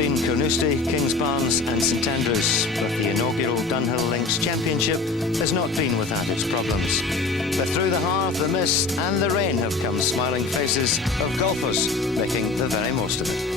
been Carnoustie, Kingsbarns and St Andrews, but the inaugural Dunhill Links Championship has not been without its problems. But through the hearth, the mist and the rain have come smiling faces of golfers making the very most of it.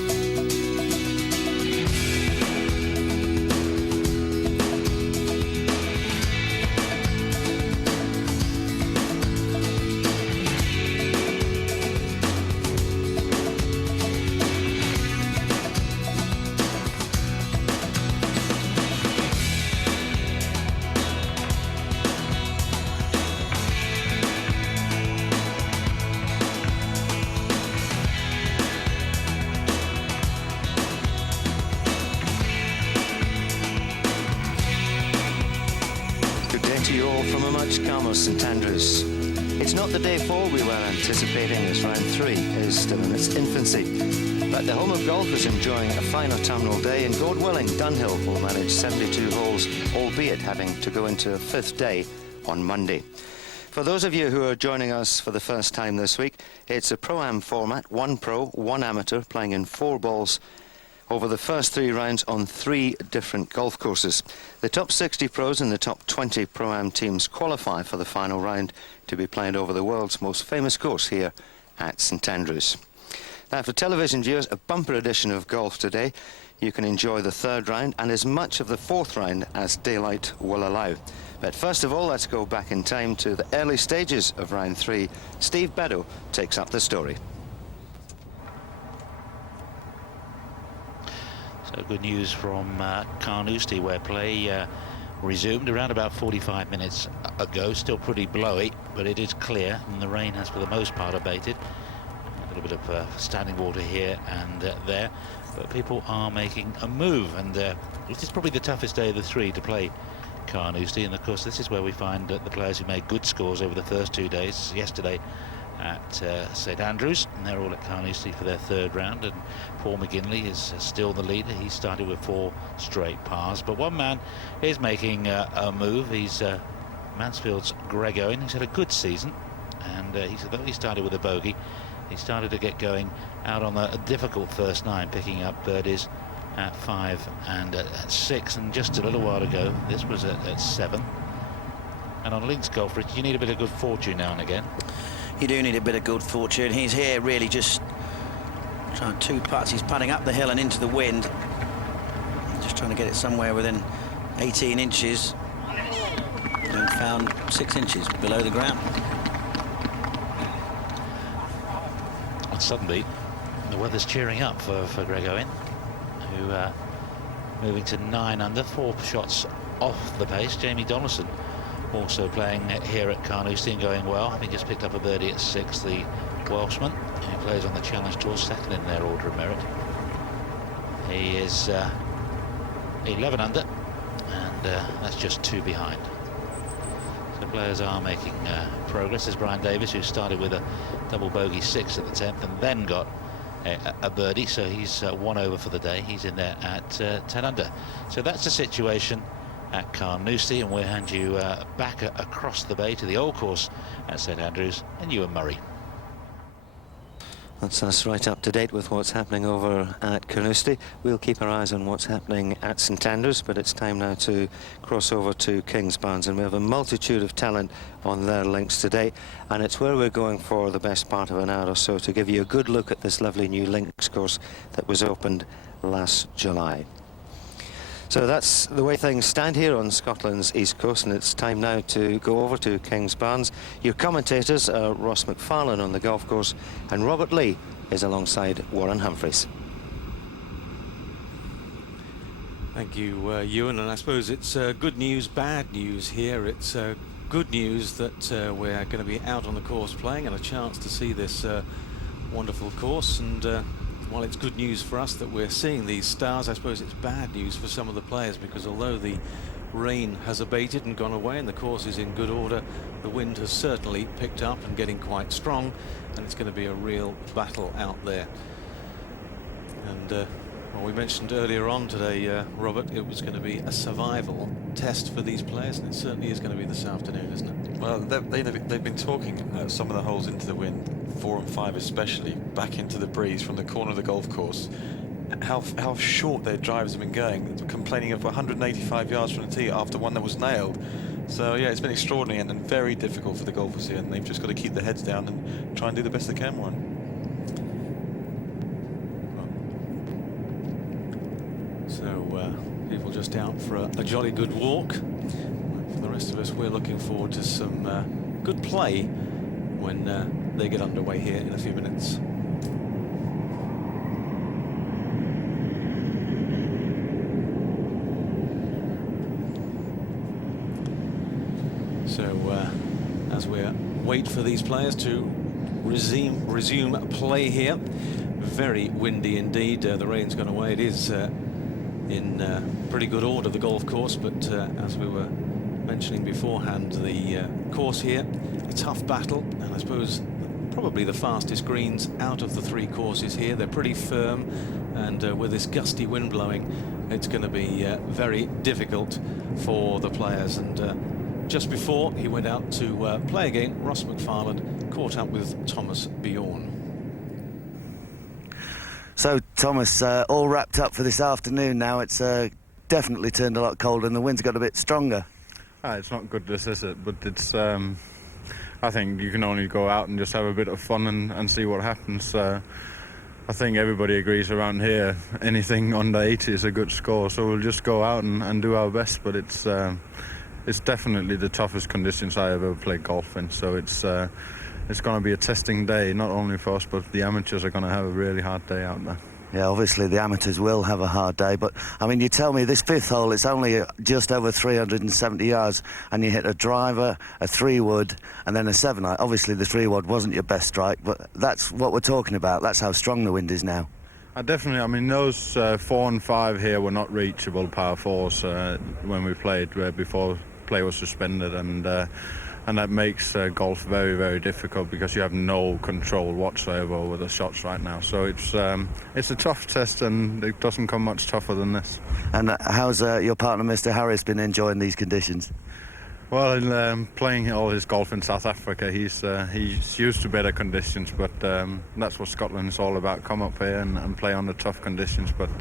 To you all from a much calmer St Andrews. It's not the day 4 we were anticipating, as round 3 is still in its infancy. But the home of golf is enjoying a fine autumnal day, and God willing, Dunhill will manage 72 holes, albeit having to go into a 5th day on Monday. For those of you who are joining us for the first time this week, it's a Pro-Am format, 1 pro, 1 amateur, playing in 4 balls over the first 3 rounds on 3 different golf courses. The top 60 pros and the top 20 Pro-Am teams qualify for the final round to be played over the world's most famous course here at St Andrews. Now, for television viewers, a bumper edition of golf today. You can enjoy the 3rd round and as much of the 4th round as daylight will allow. But first of all, let's go back in time to the early stages of round 3. Steve Beddoe takes up the story. So good news from Carnoustie, where play resumed around about 45 minutes ago. Still pretty blowy, but it is clear, and the rain has for the most part abated. A little bit of standing water here and there, but people are making a move, and it is probably the toughest day of the 3 to play Carnoustie, and of course this is where we find the players who made good scores over the first 2 days. Yesterday at St Andrews, and they're all at Carnoustie for their 3rd round, and Paul McGinley is still the leader. He started with 4 straight pars, but one man is making a move. He's Mansfield's Greg Owen. He's had a good season, and though he started with a bogey, he started to get going out on a difficult first 9, picking up birdies at 5 and at 6, and just a little while ago this was at 7. And on links golf, you need a bit of good fortune now and again. You do need a bit of good fortune. He's here really just trying 2 putts. He's putting up the hill and into the wind. Just trying to get it somewhere within 18 inches. And found 6 inches below the ground. And suddenly the weather's cheering up for Greg Owen, who moving to 9 under, 4 shots off the pace. Jamie Donaldson also playing here at Carnoustie and going well. I think he's picked up a birdie at 6, the Welshman, who plays on the Challenge Tour, 2nd in their order of merit. He is 11 under, and that's just 2 behind. So players are making progress. There's Brian Davis, who started with a double bogey 6 at the 10th and then got a birdie, so he's 1 over for the day. He's in there at 10 under. So that's the situation at Carnoustie, and we'll hand you back across the bay to the old course at St Andrews and Ewan Murray. That's us right up to date with what's happening over at Carnoustie. We'll keep our eyes on what's happening at St Andrews, but it's time now to cross over to Kingsbarns, and we have a multitude of talent on their links today, and it's where we're going for the best part of an hour or so to give you a good look at this lovely new links course that was opened last July. So that's the way things stand here on Scotland's East Coast, and it's time now to go over to Kingsbarns. Your commentators are Ross McFarlane on the golf course, and Robert Lee is alongside Warren Humphreys. Thank you, Ewan, and I suppose it's good news, bad news here. It's good news that we're going to be out on the course playing and a chance to see this wonderful course, and while it's good news for us that we're seeing these stars, I suppose it's bad news for some of the players, because although the rain has abated and gone away and the course is in good order, the wind has certainly picked up and getting quite strong, and it's going to be a real battle out there. And well, we mentioned earlier on today, Robert, it was going to be a survival test for these players, and it certainly is going to be this afternoon, isn't it? Well, they've been talking some of the holes into the wind, 4 and 5 especially, back into the breeze from the corner of the golf course. how short their drives have been going, complaining of 185 yards from the tee after one that was nailed. So yeah, it's been extraordinary and very difficult for the golfers here, and they've just got to keep their heads down and try and do the best they can. So people just out for a jolly good walk. For the rest of us, we're looking forward to some good play when they get underway here in a few minutes. So as we wait for these players to resume play here, very windy indeed. The rain's gone away. It is in pretty good order, the golf course, but as we were mentioning beforehand, the course here, a tough battle, and I suppose probably the fastest greens out of the 3 courses here. They're pretty firm, and with this gusty wind blowing, it's going to be very difficult for the players. And just before he went out to play again, Ross McFarland caught up with Thomas Bjorn. So, Thomas, all wrapped up for this afternoon now. It's definitely turned a lot colder and the wind's got a bit stronger. It's not good, this, is it? But it's, I think you can only go out and just have a bit of fun and see what happens. I think everybody agrees around here, anything under 80 is a good score. So we'll just go out and do our best. But it's definitely the toughest conditions I ever played golf in. So it's going to be a testing day, not only for us, but the amateurs are going to have a really hard day out there. Yeah, obviously the amateurs will have a hard day, but I mean, you tell me this 5th hole, it's only just over 370 yards, and you hit a driver, a 3-wood, and then a 7. Obviously the 3-wood wasn't your best strike, but that's what we're talking about. That's how strong the wind is now. I mean, those 4 and 5 here were not reachable par 4s when we played before play was suspended, and that makes golf very, very difficult because you have no control whatsoever over the shots right now. So it's a tough test, and it doesn't come much tougher than this. And how's your partner, Mr. Harris, been enjoying these conditions? Well, playing all his golf in South Africa, he's used to better conditions, but that's what Scotland is all about. Come up here and play under tough conditions, but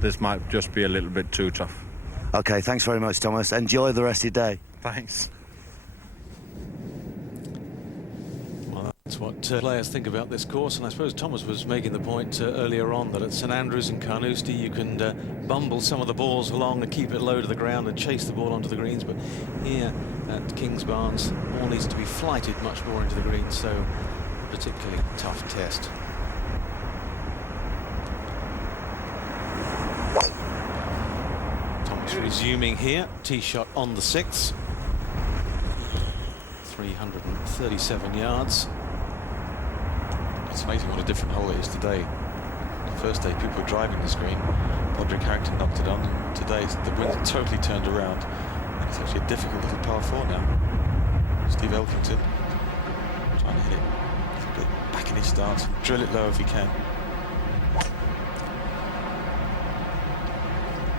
this might just be a little bit too tough. OK, thanks very much, Thomas. Enjoy the rest of your day. Thanks. That's what players think about this course, and I suppose Thomas was making the point earlier on that at St Andrews and Carnoustie you can bumble some of the balls along and keep it low to the ground and chase the ball onto the greens, but here at Kings Barnes, ball needs to be flighted much more into the greens, so particularly tough test. Thomas resuming here, tee shot on the 6th, 337 yards. It's amazing what a different hole it is today. The first day people were driving this green, Podrick Harrington knocked it on, and today the wind totally turned around, and it's actually a difficult little par 4 now. Steve Elkington trying to hit it a bit back in his stance, drill it low if he can.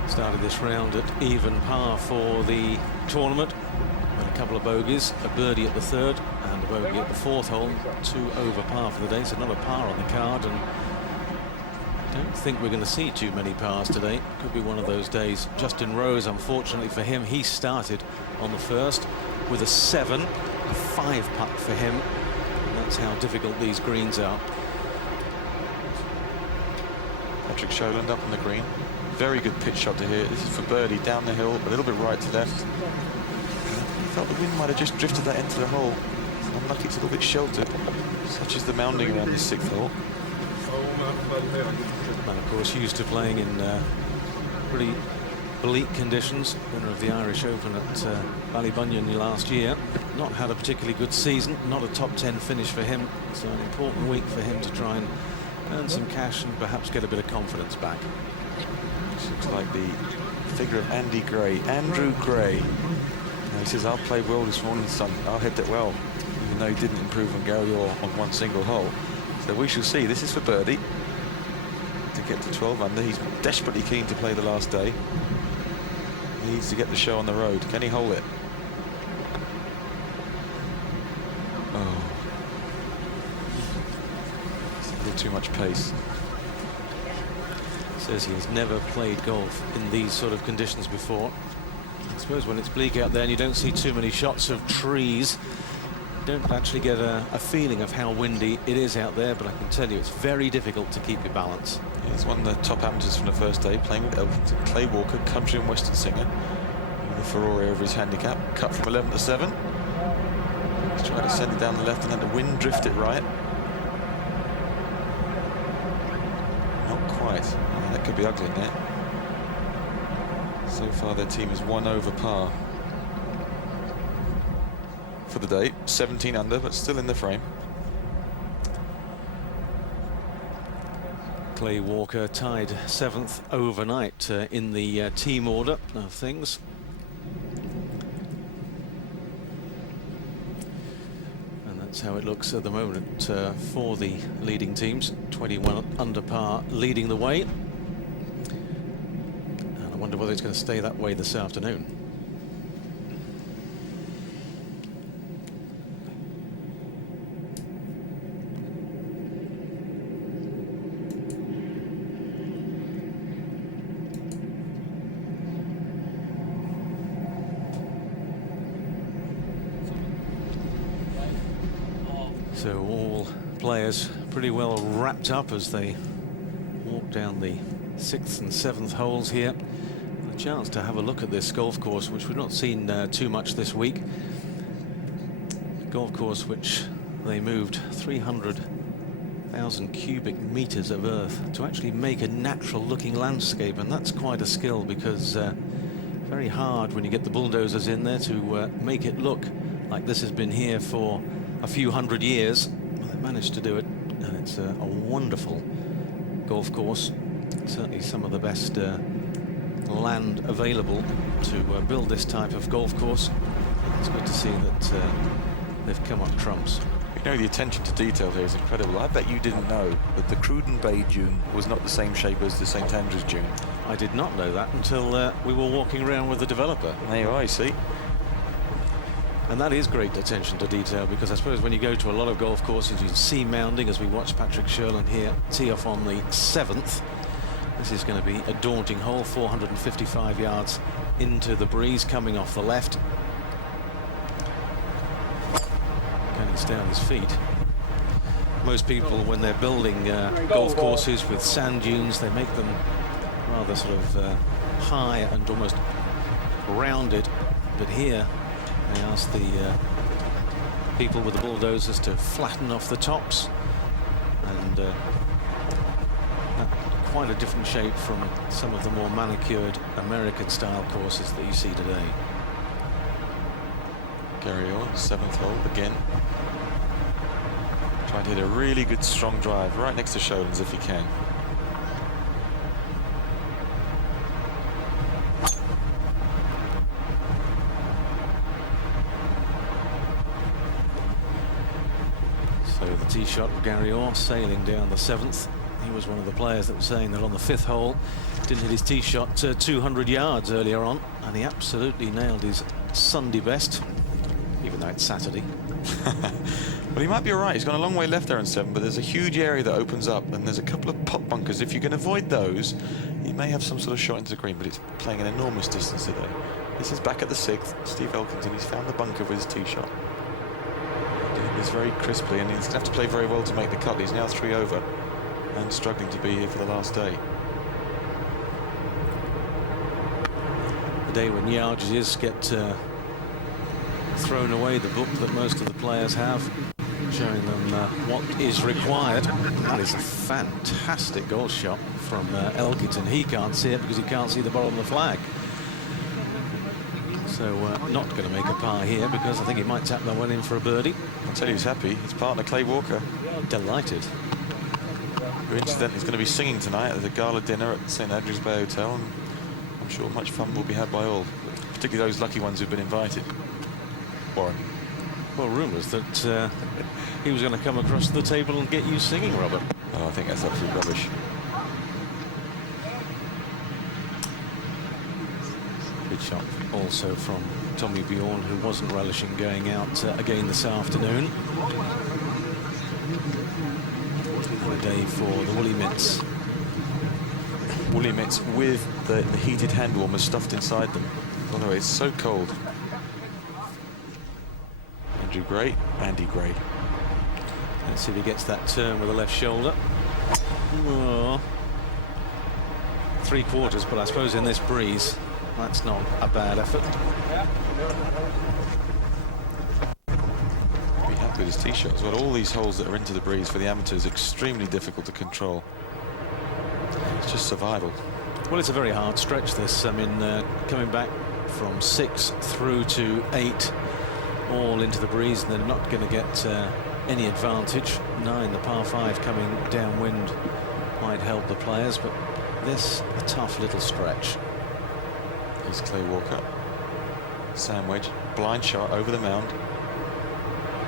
Started this round at even par for the tournament. Had a couple of bogeys, a birdie at the 3rd and a bogey at the 4th hole, 2 over par for the day, so not a par on the card, and I don't think we're going to see too many pars today. Could be one of those days. Justin Rose, unfortunately for him, he started on the 1st with a 7, a 5 putt for him, and that's how difficult these greens are. Patrick Sholand up on the green, very good pitch shot to here. This is for birdie down the hill, a little bit right to left. Felt the wind might have just drifted that into the hole. Unlucky, it's a little bit sheltered. Such is the mounding around this 6th hole. And of course used to playing in pretty bleak conditions. Winner of the Irish Open at Ballybunion last year. Not had a particularly good season. Not a top 10 finish for him. So an important week for him to try and earn some cash and perhaps get a bit of confidence back. This looks like the figure of Andy Gray. Andrew Gray. He says, I'll play well this morning, son. I'll hit that well, even though he didn't improve on Gary Orr on one single hole. So we shall see. This is for birdie to get to 12 under. He's desperately keen to play the last day. He needs to get the show on the road. Can he hold it? Oh. It's a little too much pace. So Says he has never played golf in these sort of conditions before. I suppose when it's bleak out there and you don't see too many shots of trees, you don't actually get a feeling of how windy it is out there, but I can tell you it's very difficult to keep your balance. Yeah, he's one of the top amateurs from the first day, playing with Elkington. Clay Walker, country and western singer, with the Ferrari over his handicap, cut from 11 to 7. He's trying to send it down the left and let the wind drift it right. Not quite. Oh, that could be ugly in there. So far their team is 1 over par for the day. 17 under, but still in the frame. Clay Walker tied 7th overnight in the team order of things. And that's how it looks at the moment for the leading teams. 21 under par leading the way. And I wonder whether it's going to stay that way this afternoon. So all players pretty well wrapped up as they walk down the 6th and 7th holes here. A chance to have a look at this golf course, which we've not seen too much this week. Golf course which they moved 300,000 cubic meters of earth to actually make a natural looking landscape, and that's quite a skill, because very hard when you get the bulldozers in there to make it look like this has been here for a few hundred years. Well, they managed to do it, and it's a wonderful golf course. Certainly some of the best land available to build this type of golf course. It's good to see that they've come up trumps. You know, the attention to detail here is incredible. I bet you didn't know that the Cruden Bay dune was not the same shape as the St Andrews dune. I did not know that until we were walking around with the developer. There you are, you see. And that is great attention to detail, because I suppose when you go to a lot of golf courses, you see mounding, as we watch Patrick Sherlin here tee off on the 7th. This is going to be a daunting hole, 455 yards into the breeze, coming off the left. Can he stay on his feet? Most people, when they're building golf courses with sand dunes, they make them rather sort of high and almost rounded. But here, they ask the people with the bulldozers to flatten off the tops, and quite a different shape from some of the more manicured American-style courses that you see today. Gary Orr, 7th hole again. Trying to hit a really good strong drive right next to Sholins if he can. So the tee shot of Gary Orr sailing down the 7th. He was one of the players that was saying that on the 5th hole didn't hit his tee shot 200 yards earlier on, and he absolutely nailed his Sunday best, even though it's Saturday. Well, he might be all right. He's gone a long way left there in 7, but there's a huge area that opens up, and there's a couple of pop bunkers. If you can avoid those, he may have some sort of shot into the green, but it's playing an enormous distance today. This is back at the 6th. Steve Elkington, he's found the bunker with his tee shot. Doing this very crisply, and he's going to have to play very well to make the cut. He's now 3 over and struggling to be here for the last day. The day when yardages get thrown away, the book that most of the players have, showing them what is required. That is a fantastic goal shot from Elkington. He can't see it because he can't see the bottom of the flag. So not going to make a par here, because I think he might tap that one in for a birdie. I'll tell you who's happy. His partner, Clay Walker. Delighted. Who incidentally is going to be singing tonight at the gala dinner at the St Andrews Bay Hotel, and I'm sure much fun will be had by all, particularly those lucky ones who've been invited. Warren. Well, rumours that he was going to come across the table and get you singing, Robert. Oh, I think that's absolute rubbish. Good shot also from Tommy Bjorn, who wasn't relishing going out again this afternoon. And a day for the Woolly Mitts. woolly mitts with the heated hand warmers stuffed inside them. Although it's so cold. Andrew Gray, Andy Gray. Let's see if he gets that turn with the left shoulder. Oh. 3/4, but I suppose in this breeze, that's not a bad effort. Be happy with his tee shot as well. All these holes that are into the breeze for the amateurs, extremely difficult to control. It's just survival. Well, it's a very hard stretch, this. I mean, coming back from 6 through to 8, all into the breeze, and they're not going to get any advantage. 9, the par 5 coming downwind might help the players, but this a tough little stretch. Here's Clay Walker. Sandwich, blind shot over the mound.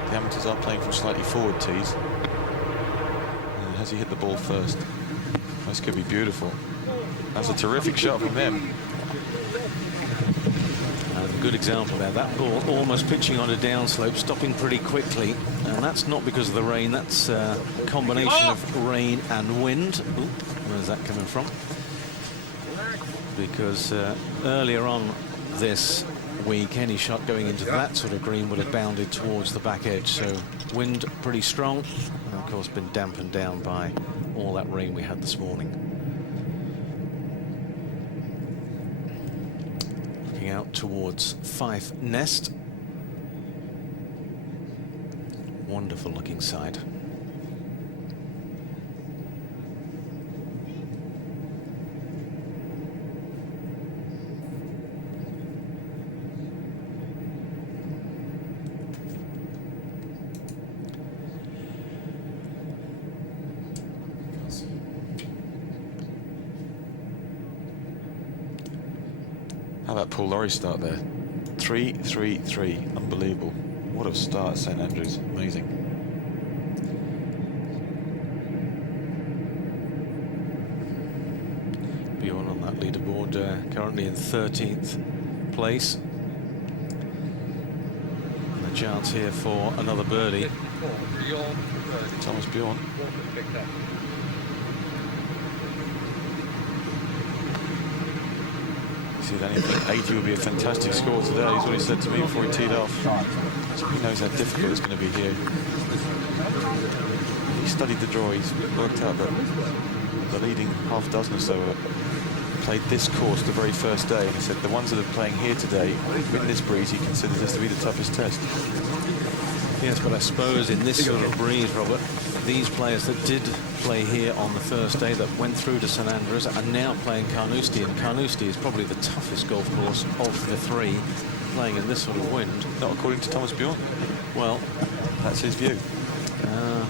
The amateurs are playing from slightly forward tees. And has he hit the ball first? This could be beautiful. That's a terrific shot from him. A good example there. That ball almost pitching on a downslope, stopping pretty quickly, and that's not because of the rain. That's a combination of rain and wind. Ooh, where's that coming from? Because earlier on this week, any shot going into that sort of green would have bounded towards the back edge. So wind pretty strong, and of course been dampened down by all that rain we had this morning. Looking out towards Fife Nest. Wonderful looking side. How about Paul Lawrie start there? 3-3-3, unbelievable. What a start at St Andrews, amazing. Bjorn on that leaderboard, currently in 13th place. And a chance here for another birdie. Thomas Bjorn. He said anything 80 would be a fantastic score today, is what he said to me before he teed off. So he knows how difficult it's going to be here. He studied the draw, he's worked out that the leading half dozen or so played this course the very first day, and he said the ones that are playing here today, in this breeze, he considers this to be the toughest test. Yes, but I suppose in this sort of breeze, Robert, these players that did play here on the first day, that went through to St Andrews, are now playing Carnoustie, and Carnoustie is probably the toughest golf course of the three, playing in this sort of wind. Not according to Thomas Bjorn. Well, that's his view. I'm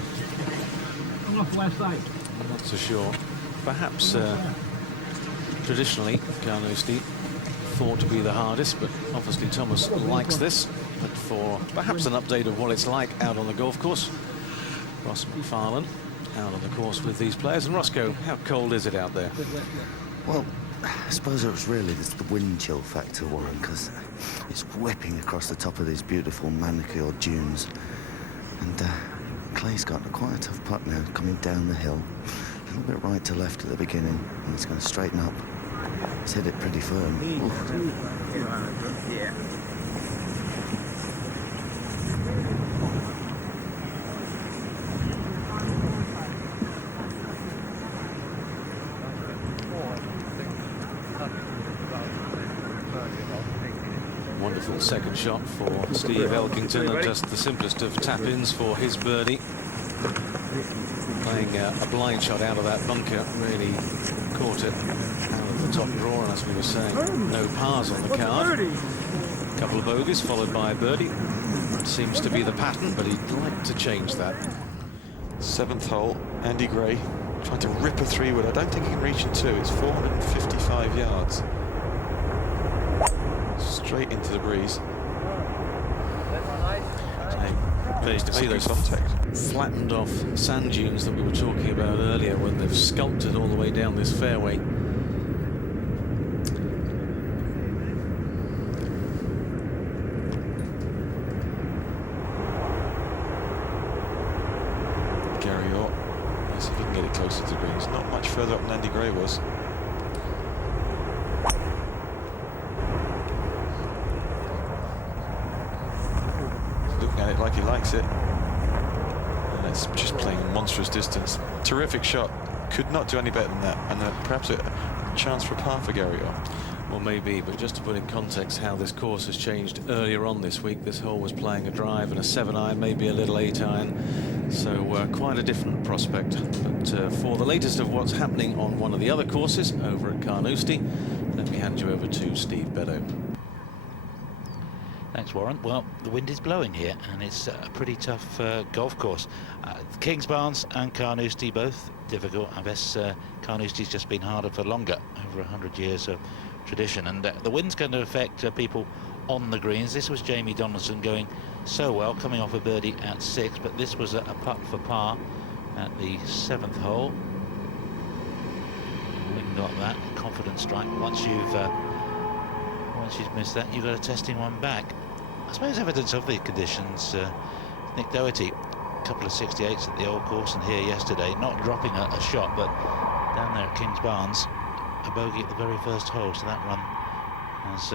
not so sure. Perhaps traditionally Carnoustie thought to be the hardest, but obviously Thomas likes this. But for perhaps an update of what it's like out on the golf course, Ross McFarlane out on the course with these players. And Roscoe, how cold is it out there? Well, I suppose it was really the wind chill factor, Warren, because it's whipping across the top of these beautiful manicured dunes. And Clay's got quite a tough putt now, coming down the hill. A little bit right to left at the beginning, and it's going to straighten up. He's hit it pretty firm. Wonderful second shot for Steve Elkington, and just the simplest of tap-ins for his birdie. Playing a blind shot out of that bunker, really caught it out of the top drawer, and as we were saying, no pars on the card. A couple of bogeys followed by a birdie. Seems to be the pattern, but he'd like to change that. 7th hole, Andy Gray trying to rip a 3-wood. I don't think he can reach in 2. It's 455 yards. Straight into the breeze. Pleased to see those flattened off sand dunes that we were talking about earlier, when they've sculpted all the way down this fairway. Gary Orr. Let's see if he can get it closer to the greens. Not much further up than Andy Gray was. makes it. And it's just playing a monstrous distance. Terrific shot. Could not do any better than that. And perhaps a chance for a par for Gary Orr. Well, maybe, but just to put in context how this course has changed earlier on this week, this hole was playing a drive and a 7-iron, maybe a little 8-iron, so quite a different prospect. But for the latest of what's happening on one of the other courses over at Carnoustie, let me hand you over to Steve Beddoe. Thanks, Warren. Well, the wind is blowing here, and it's a pretty tough golf course. Kingsbarns and Carnoustie both difficult. I guess Carnoustie's just been harder for longer, over 100 years of tradition, and the wind's going to affect people on the greens. This was Jamie Donaldson going so well, coming off a birdie at 6, but this was a putt for par at the 7th hole. Wind got that confident strike. Once you've missed that, you've got a testing one back. I suppose evidence of the conditions. Nick Doherty, a couple of 68s at the old course and here yesterday, not dropping a shot, but down there at Kingsbarns, a bogey at the very first hole, so that run has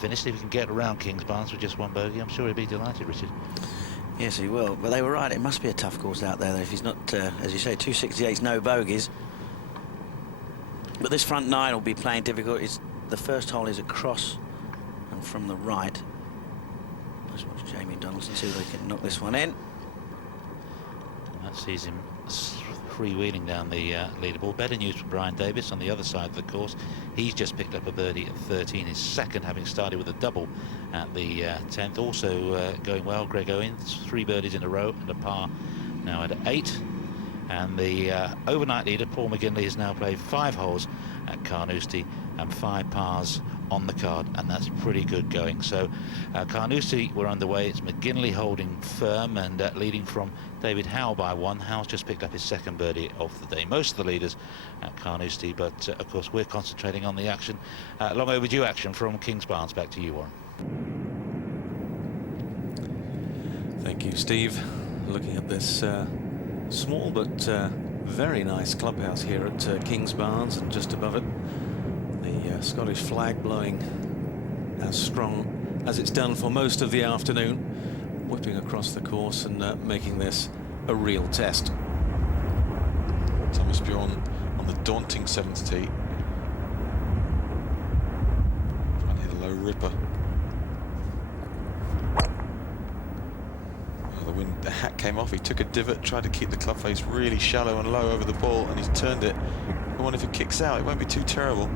finished. If he can get around Kingsbarns with just one bogey, I'm sure he'll be delighted, Richard. Yes, he will. But they were right. It must be a tough course out there if he's not, as you say, 268s, no bogeys. But this front 9 will be playing difficult. The first hole is across and from the right. Let's watch Jamie Donaldson, see if they can knock this one in. That sees him freewheeling down the leaderboard. Better news for Brian Davis on the other side of the course. He's just picked up a birdie at 13, his second, having started with a double at the 10th. Also going well, Greg Owens, 3 birdies in a row and a par now at 8. And the overnight leader, Paul McGinley, has now played 5 holes at Carnoustie and 5 pars on the card, and that's pretty good going. So Carnoustie, we're underway. It's McGinley holding firm and leading from David Howe by 1. Howe's just picked up his 2nd birdie of the day. Most of the leaders at Carnoustie, but of course we're concentrating on the action, long overdue action from Kingsbarns. Back to you, Warren. Thank you, Steve. Looking at this small but very nice clubhouse here at Kingsbarns, and just above it the Scottish flag blowing as strong as it's done for most of the afternoon, whipping across the course and making this a real test. Thomas Bjorn on the daunting 7th tee, trying to hit a low ripper. The hat came off, he took a divot, tried to keep the club face really shallow and low over the ball, and he's turned it. I wonder if it kicks out, it won't be too terrible.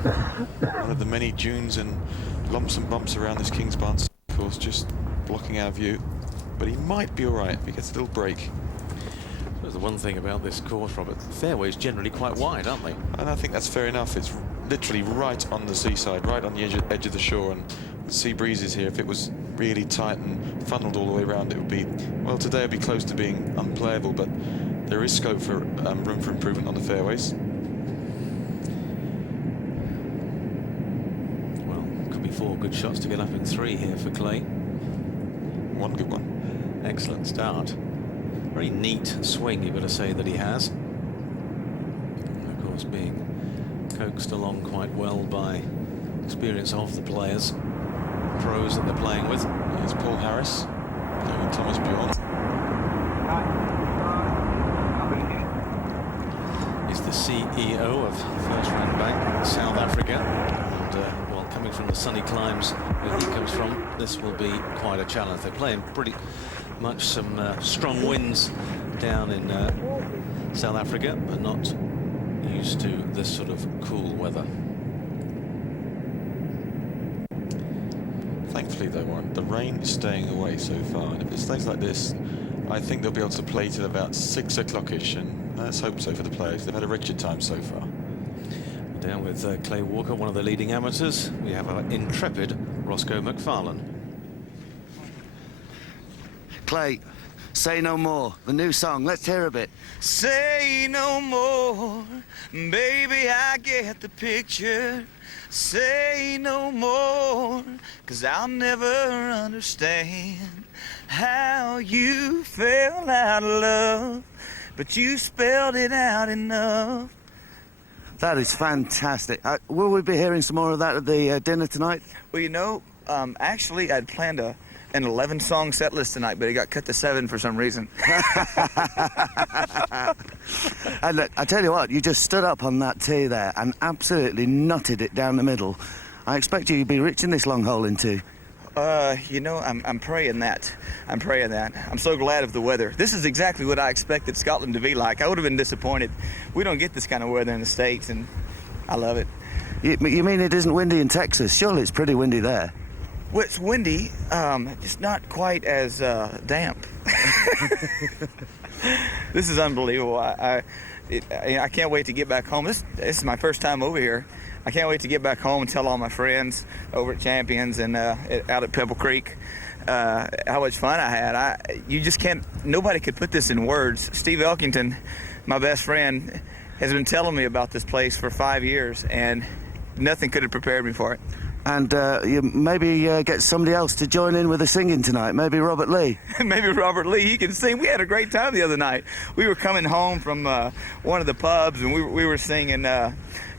One of the many dunes and lumps and bumps around this Kingsbarns course, just blocking our view. But he might be all right if he gets a little break. There's the one thing about this course, Robert, the fairway's generally quite wide, aren't they? And I think that's fair enough. It's literally right on the seaside, right on the edge of the shore, and the sea breezes here. If it was really tight and funneled all the way around, it would be, well, today it'd be close to being unplayable, but there is scope for room for improvement on the fairways. Well, could be 4 good shots to get up in 3 here for Clay. One good one. Excellent start. Very neat swing, you've got to say, that he has. And of course, being coaxed along quite well by experience of the players, pros that they're playing with. Here's Paul Harris playing with Thomas Bjorn. He's the CEO of First Rand Bank South Africa, and well, coming from the sunny climes where he comes from, this will be quite a challenge. They're playing pretty much some strong winds down in South Africa, but not used to this sort of cool weather. Thankfully, though, Warren, the rain is staying away so far, and if it stays like this, I think they'll be able to play till about 6 o'clock-ish, and let's hope so for the players. They've had a wretched time so far. Down with Clay Walker, one of the leading amateurs, we have our intrepid Roscoe McFarlane. Clay, Say No More, the new song. Let's hear a bit. Say no more, baby, I get the picture. Say no more, 'cause I'll never understand how you fell out of love, but you spelled it out enough. That is fantastic. Will we be hearing some more of that at the dinner tonight? Well, you know, actually, I'd planned an 11-song set list tonight, but it got cut to 7 for some reason. And look, I tell you what, you just stood up on that tee there and absolutely nutted it down the middle. I expect you to be rich in this long hole in 2. You know, I'm praying that. I'm praying that. I'm so glad of the weather. This is exactly what I expected Scotland to be like. I would have been disappointed. We don't get this kind of weather in the States, and I love it. You mean it isn't windy in Texas? Surely it's pretty windy there. Well, it's windy, just not quite as damp. This is unbelievable. I can't wait to get back home. This is my first time over here. I can't wait to get back home and tell all my friends over at Champions and out at Pebble Creek how much fun I had. You just can't. Nobody could put this in words. Steve Elkington, my best friend, has been telling me about this place for 5 years, and nothing could have prepared me for it. And you maybe get somebody else to join in with the singing tonight. Maybe Robert Lee. Maybe Robert Lee. He can sing. We had a great time the other night. We were coming home from one of the pubs, and we were singing.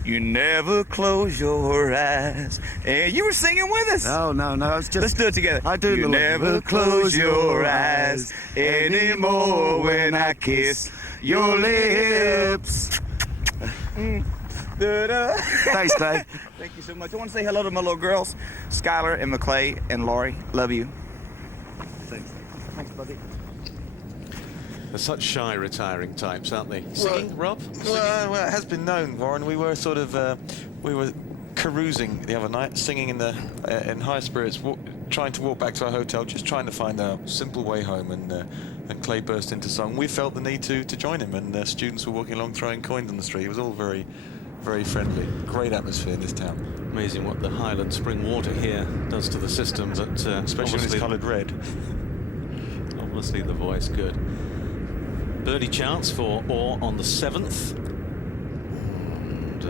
You never close your eyes. And you were singing with us. Oh, no, it's just... Let's do it together. I do. You never close your eyes anymore when I kiss your lips. Thanks, Dave. Thank you so much. I want to say hello to my little girls, Skylar and McClay and Laurie. Love you. Thanks. Thanks, buddy. They're such shy retiring types, aren't they? Singing, Rob? Well, it has been known, Warren. We were sort of we were carousing the other night, singing in high spirits, trying to walk back to our hotel, just trying to find a simple way home, and Clay burst into song. We felt the need to join him, and students were walking along throwing coins on the street. It was all very, very friendly. Great atmosphere in this town. Amazing what the Highland spring water here does to the system, that Especially when it's coloured red. Obviously the voice good. Birdie chance for Orr on the 7th. And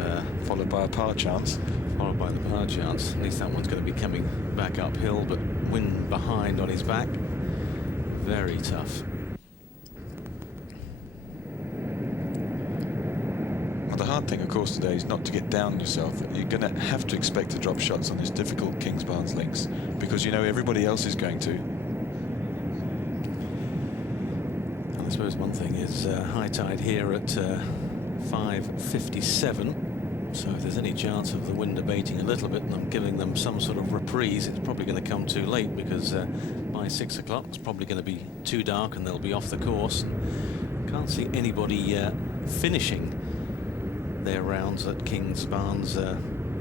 followed by a par chance. Followed by the par chance. At least that one's going to be coming back uphill, but wind behind on his back. Very tough. Well, the hard thing, of course, today is not to get down on yourself. You're going to have to expect to drop shots on this difficult Kingsbarns links, because you know everybody else is going to. I suppose one thing is high tide here at 5:57. So if there's any chance of the wind abating a little bit and I'm giving them some sort of reprise, it's probably going to come too late, because by 6 o'clock it's probably going to be too dark and they'll be off the course. Can't see anybody finishing their rounds at Kingsbarns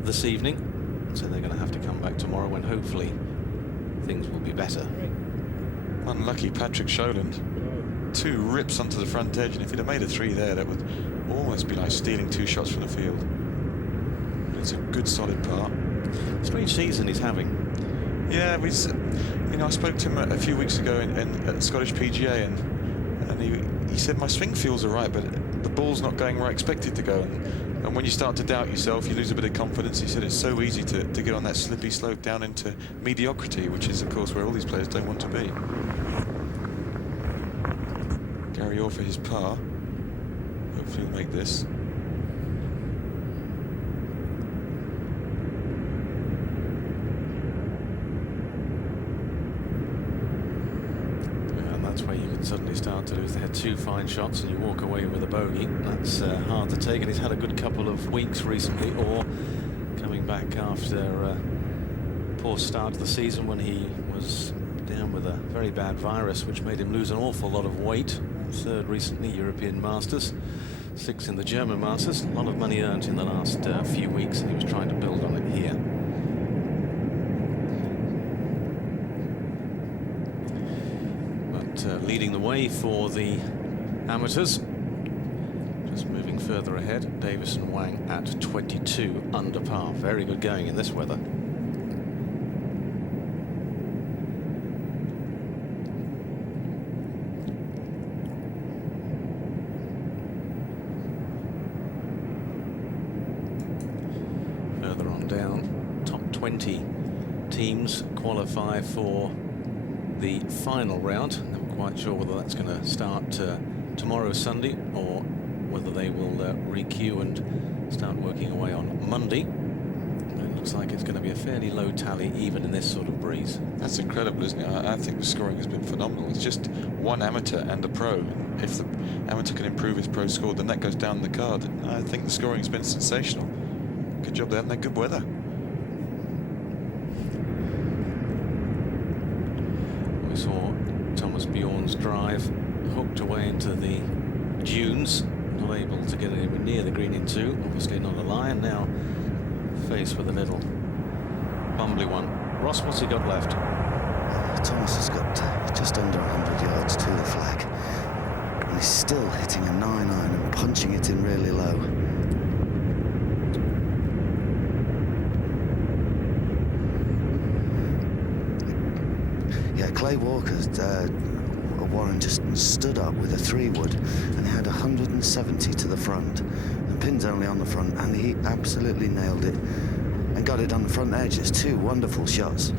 this evening, so they're going to have to come back tomorrow when hopefully things will be better. Unlucky Patrick Sholand. 2 rips onto the front edge, and if he'd have made a 3 there, that would almost be like stealing 2 shots from the field. It's a good solid par. Strange season he's having. Yeah, I spoke to him a few weeks ago at the Scottish PGA, and he said, my swing feels all right, but the ball's not going where I expect it to go, and when you start to doubt yourself, you lose a bit of confidence. He said it's so easy to get on that slippy slope down into mediocrity, which is, of course, where all these players don't want to be. Gary Orr for his par. Hopefully he'll make this. And that's where you can suddenly start to lose. They had 2 fine shots and you walk away with a bogey. That's hard to take, and he's had a good couple of weeks recently, or coming back after a poor start to the season when he was down with a very bad virus which made him lose an awful lot of weight. 3rd recently, European Masters, 6th in the German Masters. A lot of money earned in the last few weeks, and he was trying to build on it here. But leading the way for the amateurs, just moving further ahead, Davis and Wang at 22 under par. Very good going in this weather. Down, top 20 teams qualify for the final round. I'm quite sure whether that's going to start tomorrow, Sunday, or whether they will re-queue and start working away on Monday. And looks like it's going to be a fairly low tally even in this sort of breeze. That's incredible, isn't it? I think the scoring has been phenomenal. It's just one amateur and a pro. If the amateur can improve his pro score, then that goes down the card. I think the scoring has been sensational. Good job there, and they're good weather. We saw Thomas Bjorn's drive hooked away into the dunes, not able to get anywhere near the green in two. Obviously not a lie, and now faced with a little bumbly one. Ross, what's he got left? Thomas has got just under 100 yards to the flag, and he's still hitting a 9-iron and punching it in really low. Yeah, Clay Walker's Warren just stood up with a 3-wood, and he had 170 to the front. The pin's only on the front, and he absolutely nailed it and got it on the front edge. It's two wonderful shots.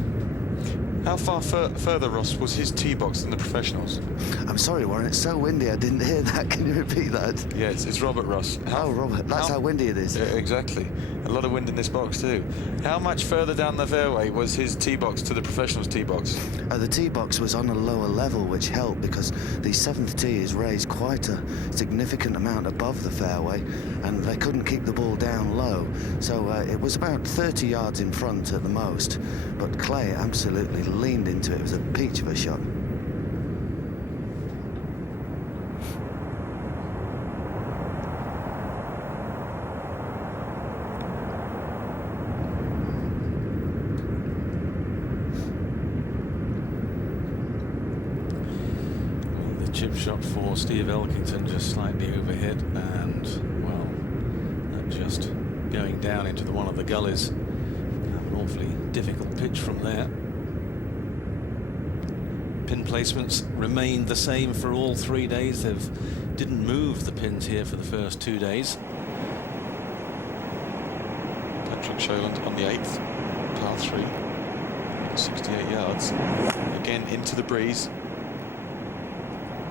How far further, Ross, was his tee box than the professionals? I'm sorry, Warren, it's so windy I didn't hear that. Can you repeat that? Yes, it's Robert Ross. Oh, Robert, that's how windy it is. Yeah, exactly. A lot of wind in this box too. How much further down the fairway was his tee box to the professionals' tee box? The tee box was on a lower level, which helped because the 7th tee is raised quite a significant amount above the fairway, and they couldn't keep the ball down low. So it was about 30 yards in front at the most, but Clay absolutely leaned into it. It was a peach of a shot. Chip shot for Steve Elkington, just slightly overhit, and well, that just going down into one of the gullies. An awfully difficult pitch from there. Pin placements remained the same for all 3 days. They didn't move the pins here for the first 2 days. Patrick Sholand on the 8th, par 3, 68 yards. Again into the breeze.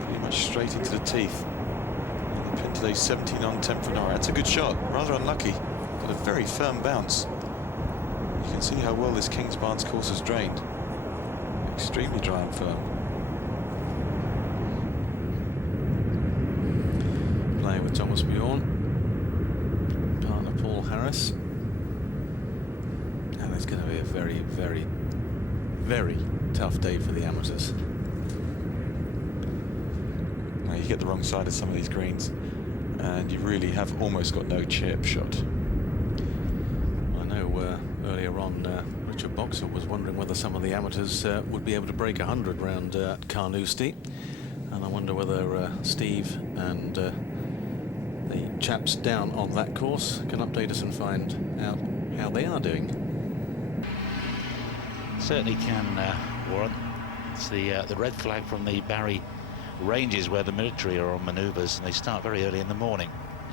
Pretty much straight into the teeth. And the pin today 17 on 10 for an hour. That's a good shot. Rather unlucky. Got a very firm bounce. You can see how well this Kingsbarns course has drained. Extremely dry and firm. Playing with Thomas Bjorn, partner Paul Harris, and it's going to be a very, very, very tough day for the amateurs. Now you get the wrong side of some of these greens, and you really have almost got no chip shot. I know earlier on Richard Boxer was wondering whether some of the amateurs would be able to break 100 round Carnoustie, and I wonder whether Steve and the chaps down on that course can update us and find out how they are doing. Certainly can, Warren. It's the red flag from the Barry Ranges where the military are on manoeuvres, and they start very early in the morning.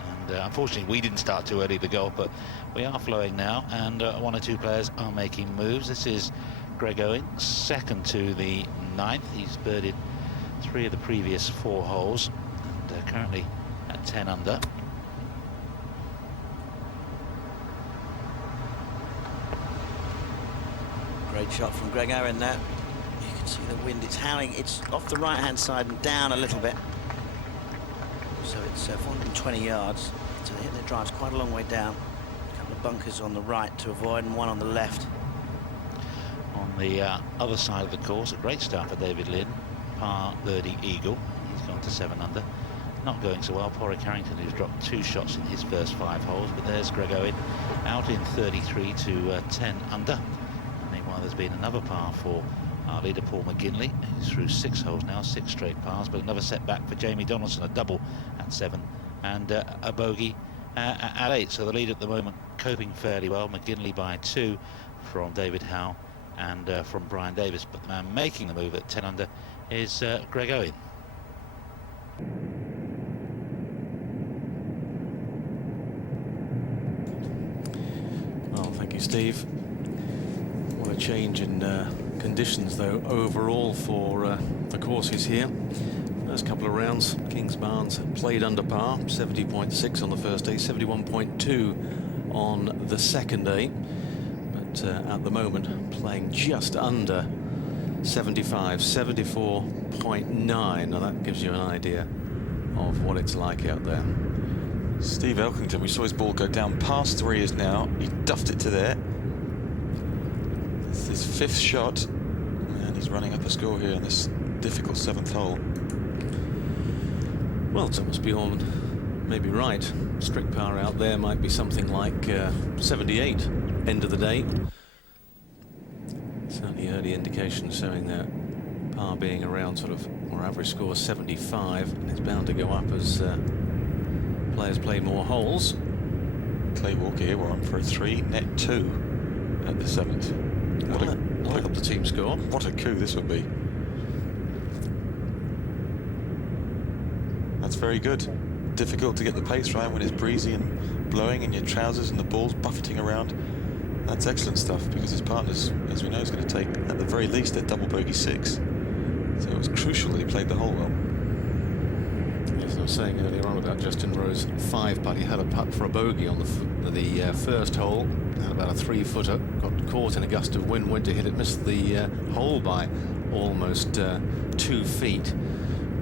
And unfortunately, we didn't start too early to golf, but we are flowing now, and one or two players are making moves. This is Greg Owen, second to the 9th. He's birdied 3 of the previous 4 holes, and currently at 10 under. Great shot from Greg Owen there. You can see the wind, it's howling. It's off the right-hand side and down a little bit. So it's 420 yards. So they hit their drives quite a long way down. A couple of bunkers on the right to avoid and one on the left. On the other side of the course, a great start for David Lynn. Par birdie eagle. He's gone to 7 under. Not going so well. Porrick Harrington, who's dropped 2 shots in his first 5 holes. But there's Greg Owen out in 33 to 10 under. And meanwhile, there's been another par for our leader Paul McGinley. He's through 6 holes now, 6 straight pars, but another setback for Jamie Donaldson, a double at 7 and a bogey at 8. So the lead at the moment coping fairly well. McGinley by 2 from David Howe and from Brian Davis, but the man making the move at 10 under is Greg Owen. Well, thank you, Steve. What a change in conditions, though, overall for the courses here. First couple of rounds, Kingsbarns played under par, 70.6 on the first day, 71.2 on the second day. but at the moment playing just under 75, 74.9. Now that gives you an idea of what it's like out there. Steve Elkington, we saw his ball go down past 3 is now. He duffed it to there. It's his 5th shot, and he's running up a score here on this difficult 7th hole. Well, Thomas Bjorn may be right. Strict par out there might be something like 78 end of the day. Certainly early indications showing that par being around sort of, or average score 75. It's bound to go up as players play more holes. Clay Walker here, we're on for a 3, net 2 at the 7th. I'll help the team score. What a coup this would be. That's very good. Difficult to get the pace right when it's breezy and blowing in your trousers and the ball's buffeting around. That's excellent stuff, because his partners, as we know, is going to take, at the very least, a double bogey 6. So it was crucial that he played the hole well. As I was saying earlier on about Justin Rowe's 5 putt, he had a putt for a bogey on the first hole. Had about a 3-footer, got caught in a gust of wind, went to hit it, missed the hole by almost 2 feet.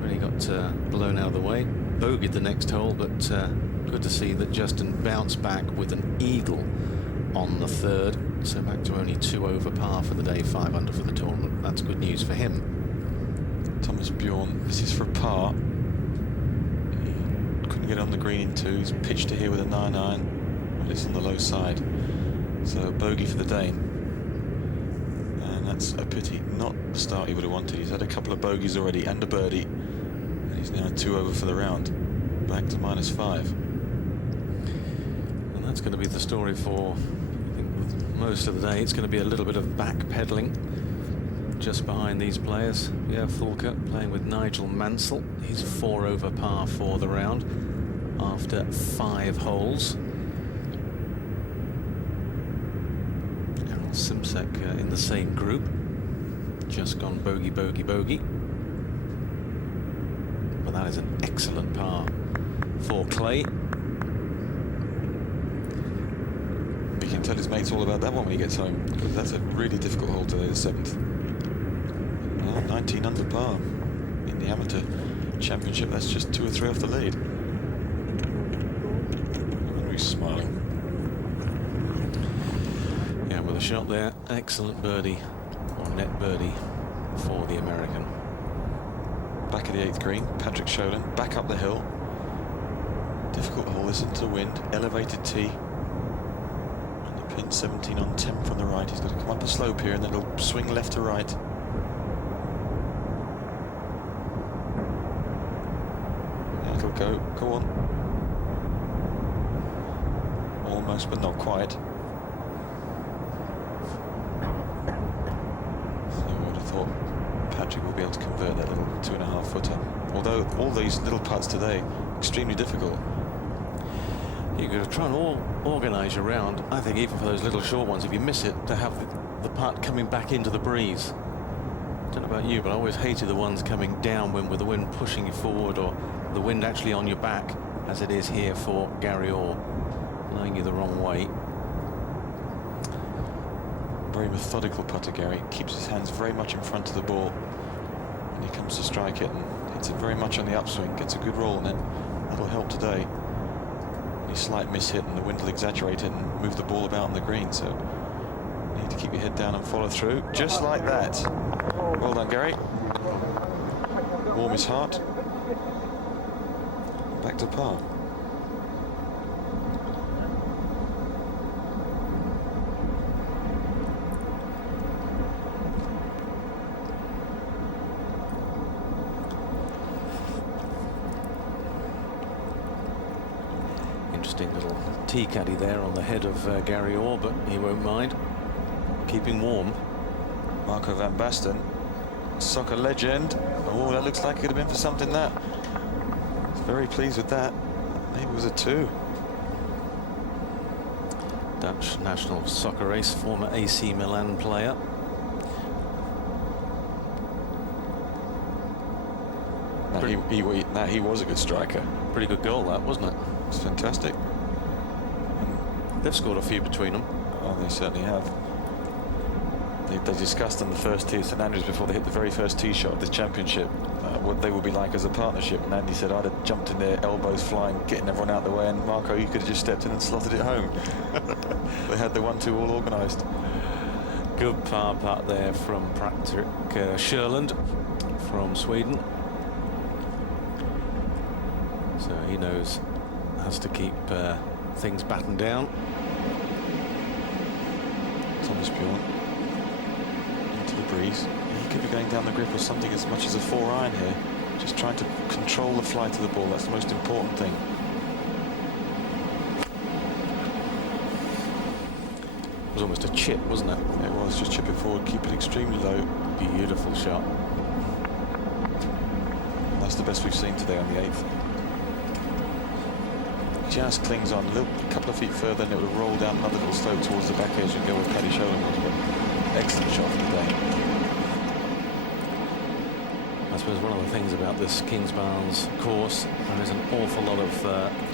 Really got blown out of the way. Bogeyed the next hole, but good to see that Justin bounced back with an eagle on the 3rd. So back to only 2 over par for the day, 5 under for the tournament. That's good news for him. Thomas Bjorn, this is for a par. He couldn't get on the green in 2. He's pitched to here with a 9-iron, but it's on the low side. So bogey for the Dane. And that's a pity. Not the start he would have wanted. He's had a couple of bogeys already and a birdie. And he's now 2 over for the round. Back to -5. And that's going to be the story for, I think, most of the day. It's going to be a little bit of backpedaling just behind these players. Yeah, Fulker playing with Nigel Mansell. He's 4 over par for the round after 5 holes. Simsek in the same group, just gone bogey, bogey, bogey. But that is an excellent par for Clay. He can tell his mates all about that one when he gets home, because that's a really difficult hole today, the 7th. Well, 19 under par in the amateur championship. That's just 2 or 3 off the lead. Henry's smiling. With a shot there, excellent birdie, or net birdie for the American. Back of the 8th green, Patrick Sholin, back up the hill. Difficult hole, listen to the wind, elevated tee. And the pin 17 on 10 from the right. He's got to come up a slope here and then it'll swing left to right. And it'll go on. Almost, but not quite. Patrick will be able to convert that little 2.5-footer. Although all these little putts today, extremely difficult. You've got to try and organise your round. I think even for those little short ones, if you miss it, to have the putt coming back into the breeze. I don't know about you, but I always hated the ones coming downwind with the wind pushing you forward, or the wind actually on your back, as it is here for Gary Orr, blowing you the wrong way. Very methodical putter, Gary. Keeps his hands very much in front of the ball when he comes to strike it, and hits it very much on the upswing. Gets a good roll on it. That'll help today. Any slight miss-hit and the wind will exaggerate it and move the ball about on the green. So you need to keep your head down and follow through, just like that. Well done, Gary. Warm his heart. Back to par. Interesting little tea caddy there on the head of Gary Orr, but he won't mind. Keeping warm. Marco van Basten, soccer legend. Oh, that looks like it could have been for something that. He's very pleased with that. Maybe it was a 2. Dutch national soccer ace, former AC Milan player. He was a good striker. Pretty good goal, that, wasn't it? It's fantastic. They've scored a few between them. Oh, they certainly have. They discussed on the first tee at St Andrews before they hit the very first tee shot of this championship what they would be like as a partnership, and Andy said I'd have jumped in there, elbows flying, getting everyone out of the way, and Marco, you could have just stepped in and slotted it home. They had the 1-2 all organised. Good par putt there from Patrick Sherland from Sweden. So he knows has to keep things battened down. Thomas Bjorn into the breeze. He could be going down the grip or something as much as a 4-iron here. Just trying to control the flight of the ball. That's the most important thing. It was almost a chip, wasn't it? It was. Just chip it forward, keep it extremely low. Beautiful shot. That's the best we've seen today on the 8th. Just clings on a couple of feet further, and it would have rolled down another little slope towards the back edge and go where Paddy Sholem was. But excellent shot for the day. I suppose one of the things about this Kingsbarns course, there is an awful lot of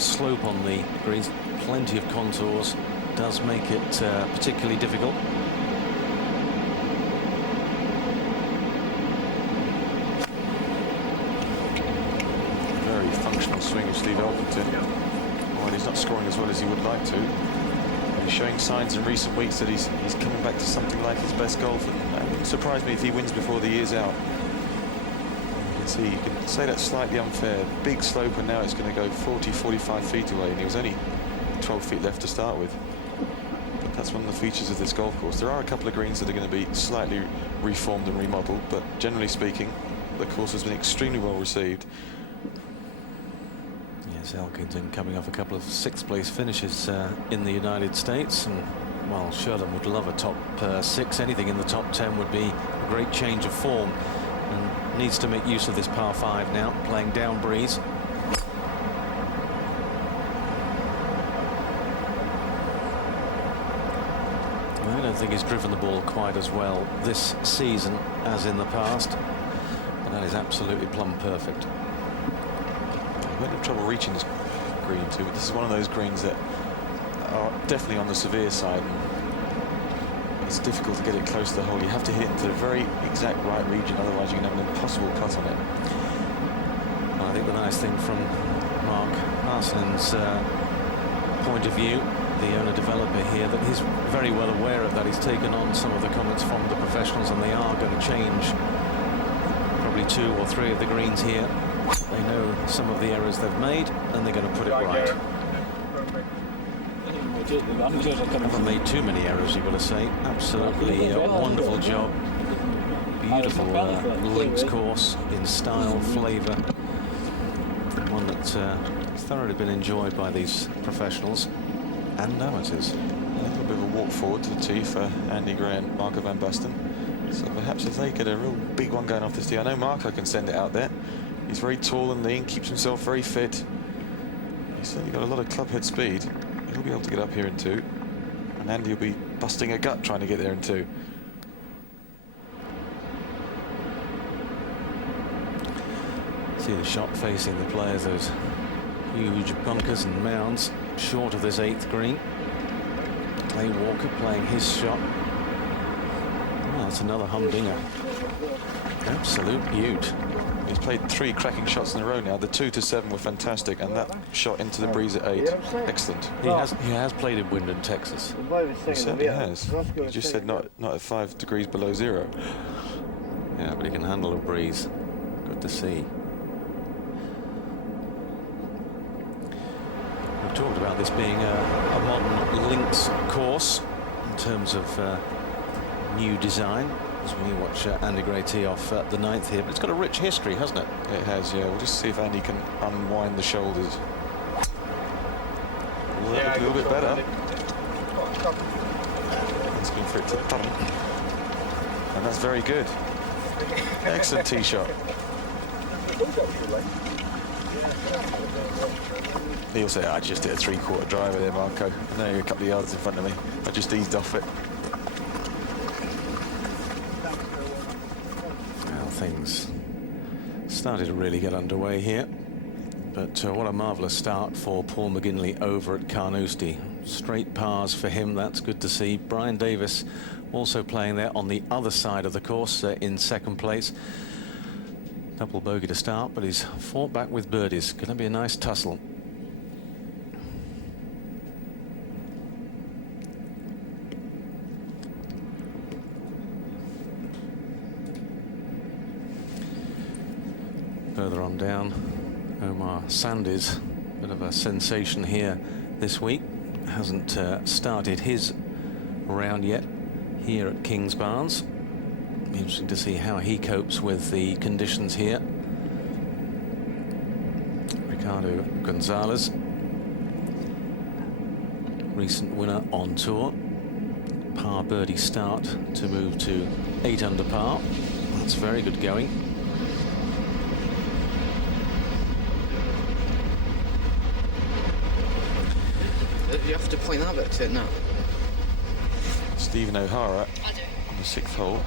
slope on the greens, plenty of contours, does make it particularly difficult. Very functional swing of Steve Elkington. Well, he's not scoring as well as he would like to. And he's showing signs in recent weeks that he's coming back to something like his best golf, and it wouldn't surprise me if he wins before the year's out. You can say that's slightly unfair. Big slope, and now it's going to go 40-45 feet away, and he was only 12 feet left to start with. But that's one of the features of this golf course. There are a couple of greens that are going to be slightly reformed and remodeled, but generally speaking, the course has been extremely well received. Yes, Elkington coming off a couple of 6th place finishes in the United States, and while Sherland would love a top 6, anything in the top 10 would be a great change of form. And needs to make use of this par 5 now, playing down breeze. I don't think he's driven the ball quite as well this season as in the past, but that is absolutely plumb perfect. He won't have trouble reaching this green too, but this is one of those greens that are definitely on the severe side. It's difficult to get it close to the hole. You have to hit it into the very exact right region, otherwise you can have an impossible putt on it. Well, I think the nice thing from Mark Arsenon's point of view, the owner-developer here, that he's very well aware of that. He's taken on some of the comments from the professionals, and they are going to change probably 2 or 3 of the greens here. They know some of the errors they've made, and they're going to put it right. Haven't made too many errors, you've got to say. Absolutely wonderful job. Beautiful links course in style, flavour. One that's thoroughly been enjoyed by these professionals and amateurs. A little bit of a walk forward to the tee for Andy Gray and Marco van Basten. So perhaps if they get a real big one going off this tee, I know Marco can send it out there. He's very tall and lean, keeps himself very fit. He's certainly got a lot of club head speed. He'll be able to get up here in 2, and Andy will be busting a gut trying to get there in 2. See the shot facing the players, those huge bunkers and mounds short of this 8th green. Clay Walker playing his shot. Oh, that's another humdinger. Absolute beaut. He's played 3 cracking shots in a row now. The 2 to 7 were fantastic, and that shot into the breeze at 8, excellent. He has played in Wyndham, Texas. He certainly has. He just said not at 5 degrees below 0. Yeah, but he can handle a breeze. Good to see. We've talked about this being a modern links course in terms of new design, as we watch Andy Gray tee off the 9th here, but it's got a rich history, hasn't it? It has, yeah. We'll just see if Andy can unwind the shoulders. Well, that looked a little bit better. Asking for it to thump. And that's very good. Excellent tee shot. He'll say, I just hit a 3/4 driver there, Marco. No, you're a couple of yards in front of me. I just eased off it. Well, things started to really get underway here, But what a marvellous start for Paul McGinley over at Carnoustie. Straight pars for him, that's good to see. Brian Davis also playing there on the other side of the course in second place. Double bogey to start, but he's fought back with birdies. Going to be a nice tussle. Further on down, Omar Sandy's bit of a sensation here this week. Hasn't started his round yet here at Kingsbarns. Be interesting to see how he copes with the conditions here. Ricardo Gonzalez, recent winner on tour. Par birdie start to move to 8 under par. That's very good going. You have to point that bit to it now. Stephen O'Hara on the 6th hole.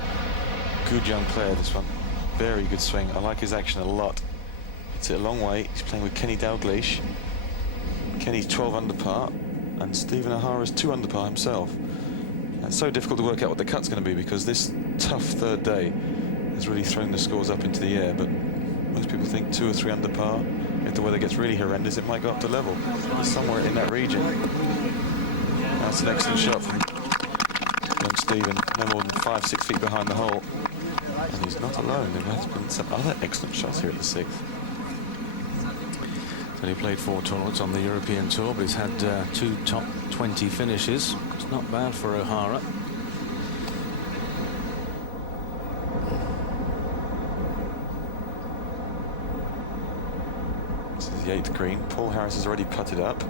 Good young player, this one. Very good swing. I like his action a lot. It's a long way. He's playing with Kenny Dalglish. Kenny's 12 under par, and Stephen O'Hara's 2 under par himself. It's so difficult to work out what the cut's going to be because this tough third day has really thrown the scores up into the air. But most people think 2 or 3 under par. If the weather gets really horrendous, it might go up to level. It's somewhere in that region. That's an excellent shot from young Stephen. No more than 5-6 feet behind the hole. And he's not alone. There has been some other excellent shots here at the 6th. So he played 4 tournaments on the European Tour, but he's had 2 top 20 finishes. It's not bad for O'Hara. This is the 8th green. Paul Harris has already putted up.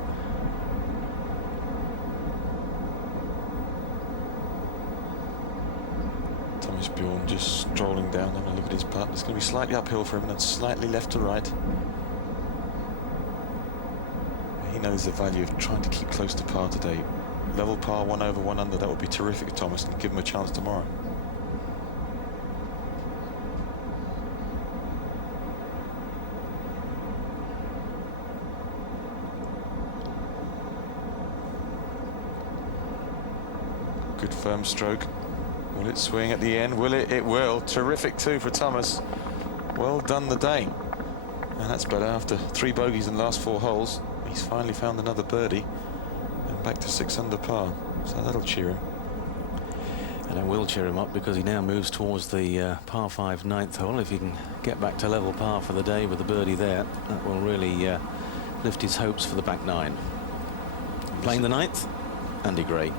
Thomas Bjorn just strolling down, having a look at his putt. It's going to be slightly uphill for him and slightly left to right. He knows the value of trying to keep close to par today. Level par, 1 over 1 under, that would be terrific for Thomas and give him a chance tomorrow. Good firm stroke. Will it swing at the end? Will it? It will. Terrific too for Thomas. Well done the Dane. And that's better after 3 bogeys in the last 4 holes. He's finally found another birdie and back to 6 under par. So that'll cheer him. And it will cheer him up because he now moves towards the par 5 9th hole. If he can get back to level par for the day with the birdie there, that will really lift his hopes for the back 9. Playing the 9th, Andy Gray.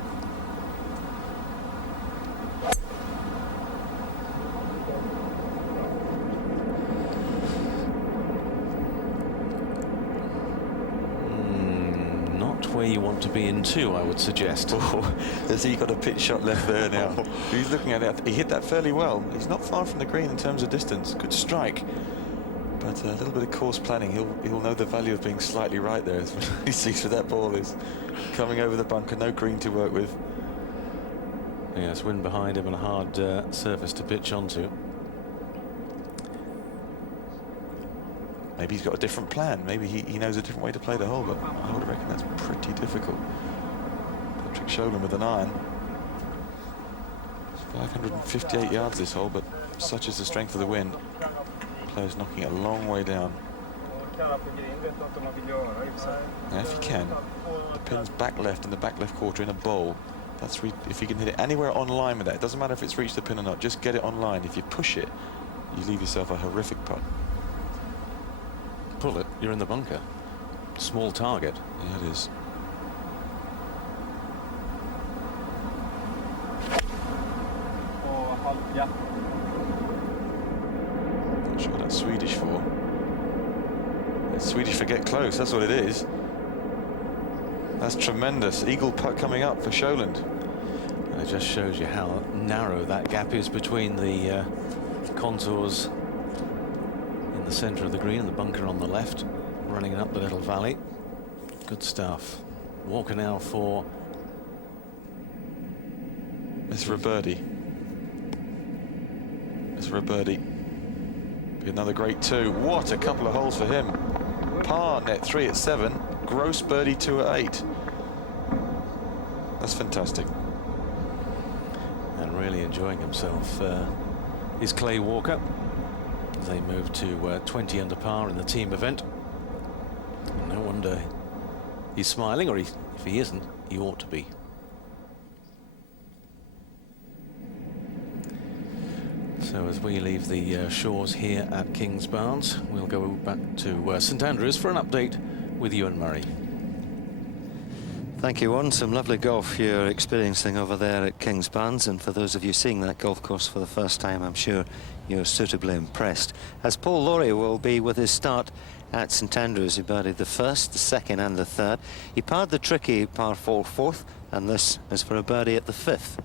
Where you want to be in 2, I would suggest. Oh, has he got a pitch shot left there now? He's looking at it. He hit that fairly well. He's not far from the green in terms of distance. Good strike. But a little bit of course planning. He'll know the value of being slightly right there. He sees where that ball is coming over the bunker. No green to work with. Yes, wind behind him and a hard surface to pitch onto. Maybe he's got a different plan. Maybe he knows a different way to play the hole, but I would reckon that's pretty difficult. Patrick Sholin with an iron. It's 558 yards this hole, but such is the strength of the wind. Player's knocking it a long way down. Now, if he can, the pin's back left in the back left quarter in a bowl. That's if he can hit it anywhere on line with that. It doesn't matter if it's reached the pin or not. Just get it on line. If you push it, you leave yourself a horrific putt. Pull it, you're in the bunker. Small target. Yeah, it is. Not sure what that's Swedish for. It's Swedish for get close, that's what it is. That's tremendous. Eagle putt coming up for Sholin. And it just shows you how narrow that gap is between the contours in the centre of the green and the bunker on the left, running up the little valley. Good stuff. Walker now for... It's for a birdie. It's for a birdie. Be another great 2. What a couple of holes for him. par, net 3 at 7, gross birdie 2 at 8. That's fantastic. And really enjoying himself is Clay Walker. They move to 20 under par in the team event. No wonder he's smiling, or if he isn't, he ought to be. So as we leave the shores here at Kingsbarns, we'll go back to St Andrews for an update with Ewan Murray. Thank you, Warren. Some lovely golf you're experiencing over there at Kingsbarns, and for those of you seeing that golf course for the first time, I'm sure you're suitably impressed. As Paul Lawrie will be with his start at St Andrews. He birdied the first, the second and the third. He parred the tricky par 4 fourth, and this is for a birdie at the fifth.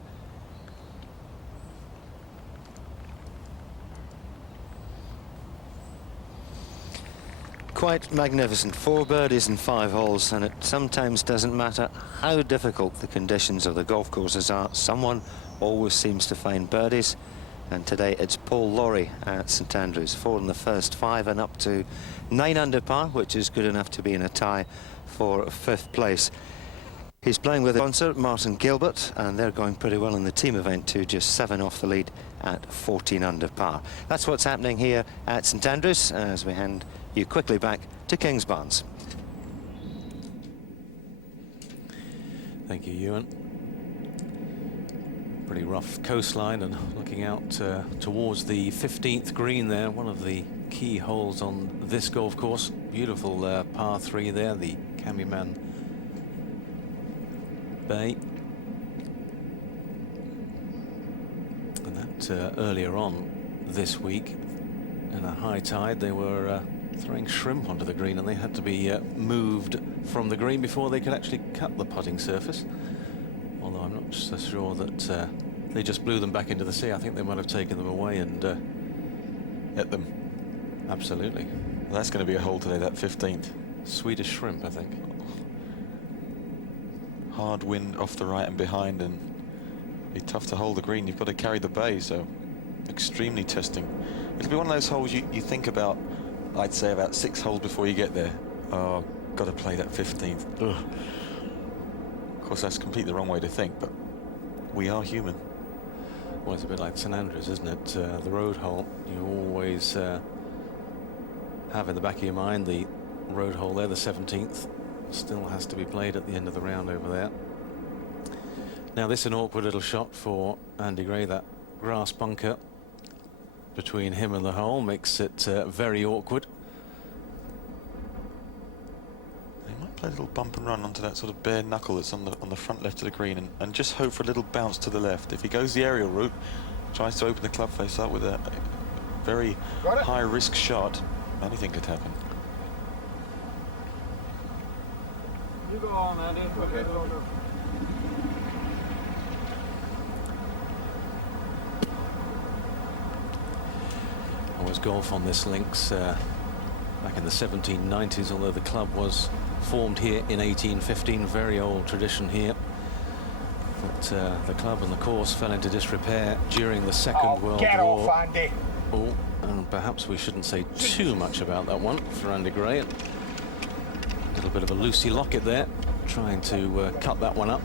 Quite magnificent. 4 birdies in 5 holes, and it sometimes doesn't matter how difficult the conditions of the golf courses are. Someone always seems to find birdies, and today it's Paul Lawrie at St Andrews. 4 in the first 5 and up to 9 under par, which is good enough to be in a tie for 5th place. He's playing with a sponsor, Martin Gilbert, and they're going pretty well in the team event too, just 7 off the lead at 14 under par. That's what's happening here at St Andrews as we hand you quickly back to Kingsbarns. Thank you, Ewan. Pretty rough coastline, and looking out towards the 15th green there, one of the key holes on this golf course. Beautiful par 3 there, the Camiman Bay. And that earlier on this week, in a high tide, they were throwing shrimp onto the green, and they had to be moved from the green before they could actually cut the putting surface. Although I'm not so sure that they just blew them back into the sea. I think they might have taken them away and Hit them. Absolutely. Well, that's going to be a hole today, that 15th. Swedish shrimp, I think. Hard wind off the right and behind, and be tough to hold the green. You've got to carry the bay, so extremely testing. It'll be one of those holes you think about, I'd say about 6 holes before you get there. Oh, got to play that 15th. Ugh. Of course, that's completely the wrong way to think, but we are human. Well, it's a bit like St Andrews, isn't it? The road hole, you always have in the back of your mind the road hole there, the 17th. Still has to be played at the end of the round over there. Now, this is an awkward little shot for Andy Gray. That grass bunker between him and the hole makes it very awkward. He might play a little bump and run onto that sort of bare knuckle that's on the front left of the green, and just hope for a little bounce to the left. If he goes the aerial route, tries to open the club face up with a very high risk shot, anything could happen. You go on, Andy. Okay. Always golf on this links back in the 1790s, although the club was formed here in 1815. Very old tradition here. But the club and the course fell into disrepair during the Second World War. Off, Andy. Oh, and perhaps we shouldn't say too much about that one for Andy Gray. A little bit of a Lucy Lockett there, trying to cut that one up.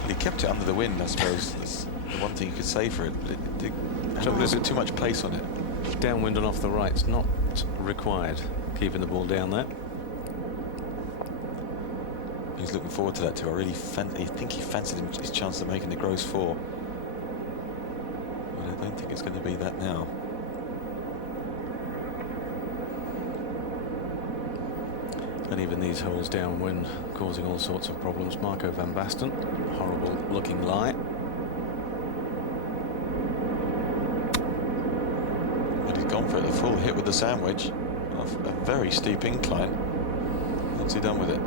Well, he kept it under the wind, I suppose. That's the one thing you could say for it, but it had a little bit too much pace on it. Downwind and off the right, it's not required, keeping the ball down there. He's looking forward to that too. I think he fancied his chance of making the gross 4. But I don't think it's going to be that now. And even these holes downwind causing all sorts of problems. Marco van Basten, horrible looking lie. But he's gone for it, a full hit with the sandwich off a very steep incline. What's he done with it?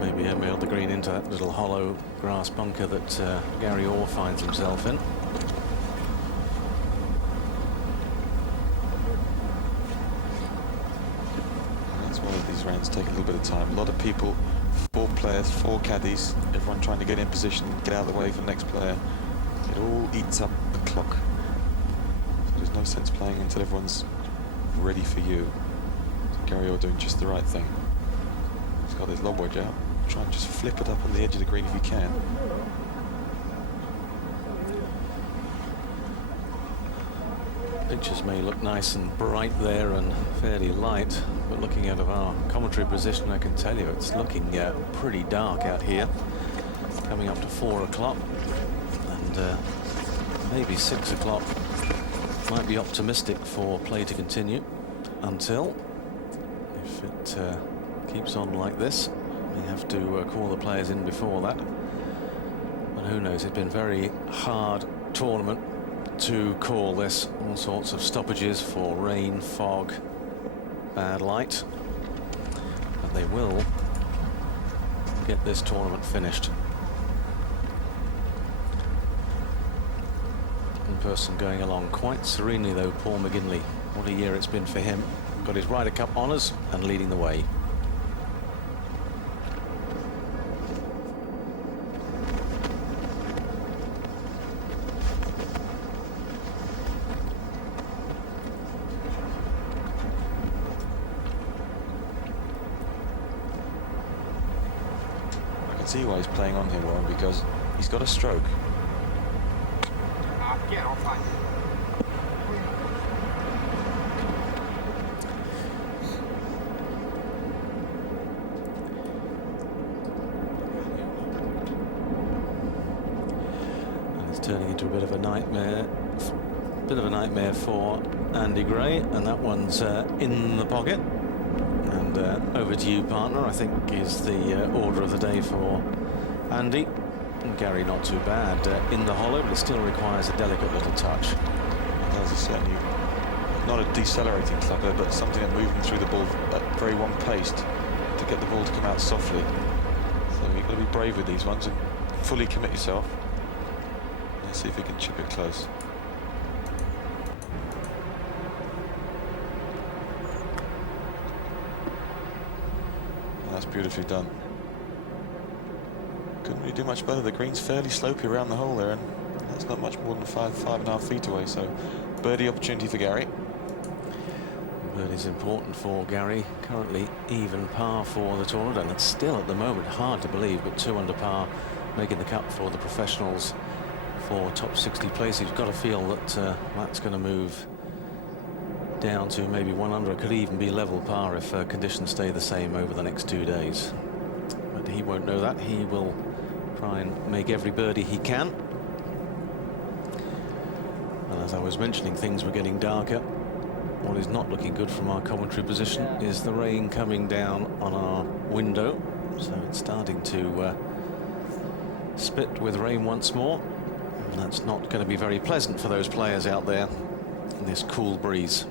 Maybe on the green into that little hollow grass bunker that Gary Orr finds himself in. These rounds take a little bit of time. A lot of people, 4 players, 4 caddies, everyone trying to get in position, get out of the way for the next player. It all eats up clock. So there's no sense playing until everyone's ready for you. So Gary Orr doing just the right thing. He's got his lob wedge out. Try and just flip it up on the edge of the green if you can. Pictures may look nice and bright there and fairly light, but looking out of our commentary position, I can tell you it's looking pretty dark out here. Coming up to 4 o'clock, and maybe 6 o'clock might be optimistic for play to continue until, if it keeps on like this, we have to call the players in before that. And who knows, it's been a very hard tournament to call this. All sorts of stoppages for rain, fog, bad light, but they will get this tournament finished. One person going along quite serenely though, Paul McGinley. What a year it's been for him. Got his Ryder Cup honours and leading the way. See why he's playing on here, Warren, because he's got a stroke. Get off, fine. And it's turning into a bit of a nightmare. For Andy Gray, and that one's in the pocket. And over to you, partner, I think is the order of the day for Andy. And Gary not too bad in the hollow, but it still requires a delicate little touch. That was certainly not a decelerating clubber, but something that moved him through the ball at very one pace to get the ball to come out softly. So you've got to be brave with these ones and fully commit yourself. Let's see if he can chip it close. That's beautifully done. Couldn't really do much better. The green's fairly slopey around the hole there, and that's not much more than 5.5 feet away. So birdie opportunity for Gary. Birdie's important for Gary. Currently even par for the tournament, and it's still at the moment hard to believe, but 2 under par, making the cut for the professionals for top 60 place. You've got to feel that that's going to move down to maybe 1 under. It could even be level par if conditions stay the same over the next 2 days. But he won't know that. He will try and make every birdie he can. And as I was mentioning, things were getting darker. What is not looking good from our commentary position is the rain coming down on our window. So it's starting to spit with rain once more. And that's not going to be very pleasant for those players out there in this cool breeze.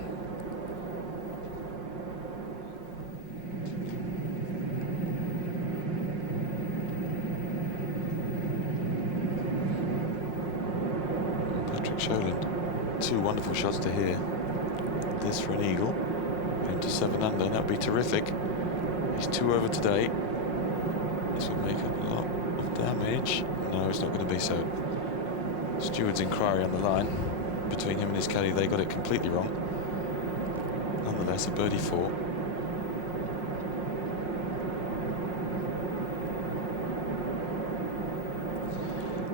Sholand, 2 wonderful shots to here. This for an eagle, into 7 under, and that would be terrific. He's 2 over today. This will make up a lot of damage. No, it's not going to be so. Steward's inquiry on the line between him and his caddy. They got it completely wrong. Nonetheless, a birdie 4.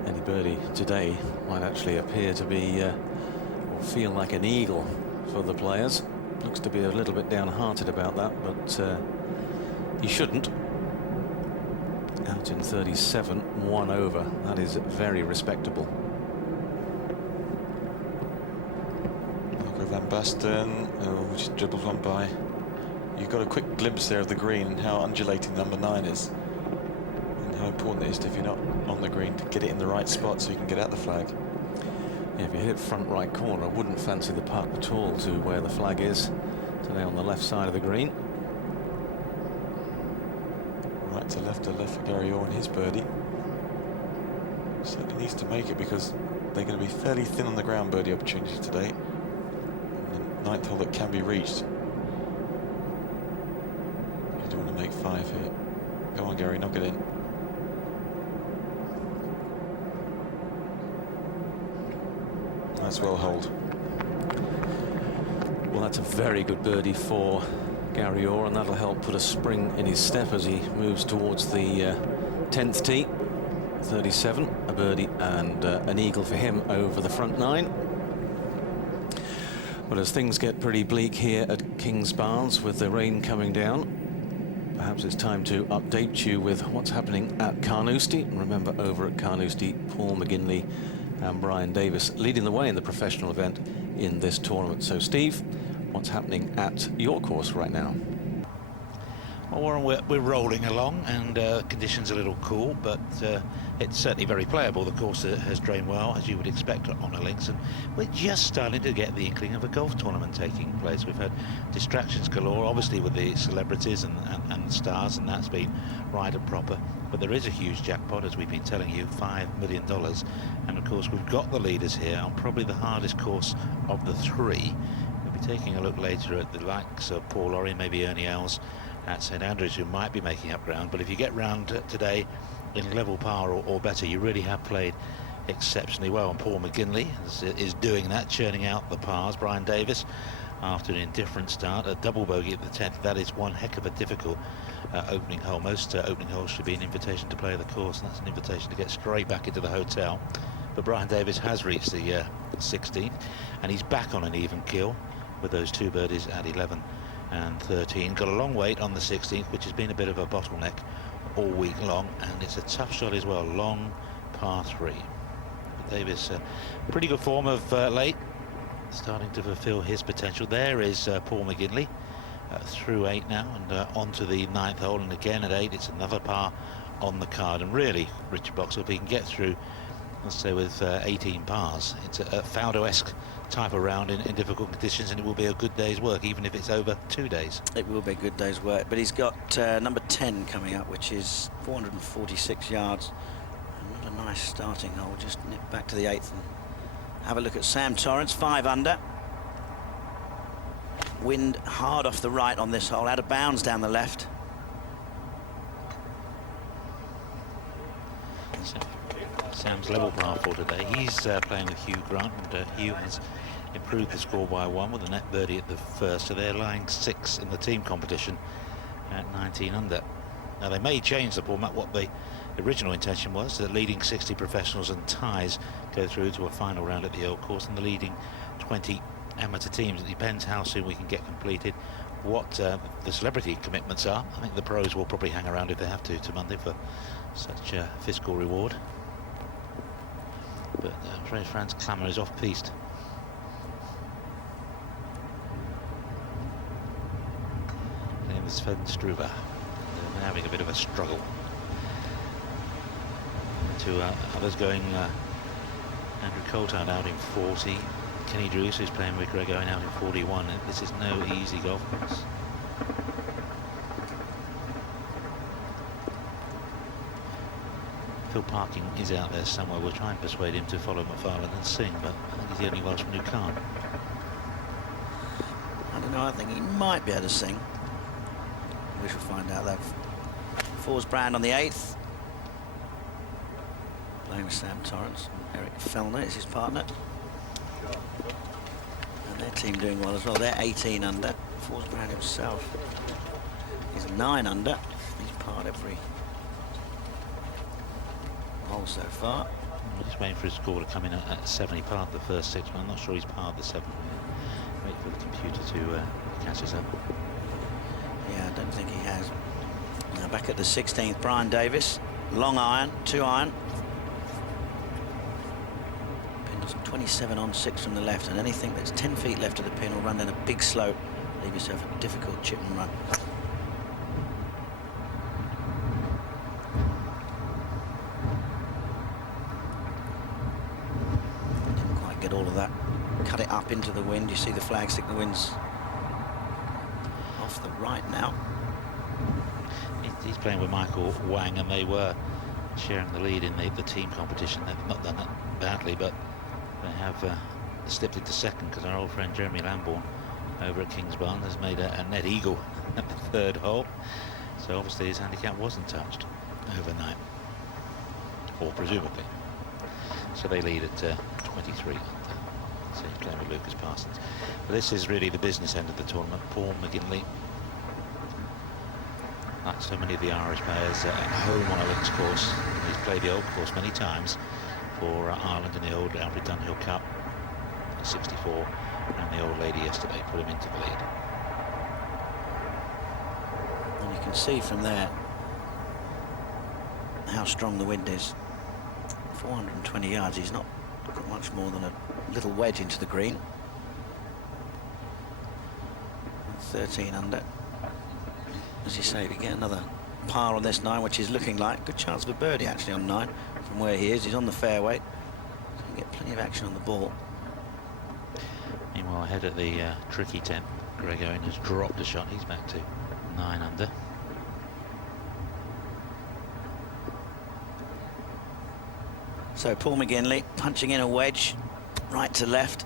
Any birdie today might actually appear to be or feel like an eagle for the players. Looks to be a little bit downhearted about that, but he shouldn't. Out in 37, 1 over. That is very respectable. Marco van Basten, oh, just dribbles one by. You've got a quick glimpse there of the green and how undulating number 9 is, and how important it is, if you're not on the green, to get it in the right spot so you can get at the flag. Yeah, if you hit front right corner, I wouldn't fancy the putt at all to where the flag is today on the left side of the green. Right to left for Gary Orr and his birdie. Certainly needs to make it, because they're going to be fairly thin on the ground birdie opportunity today. And the 9th hole that can be reached. You do want to make 5 here. Go on, Gary, knock it in. That's well holed. Well, that's a very good birdie for Gary Orr, and that'll help put a spring in his step as he moves towards the 10th tee. 37, a birdie and an eagle for him over the front 9. But as things get pretty bleak here at Kings Barnes with the rain coming down, perhaps it's time to update you with what's happening at Carnoustie. And remember, over at Carnoustie, Paul McGinley and Brian Davis leading the way in the professional event in this tournament. So, Steve, what's happening at your course right now? Well, Warren, we're rolling along, and conditions a little cool, but it's certainly very playable. The course has drained well, as you would expect on a links, and we're just starting to get the inkling of a golf tournament taking place. We've had distractions galore, obviously with the celebrities and stars, and that's been right and proper. But there is a huge jackpot, as we've been telling you, $5 million. And of course, we've got the leaders here on probably the hardest course of the 3. We'll be taking a look later at the likes of Paul Lawrie, maybe Ernie Els at St Andrews, who might be making up ground. But if you get round today in level par or better, you really have played exceptionally well. And Paul McGinley is doing that, churning out the pars. Brian Davis, after an indifferent start, a double bogey at the 10th. That is one heck of a difficult opening hole. Most opening holes should be an invitation to play the course, and that's an invitation to get straight back into the hotel. But Brian Davis has reached the 16th, and he's back on an even keel with those 2 birdies at 11 and 13. Got a long wait on the 16th, which has been a bit of a bottleneck all week long, and it's a tough shot as well. Long par 3. But Davis, pretty good form of late, starting to fulfill his potential. There is Paul McGinley through 8 now, and on to the 9th hole, and again at 8 it's another par on the card. And really, Richard Boxall, if he can get through, let's say with 18 pars, it's a Faudo-esque type of round in difficult conditions, and it will be a good day's work, even if it's over 2 days. It will be a good day's work, but he's got number 10 coming up, which is 446 yards. And not a nice starting hole. Just nip back to the 8th and have a look at Sam Torrance, 5 under. Wind hard off the right on this hole, out of bounds down the left. Sam's level par 4 today. He's playing with Hugh Grant, and Hugh has improved the score by 1 with a net birdie at the first, so they're lying 6 in the team competition at 19 under. Now, they may change the format. What the original intention was that leading 60 professionals and ties go through to a final round at the old course, and the leading 20 amateur teams. It depends how soon we can get completed, what the celebrity commitments are. I think the pros will probably hang around if they have to Monday for such a fiscal reward. But I'm afraid Franz Klammer is off-piste. Name is Sven Struve. They're having a bit of a struggle. To others going, Andrew Coulthard out in 40. Kenny Drews, who's playing with Greg Owen, out in 41. This is no easy golf course. Phil Parking is out there somewhere. We'll try and persuade him to follow McFarlane and sing, but I think he's the only Welshman who can't. I don't know, I think he might be able to sing. We shall find out that. Fours Brand on the 8th. Playing with Sam Torrance. Eric Fellner is his partner. And their team doing well as well. They're 18 under. Fours Brand himself is 9 under. He's parred every hole so far. I'm just waiting for his score to come in at 7. He parred the first 6, but I'm not sure he's parred the 7th. Wait for the computer to catch us up. Yeah, I don't think he has. Now back at the 16th, Brian Davis. Long iron, 2 iron. Pin does 27 on 6 from the left, and anything that's 10 feet left of the pin will run down a big slope. Leave yourself a difficult chip and run. All of that, cut it up into the wind. You see the flag stick, the wind's off the right now. He's playing with Michael Wang, and they were sharing the lead in the team competition. They've not done that badly, but they have slipped into second because our old friend Jeremy Lambourne over at Kings Barnes has made a net eagle at the 3rd hole. So obviously his handicap wasn't touched overnight, or presumably. So they lead at 23. playing with Lucas Parsons. But this is really the business end of the tournament. Paul McGinley, like so many of the Irish players, at home on a links course. He's played the old course many times for Ireland in the old Alfred Dunhill Cup, 64, and the old lady yesterday put him into the lead. And you can see from there how strong the wind is. 420 yards, he's not got much more than a little wedge into the green. 13 under. As you say, we get another par on this 9, which is looking like a good chance of a birdie actually on 9 from where he is. He's on the fairway, so you get plenty of action on the ball. Meanwhile, ahead at the tricky 10, Greg Owen has dropped a shot. He's back to 9 under. So Paul McGinley punching in a wedge, right to left.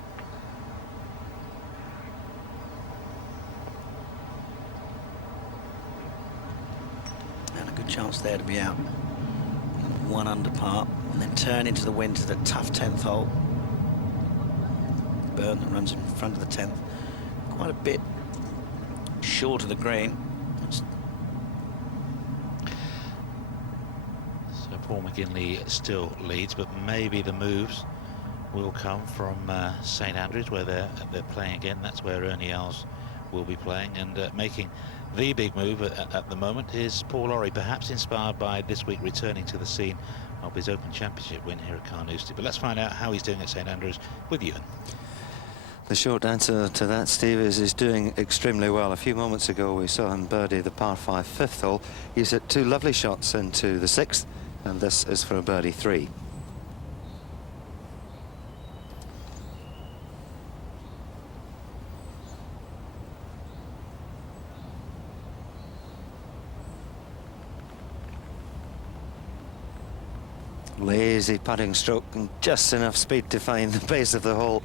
And a good chance there to be out. 1 under par, and then turn into the wind to the tough 10th hole. Burn that runs in front of the 10th. Quite a bit short of the green. Paul McGinley still leads, but maybe the moves will come from St Andrews, where they're playing again. That's where Ernie Els will be playing, and making the big move at the moment is Paul Lawrie, perhaps inspired by this week returning to the scene of his Open Championship win here at Carnoustie. But let's find out how he's doing at St Andrews with Ewan. The short answer to that, Steve, is he's doing extremely well. A few moments ago we saw him birdie the par 5 5th hole. He's hit 2 lovely shots into the 6th, and this is for a birdie 3. Lazy putting stroke and just enough speed to find the base of the hole.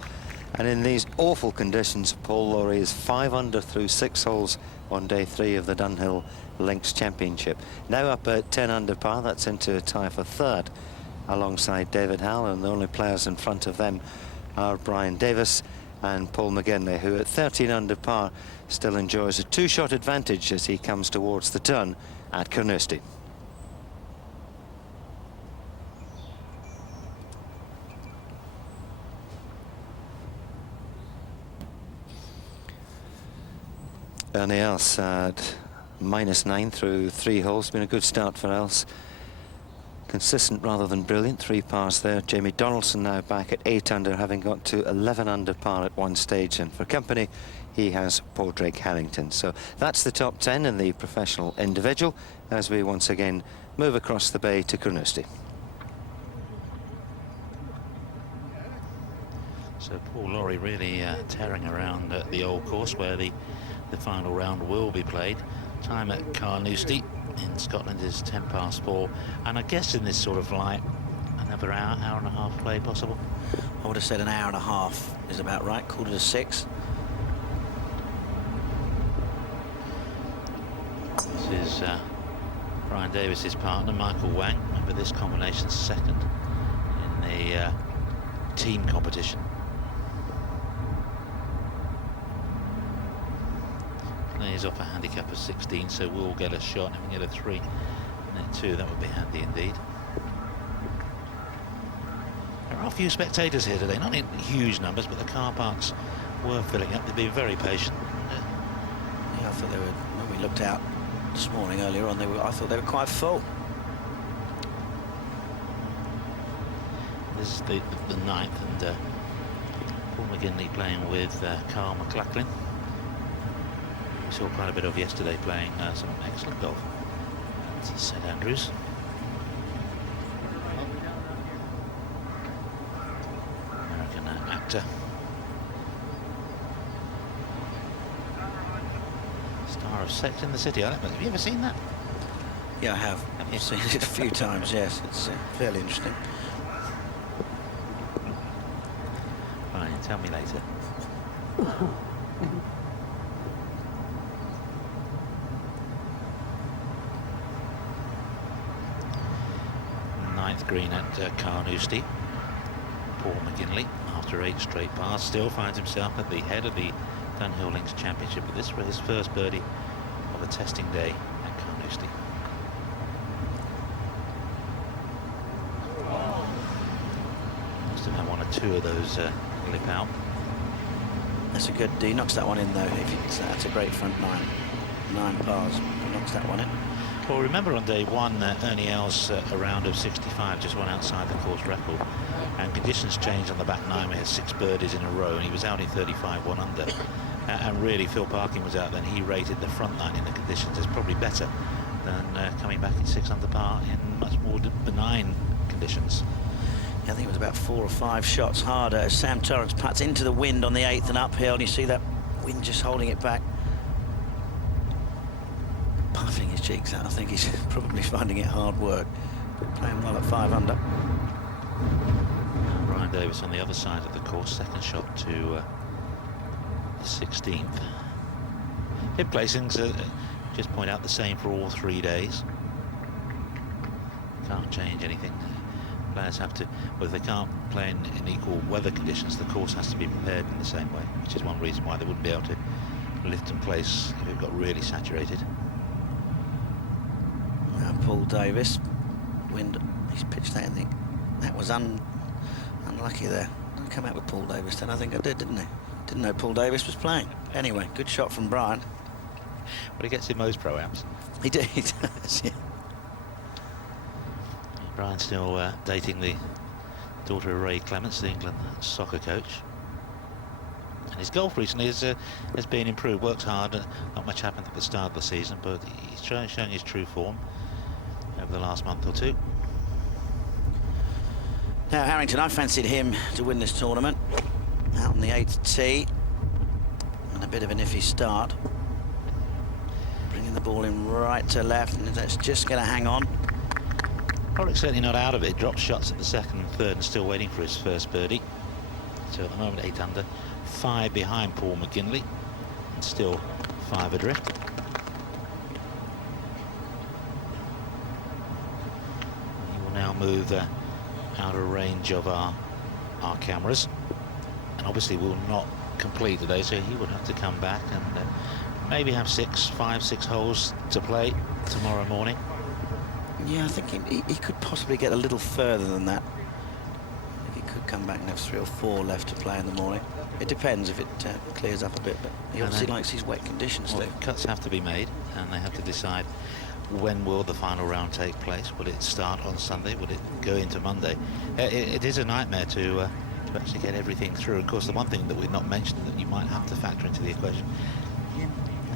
And in these awful conditions, Paul Lawrie is 5 under through 6 holes on day 3 of the Dunhill Links Championship. Now up at 10 under par, that's into a tie for 3rd alongside David Howell, and the only players in front of them are Brian Davis and Paul McGinley, who at 13 under par still enjoys a 2-shot advantage as he comes towards the turn at Carnoustie. Ernie Els at -9 through 3 holes. Been a good start for Els. Consistent rather than brilliant. 3 pars there. Jamie Donaldson now back at 8 under, having got to 11 under par at one stage. And for company, he has Padraig Harrington. So that's the top 10 in the professional individual as we once again move across the bay to Carnoustie. So Paul Lawrie really tearing around at the old course where the final round will be played. Time at Carnoustie in Scotland is 10 past 4, and I guess in this sort of light, another hour and a half play possible. I would have said an hour and a half is about right, 5:45. This is Brian Davis's partner, Michael Wang. Remember, this combination's second in the team competition. He's off a handicap of 16, so we'll get a shot. If we can get a 3 and then 2, that would be handy indeed. There are a few spectators here today, not in huge numbers, but the car parks were filling up. They've been very patient. Yeah, I thought they were, when we looked out this morning earlier on, I thought they were quite full. This is the 9th, and Paul McGinley playing with Carl McLachlan. We saw quite a bit of yesterday, playing some excellent golf at St Andrews. American actor. Star of Sex in the City. I don't know, have you ever seen that? Yeah, I have. I've seen it a few times, yes. It's fairly interesting. Fine, tell me later. Green at Carnoustie. Paul McGinley, after 8 straight pars, still finds himself at the head of the Dunhill Links Championship, but this was his first birdie of a testing day at Carnoustie. Must have had 1 or 2 of those lip out. That's a good. He knocks that one in though. That's a great front 9 pars. He knocks that one in. Well, remember on day 1, Ernie Els, a round of 65, just went outside the course record, and conditions changed on the back 9. We had 6 birdies in a row, and he was out in 35, 1 under. And really, Phil Parkin was out then. He rated the front 9 in the conditions as probably better than coming back in 6 under par in much more benign conditions. I think it was about 4 or 5 shots harder as Sam Torrance putts into the wind on the 8th and uphill, and you see that wind just holding it back. Puffing his cheeks out. I think he's probably finding it hard work, but playing well at 5 under. Brian Davis on the other side of the course, second shot to the 16th. Hip placings, just point out, the same for all 3 days. Can't change anything. Players have to, well, if they can't play in equal weather conditions, the course has to be prepared in the same way, which is one reason why they wouldn't be able to lift and place if it got really saturated. Now Paul Davis, wind, he's pitched that in the, that was unlucky there. Didn't come out with Paul Davis then, I think I did, didn't he? Didn't know Paul Davis was playing. Anyway, good shot from Brian. But he gets in most pro-ams. He does, yeah. Brian's still dating the daughter of Ray Clements, the England soccer coach. And his golf recently has been improved. Works hard. Not much happened at the start of the season, but he's showing his true form over the last month or 2. Now Harrington, I fancied him to win this tournament. Out on the 8th tee, and a bit of an iffy start. Bringing the ball in right to left, and that's just going to hang on. Horrocks certainly not out of it. Drops shots at the 2nd and 3rd and still waiting for his first birdie. So at the moment 8 under, 5 behind Paul McGinley, and still 5 adrift. He will now move out of range of our cameras, and obviously will not complete today, so he would have to come back and maybe have 5, 6 holes to play tomorrow morning. Yeah, I think he could possibly get a little further than that. I think he could come back and have 3 or 4 left to play in the morning. It depends if it clears up a bit, but he obviously likes these wet conditions too. Cuts have to be made, and they have to decide when will the final round take place. Will it start on Sunday? Will it go into Monday? It is a nightmare to actually get everything through. Of course, the one thing that we've not mentioned that you might have to factor into the equation,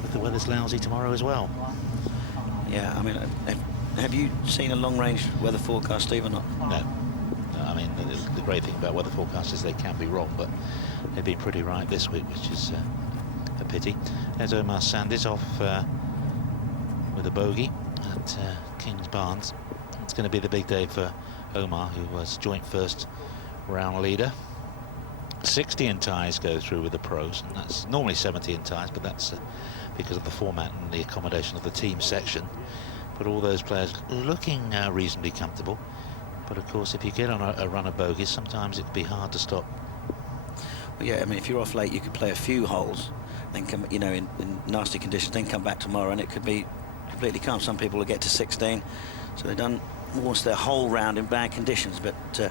if the weather's lousy tomorrow as well. Yeah, I mean, have you seen a long-range weather forecast, Steve, or not? No. I mean, the great thing about weather forecasts is they can be wrong, but they've been pretty right this week, which is a pity. There's Omar Sandys off with a bogey at Kings Barnes. It's going to be the big day for Omar, who was joint first round leader. 60 in ties go through with the pros, and that's normally 70 in ties, but that's because of the format and the accommodation of the team section. But all those players looking reasonably comfortable. But of course, if you get on a run of bogeys, sometimes it can be hard to stop. Well, yeah, I mean, if you're off late, you could play a few holes, then come, you know, in nasty conditions, then come back tomorrow, and it could be completely calm. Some people will get to 16, so they've done almost their whole round in bad conditions. But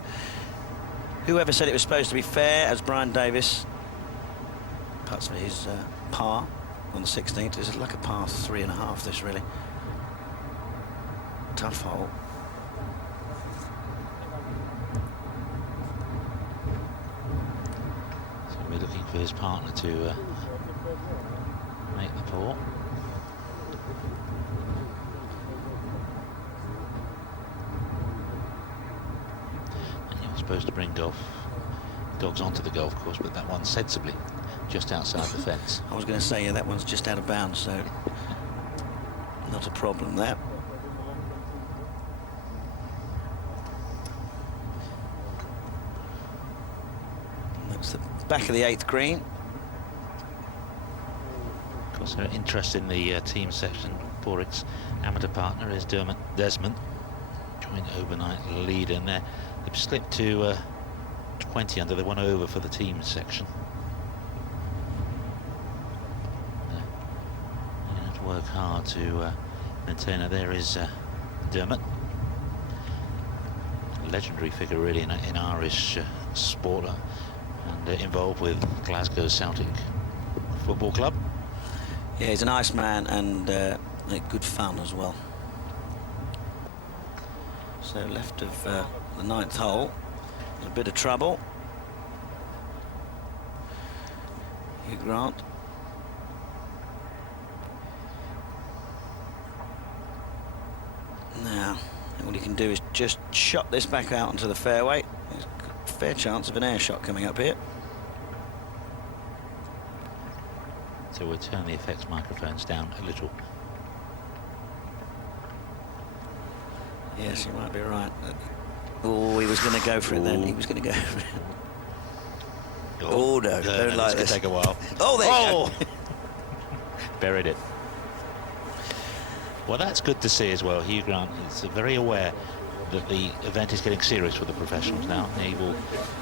whoever said it was supposed to be fair, as Brian Davis putts for his par on the 16th. It's like a par 3.5, this really. Tough hole. So we're looking for his partner to make the pull. And you're supposed to bring dogs onto the golf course, but that one's sensibly just outside the fence. I was going to say, yeah, that one's just out of bounds, so not a problem there. That's the back of the 8th green. Of course, they're interested in the team section. Borik's amateur partner is Desmond, joint overnight leader, and they've slipped to 20 under. They went over for the team section. They have to work hard to maintain it. There is Dermot, a legendary figure really in Irish sport, and involved with Glasgow Celtic Football Club. Yeah, he's a nice man and good fun as well. So left of the 9th hole, a bit of trouble. Hugh Grant. Now, all he can do is just shot this back out onto the fairway. There's a fair chance of an air shot coming up here. So we'll turn the effects microphones down a little. Yes, you might be right. Oh, he was going to go for it then. He was going to go for it. Oh, no, don't like this. Take a while. Oh, there you go. Buried it. Well, that's good to see as well. Hugh Grant is very aware that the event is getting serious for the professionals now. He will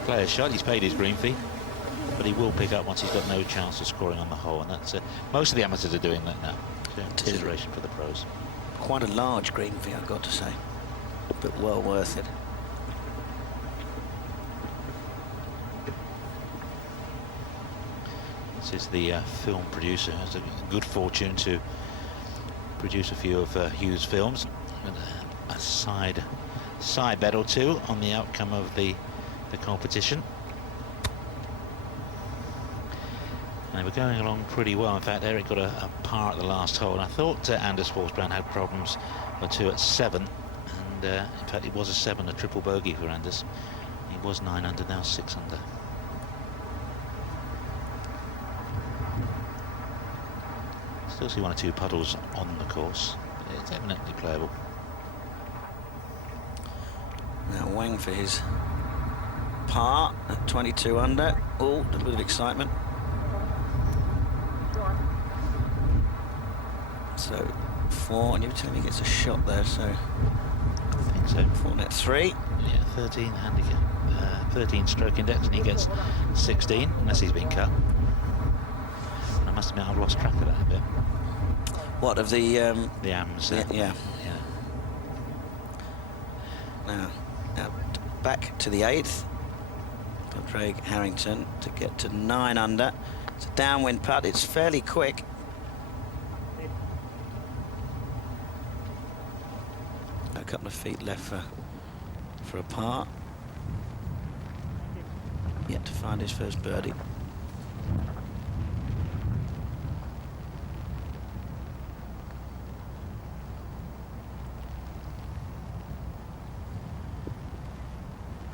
play a shot. He's paid his green fee, but he will pick up once he's got no chance of scoring on the hole, and that's most of the amateurs are doing that now. So consideration for the pros. Quite a large green fee, I've got to say, but well worth it. This is the film producer. Has a good fortune to produce a few of Hugh's films, and a side bet or two on the outcome of the competition. And we're going along pretty well. In fact, Eric got a par at the last hole, and I thought Anders Forsbrand had problems or two at 7, and in fact it was a 7, a triple bogey for Anders. He was 9 under, now 6 under. Still see 1 or 2 puddles on the course. It's eminently playable. Now Wang for his par at 22 under. Oh, a bit of excitement. So 4, and you tell me he gets a shot there, so I think so. 4 net 3. Yeah, 13 handicap, 13 stroke index, and he gets 16, unless he's been cut. I must admit I've lost track of that a bit. What, of the AMs? Yeah. Now back to the 8th. Padraig Harrington to get to 9 under. It's a downwind putt. It's fairly quick. A couple of feet left for a par. Yet to find his first birdie.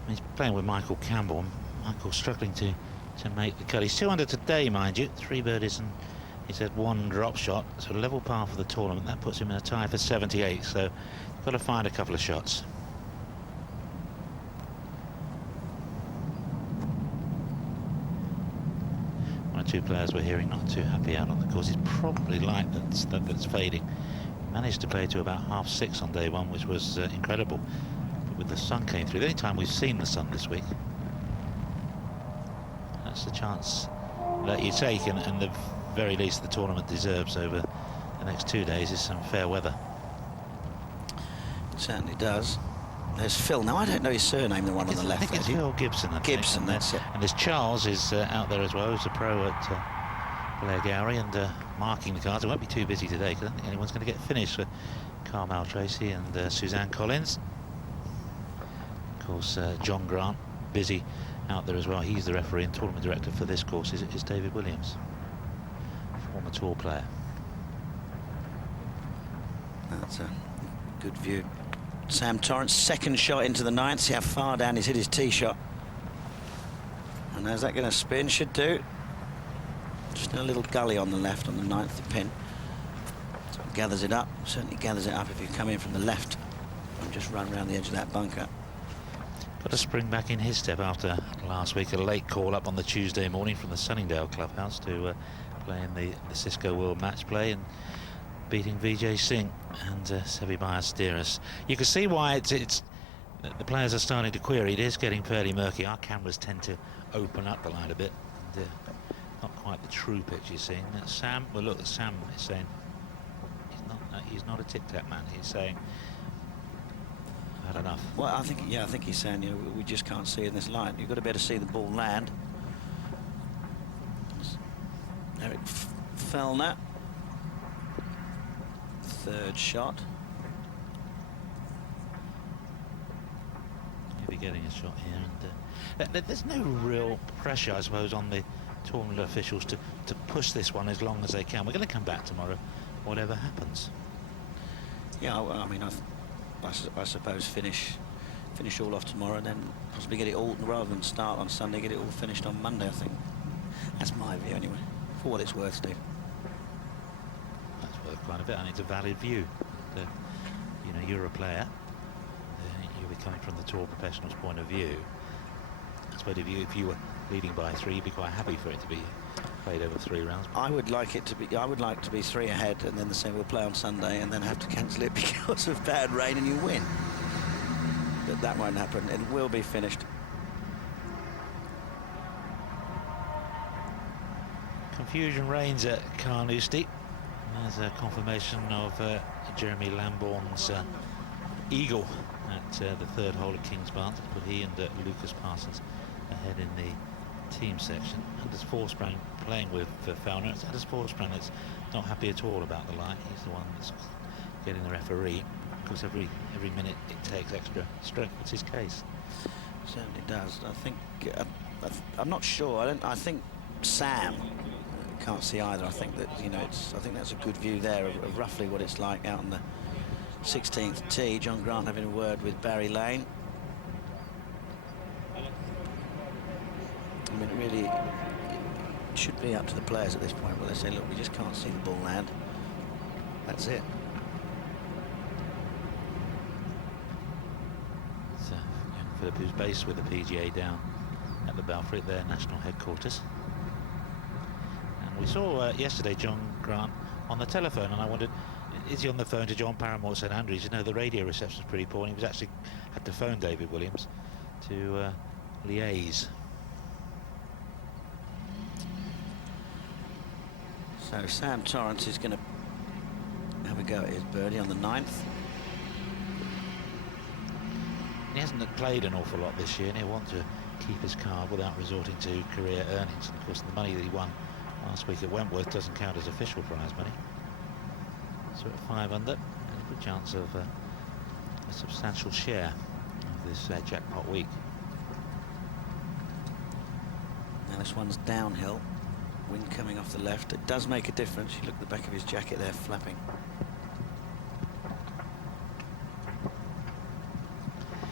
He's playing with Michael Campbell. Michael's struggling to make the cut. He's 2 under today, mind you. 3 birdies, and he's had 1 drop shot. So a level par for the tournament. That puts him in a tie for 78. So got to find a couple of shots. One or 2 players we're hearing not too happy out on the course. It's probably light that's fading. Managed to play to about 6:30 on day 1, which was incredible. With the sun came through. The only time we've seen the sun this week. That's the chance that you take, and the very least the tournament deserves over the next 2 days is some fair weather. It certainly does. There's Phil. Now I don't know his surname, the one on the left. I think it's Phil Gibson. Gibson, that's it. And there's Charles is out there as well, who's a pro at Blair Gowrie, and marking the cards. It won't be too busy today because I don't think anyone's going to get finished for Carmel Tracy and Suzanne Collins. Of course, John Grant busy out there as well. He's the referee and tournament director for this course. Is David Williams, former tour player. That's a good view. Sam Torrance, second shot into the 9th. See how far down he's hit his tee shot. And how's that going to spin? Should do. Just a little gully on the left on the 9th, the pin. So it gathers it up. Certainly gathers it up if you come in from the left and just run around the edge of that bunker. Got to spring back in his step after last week, a late call up on the Tuesday morning from the Sunningdale clubhouse to play in the Cisco World Match Play and beating Vijay Singh and Sevi Ballesteros. You can see why it's the players are starting to query. It is getting fairly murky. Our cameras tend to open up the line a bit. And, not quite the true picture you're seeing. Sam, well look, Sam is saying he's not a tic-tac man. He's saying had enough. Well, I think he's saying, you know, we just can't see in this line. You've got to be able to see the ball land. Eric Fellner, third shot. He'll be getting a shot here, and there's no real pressure, I suppose, on the tournament officials to push this one as long as they can. We're going to come back tomorrow, whatever happens. Yeah, I mean, I suppose finish all off tomorrow, and then possibly get it all, rather than start on Sunday, get it all finished on Monday. I think that's my view anyway. For what it's worth, Steve. That's worth quite a bit, and it's a valid view. You know, you're a player. You'll be coming from the tour professional's point of view. I suppose if you were leading by 3, you'd be quite happy for it to be played over 3 rounds. I would like it to be. I would like to be 3 ahead, and then we'll play on Sunday, and then have to cancel it because of bad rain, and you win. But that won't happen. It will be finished. Confusion reigns at Carnoustie. There's a confirmation of Jeremy Lambourne's eagle at the 3rd hole at Kingsbarn. But he and Lucas Parsons ahead in the team section. Anders Forsprang playing with Fellner. It's Anders Forsprang that's not happy at all about the line. He's the one that's getting the referee. Of course, every minute it takes extra strength. It's his case. Certainly does. I think I'm not sure. I think Sam can't see either. I think that, you know, I think that's a good view there of roughly what it's like out on the 16th tee. John Grant having a word with Barry Lane. I mean, it really should be up to the players at this point, where they say, look, we just can't see the ball land. That's it. It's young Philip, who's based with the PGA down at the Belfry, their national headquarters. And we saw yesterday John Grant on the telephone, and I wondered, is he on the phone to John Paramore at St Andrews? You know, the radio reception is pretty poor, and he was actually had to phone David Williams to liaise. So Sam Torrance is going to have a go at his birdie on the 9th. He hasn't played an awful lot this year, and he'll want to keep his card without resorting to career earnings. And of course, the money that he won last week at Wentworth doesn't count as official prize money. So at 5 under, there's a good chance of a substantial share of this jackpot week. Now this one's downhill. Wind coming off the left. It does make a difference. You look at the back of his jacket there, flapping.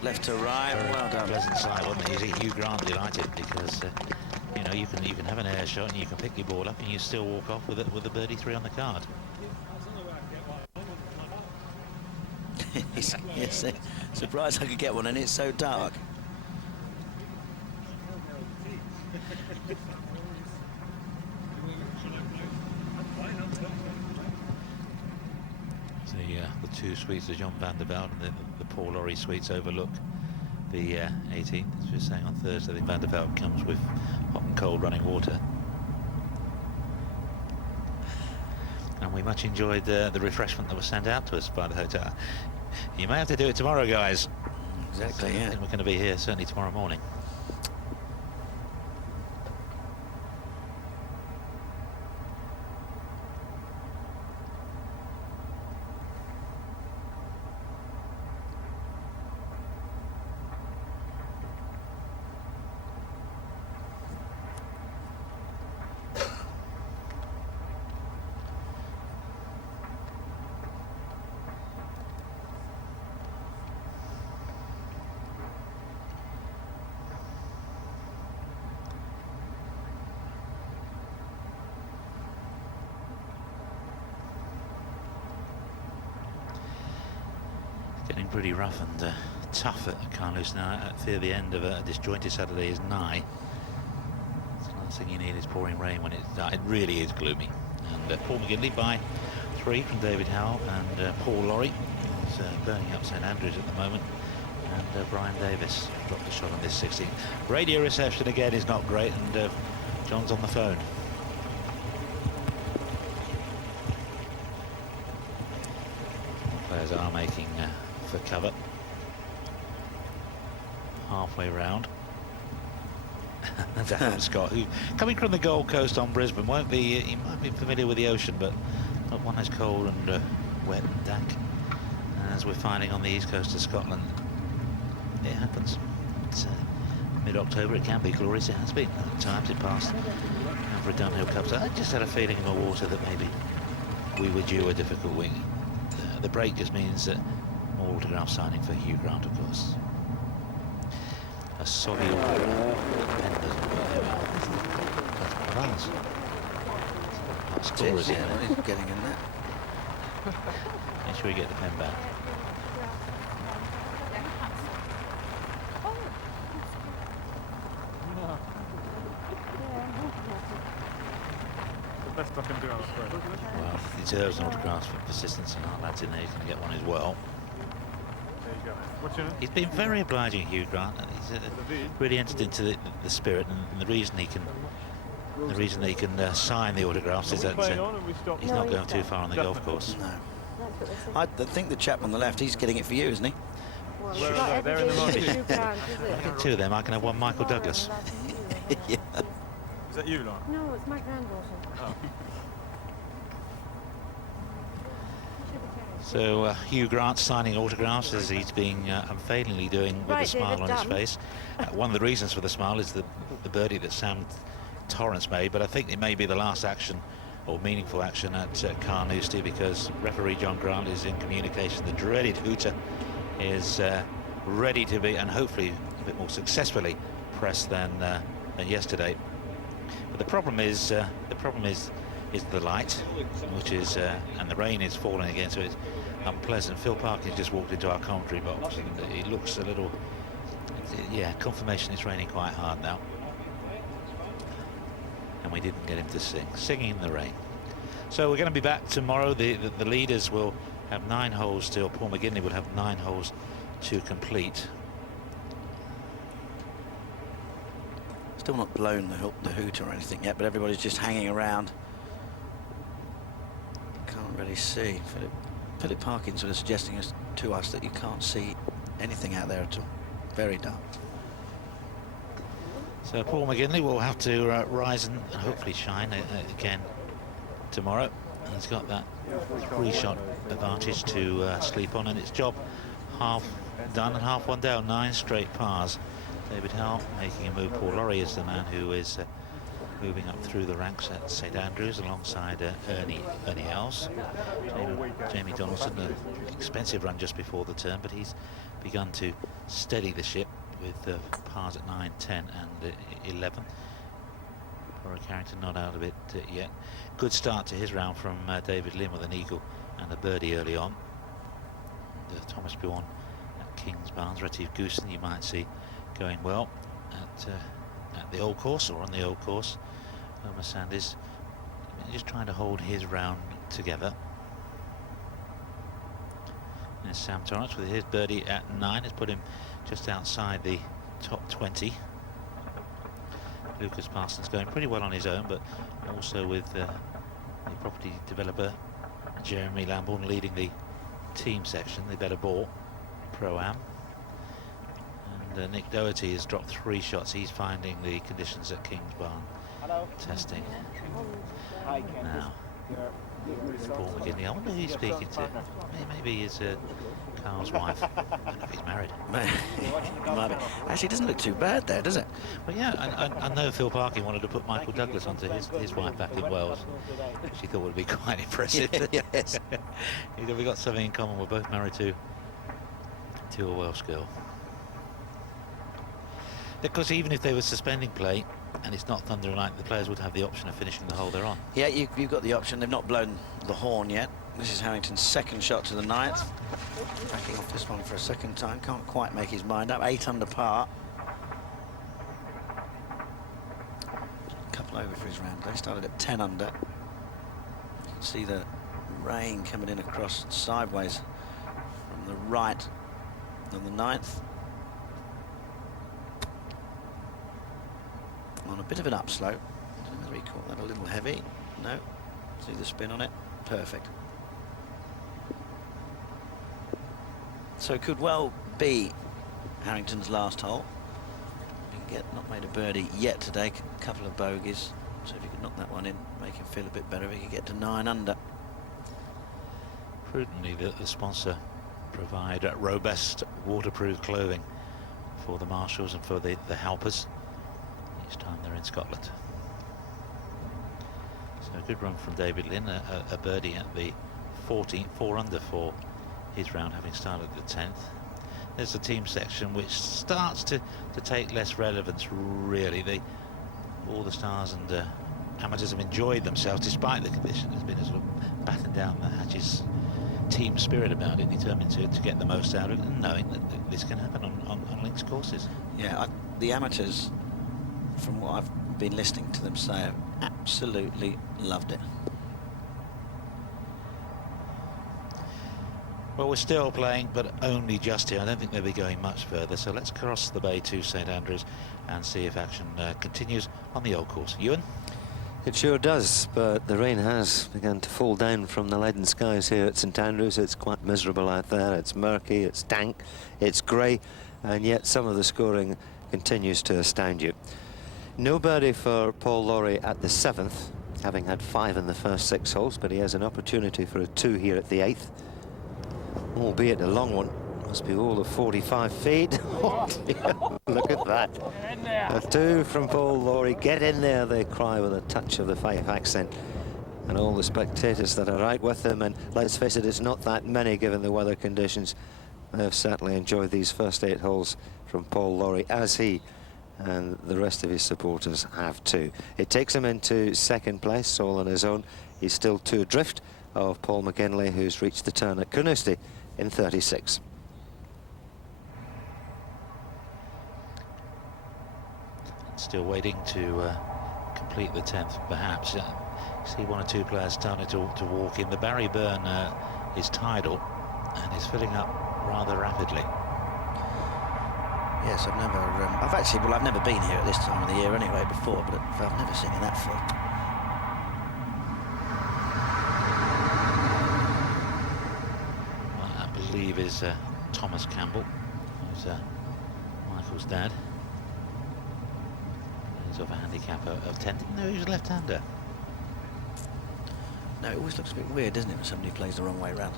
Left to right. Well done. Pleasant sight, wasn't it? Hugh Grant delighted because you know, you can have an air shot and you can pick your ball up and you still walk off with a birdie 3 on the card. Yes, surprised I could get one, and it's so dark. The 2 suites of John van der Velde and the Paul Lawrie suites overlook the 18th. As we were saying on Thursday, the Van der Velde comes with hot and cold running water. And we much enjoyed the refreshment that was sent out to us by the hotel. You may have to do it tomorrow, guys. Exactly, So yeah. I think we're going to be here certainly tomorrow morning. Getting pretty rough and tough at Carlos now. I fear the end of a disjointed Saturday is nigh. So the last thing you need is pouring rain when it really is gloomy. And Paul McGinley by 3 from David Howell, and Paul Lawrie is burning up St Andrews at the moment. And Brian Davis dropped a shot on this 16. Radio reception again is not great, and John's on the phone. Players are making for cover. Halfway round. Declan Scott, who coming from the Gold Coast on Brisbane, won't be, he might be familiar with the ocean, but not one as cold and wet and dank as we're finding on the east coast of Scotland. It happens. It's mid-October, it can be glorious, it has been at times in past for a Dunhill Cup. So I just had a feeling in the water that maybe we were due a difficult week. The break just means that more autograph signing for Hugh Grant, of course. A soggy autograph. The pen doesn't work there. That's one of ours. Our scorers in there. He's getting in there. Make sure you get the pen back. The best I can do, I'm afraid. Well, he deserves an autograph for persistence, and our lad's in there, he's going to get one as well. There you go. What's your name? He's been very obliging, Hugh Grant, and he's really entered into the spirit, and the reason he can sign the autographs is that he's not going too far on the golf course. No. I think the chap on the left, he's getting it for you, isn't he? Well, they're in the market. I get two of them, I can have one Michael Douglas. Yeah. Is that you, Lauren? No, it's my granddaughter. Oh. So Hugh Grant signing autographs, as he's been unfailingly doing with a smile on his face. One of the reasons for the smile is the birdie that Sam Torrance made, but I think it may be the last action or meaningful action at Carnoustie, because referee John Grant is in communication. The dreaded hooter is ready to be, and hopefully a bit more successfully pressed than yesterday. But the problem is the light, which is and the rain is falling again, so it's unpleasant. Phil Parkins just walked into our commentary box, and he looks a little, yeah, confirmation it's raining quite hard now. And we didn't get him to singing in the rain. So we're going to be back tomorrow. The leaders will have 9 holes still. Paul McGinley will have 9 holes to complete. Still not blown the hoot or anything yet, but everybody's just hanging around. Can't really see. Philip Parkins sort of suggesting to us that you can't see anything out there at all. Very dark. So Paul McGinley will have to rise and hopefully shine again tomorrow. He's got that 3-shot advantage to sleep on, and it's job half done and half one down. 9 straight pars. David Howe making a move. Paul Lawrie is the man who is moving up through the ranks at St Andrews alongside Ernie Els. Jamie Donaldson, an expensive run just before the turn, but he's begun to steady the ship with pars at 9, 10 and 11. Rory Carrington not out of it yet. Good start to his round from David Lim with an eagle and a birdie early on. Thomas Bjorn at Kings Barnes, Retief Goosen you might see going well at the old course or on the old course. Homer Sanders just trying to hold his round together. There's Sam Torrance with his birdie at 9. Has put him just outside the top 20. Lucas Parsons going pretty well on his own, but also with the property developer Jeremy Lambourne leading the team section, the better ball Pro-Am. And Nick Doherty has dropped 3 shots. He's finding the conditions at Kings Barn testing. Now, Paul McGinley, I wonder who he's speaking to. Maybe he's Carl's wife. I don't know if he's married. Actually, it doesn't look too bad there, does it? Well, yeah, I know Phil Parkin wanted to put Michael Douglas onto his wife back in Wales. She thought it would be quite impressive. Yes. We've got something in common. We're both married to a Welsh girl. Because even if they were suspending play and it's not thunder and lightning, the players would have the option of finishing the hole they're on. Yeah, you've got the option. They've not blown the horn yet. This is Harrington's 2nd shot to the 9th. Backing off this one for a 2nd time. Can't quite make his mind up. 8 under par. A couple over for his round. They started at 10 under. You can see the rain coming in across sideways from the right on the 9th. a bit of an upslope. I don't know whether he caught that a little heavy. No. See the spin on it? Perfect. So it could well be Harrington's last hole. He can not made a birdie yet today, a couple of bogeys. So if he could knock that one in, make him feel a bit better, he could get to 9 under. Prudently, the sponsor provide robust waterproof clothing for the marshals and for the helpers each time they're in Scotland. So a good run from David Lynn, a birdie at the 14th, 4 under for his round, having started the 10th. There's the team section, which starts to take less relevance, really. All the stars and amateurs have enjoyed themselves despite the conditions. There's been a sort of batten down the hatches team spirit about it, determined to get the most out of it, and knowing that this can happen on links courses. Yeah, the amateurs, from what I've been listening to them say, have absolutely loved it. Well, we're still playing, but only just here. I don't think they'll be going much further. So let's cross the bay to St Andrews and see if action continues on the old course. Ewan? It sure does, but the rain has begun to fall down from the leaden skies here at St Andrews. It's quite miserable out there. It's murky, it's dank, it's grey, and yet some of the scoring continues to astound you. No birdie for Paul Lawrie at the 7th, having had 5 in the first 6 holes, but he has an opportunity for a 2 here at the 8th. Albeit a long one. Must be all of 45 feet. Oh dear, look at that. A 2 from Paul Lawrie. Get in there, they cry with a touch of the Fife accent. And all the spectators that are out with him, and let's face it, it's not that many given the weather conditions. They have certainly enjoyed these first 8 holes from Paul Lawrie, as he and the rest of his supporters have too. It takes him into 2nd place, all on his own. He's still 2 adrift of Paul McGinley, who's reached the turn at Carnoustie in 36. Still waiting to complete the 10th, perhaps. See 1 or 2 players starting to walk in. The Barry Burn is tidal and is filling up rather rapidly. Yes, I've never been here at this time of the year anyway before, but I've never seen it that full. Well, I believe is Thomas Campbell, who's Michael's dad. He's off a handicap of 10. Didn't know he was a left-hander. No, it always looks a bit weird, doesn't it, when somebody plays the wrong way round.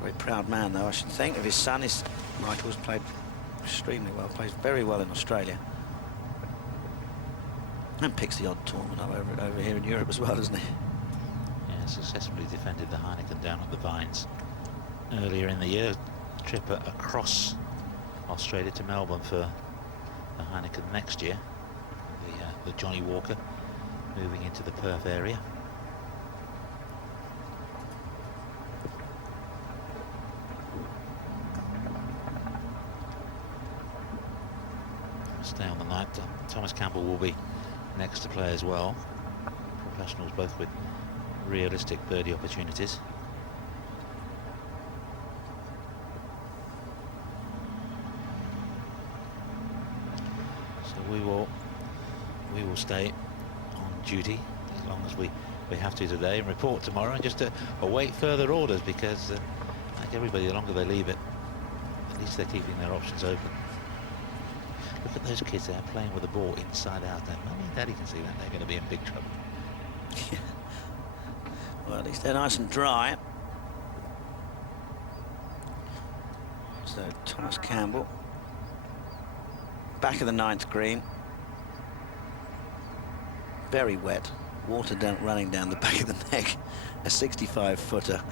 Very proud man, though, I should think, of his son. Michael's played extremely well, plays very well in Australia. And picks the odd tournament up over here in Europe as well, doesn't he? Yeah, successfully defended the Heineken down at the Vines earlier in the year. Trip across Australia to Melbourne for the Heineken next year. The Johnny Walker moving into the Perth area. Stay on the night. Thomas Campbell will be next to play as well. Professionals both with realistic birdie opportunities. So we will stay on duty as long as we have to today, and report tomorrow, and just await further orders, because like everybody, the longer they leave it, at least they're keeping their options open. Look at those kids there playing with the ball inside out. Now, Mummy and Daddy can see that they're going to be in big trouble. Well, at least they're nice and dry. So Thomas Campbell, back of the 9th green, very wet, water running down the back of the neck, a 65-footer.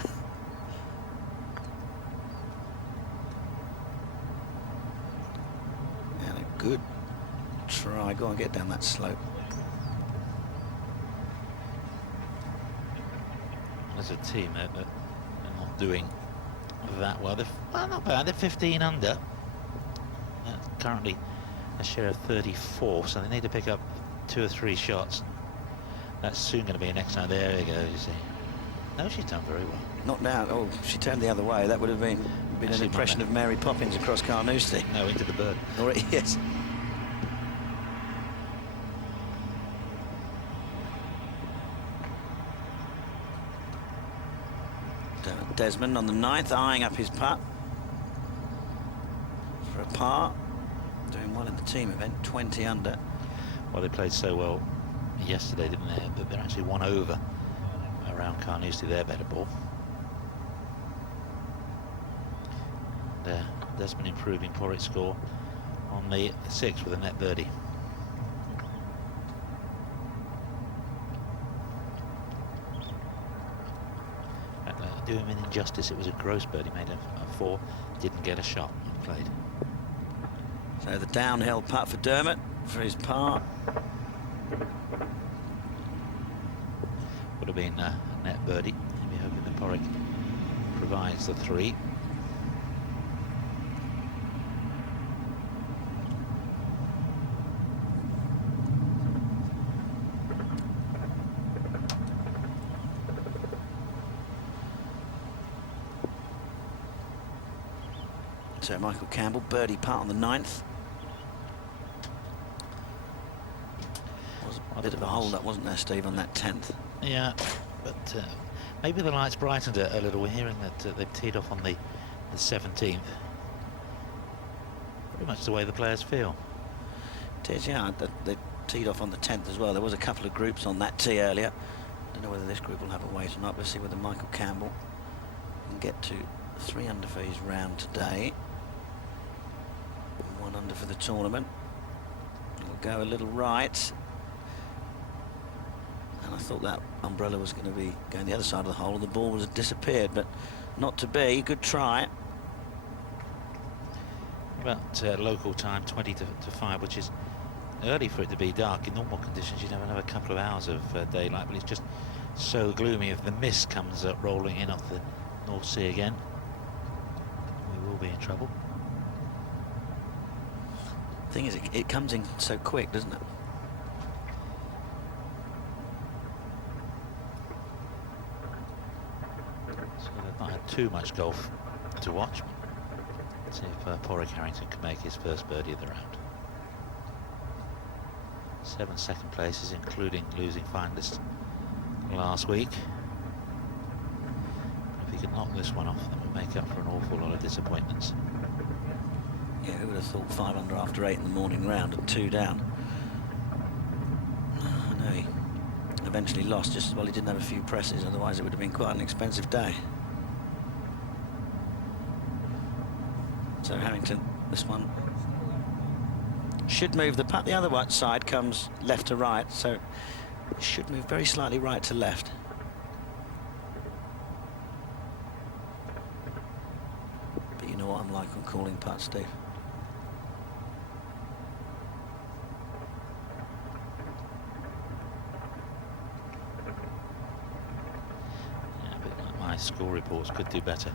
And a good try. Go on, get down that slope. As a team, they're not doing that well. They're not bad. They're 15 under. Currently a share of 34, so they need to pick up 2 or 3 shots. That's soon going to be an next time. There you go, you see. No, she's done very well. Not down. Oh, she turned the other way. That would have been an impression of Mary Poppins across Carnoustie. No, into the bird. Or, yes. Desmond on the 9th, eyeing up his putt for a par. Doing well in the team event, 20 under. Well, they played so well yesterday, didn't they? But they're actually 1 over around Carnoustie, their better ball. And Desmond improving Porritt's score on the 6th with a net birdie. Do him an injustice, it was a gross birdie, made a 4, didn't get a shot and played. So the downhill putt for Dermot for his par. Would have been a net birdie. Maybe hoping that Porritt provides the 3. So Michael Campbell, birdie putt on the 9th. Was a bit of a hold-up, wasn't there, Steve, on that 10th? Yeah, but maybe the lights brightened a little. We're hearing that they've teed off on the 17th. Pretty much the way the players feel. It is, yeah. They teed off on the 10th as well. There was a couple of groups on that tee earlier. Don't know whether this group will have a wait or not. We'll see whether Michael Campbell can get to 3 under for his round today. 1 under for the tournament. He'll go a little right. And I thought that umbrella was going to be going the other side of the hole and the ball was disappeared, but not to be. Good try. About local time, 20 to 5, which is early for it to be dark. In normal conditions, you'd have another couple of hours of daylight, but it's just so gloomy. If the mist comes up rolling in off the North Sea again, we will be in trouble. Thing is, it comes in so quick, doesn't it? So they've not had too much golf to watch. Let's see if Porritt Harrington can make his first birdie of the round. 7 second places, including losing finalist last week. If he can knock this one off, that would make up for an awful lot of disappointments. Yeah, who would have thought 5 under after 8 in the morning round and 2 down? I know he eventually lost just as well. He didn't have a few presses, otherwise it would have been quite an expensive day. So Harrington, this one should move. The putt the other side comes left to right, so it should move very slightly right to left. But you know what I'm like on calling putts, Steve. My score reports could do better.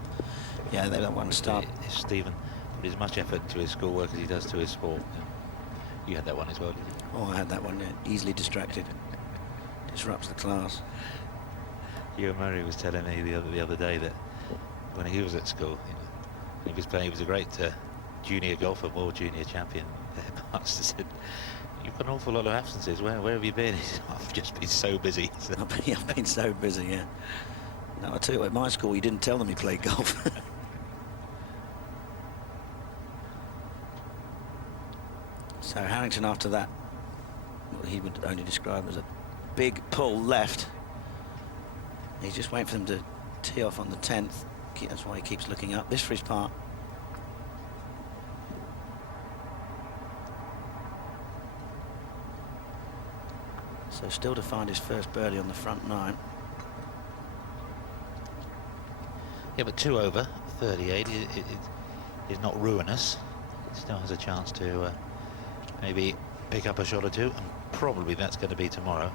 Yeah, they don't want to start. If Stephen put as much effort into his schoolwork as he does to his sport. You had that one as well, did you? Oh, I had that one, yeah. Easily distracted. Disrupts the class. Ewan Murray was telling me the other day that when he was at school, he was playing, he was a great junior golfer, world junior champion. Master said, "You've got an awful lot of absences. Where have you been?" He said, "I've just been so busy." So. I've been so busy, yeah. No, I tell you what, at my school, you didn't tell them he played golf. So Harrington, after that, what he would only describe as a big pull left. He's just waiting for them to tee off on the 10th. That's why he keeps looking up. This for his part. So still to find his first birdie on the front 9. Yeah, but 2 over, 38 is not ruinous. He still has a chance to maybe pick up a shot or two, and probably that's going to be tomorrow.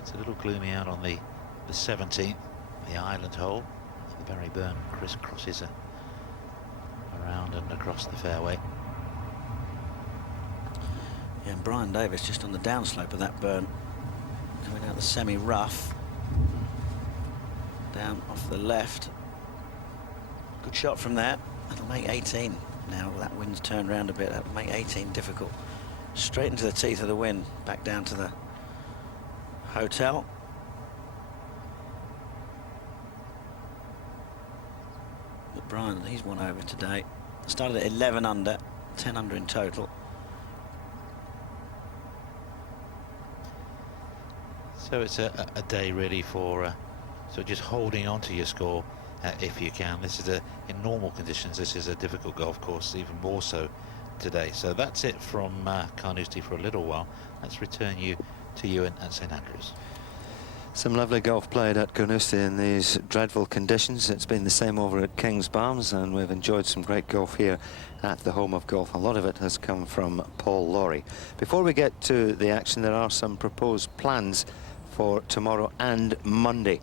It's a little gloomy out on the 17th, the island hole. The Barry Burn crisscrosses around and across the fairway. Yeah, and Brian Davis just on the downslope of that burn, coming out the semi-rough, down off the left. Good shot from there. That'll make 18 now. That wind's turned around a bit. That'll make 18 difficult. Straight into the teeth of the wind, back down to the hotel. O'Brien, he's one over today. Started at 11 under, 10 under in total. So it's a day really for so just holding on to your score if you can. This is in normal conditions, this is a difficult golf course, even more so today. So that's it from Carnoustie for a little while. Let's return you to Ewan at St Andrews. Some lovely golf played at Carnoustie in these dreadful conditions. It's been the same over at Kingsbarns, and we've enjoyed some great golf here at the home of golf. A lot of it has come from Paul Lawrie. Before we get to the action, there are some proposed plans for tomorrow and Monday.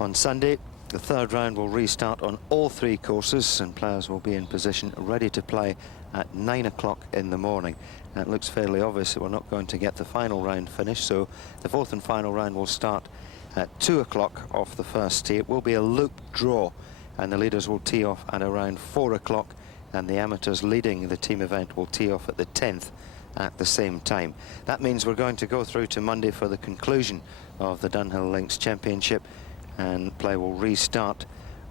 On Sunday, the third round will restart on all 3 courses, and players will be in position ready to play at 9 o'clock in the morning. It looks fairly obvious that we're not going to get the final round finished, so the 4th and final round will start at 2 o'clock off the first tee. It will be a looped draw, and the leaders will tee off at around 4 o'clock, and the amateurs leading the team event will tee off at the 10th at the same time. That means we're going to go through to Monday for the conclusion of the Dunhill Links Championship, and play will restart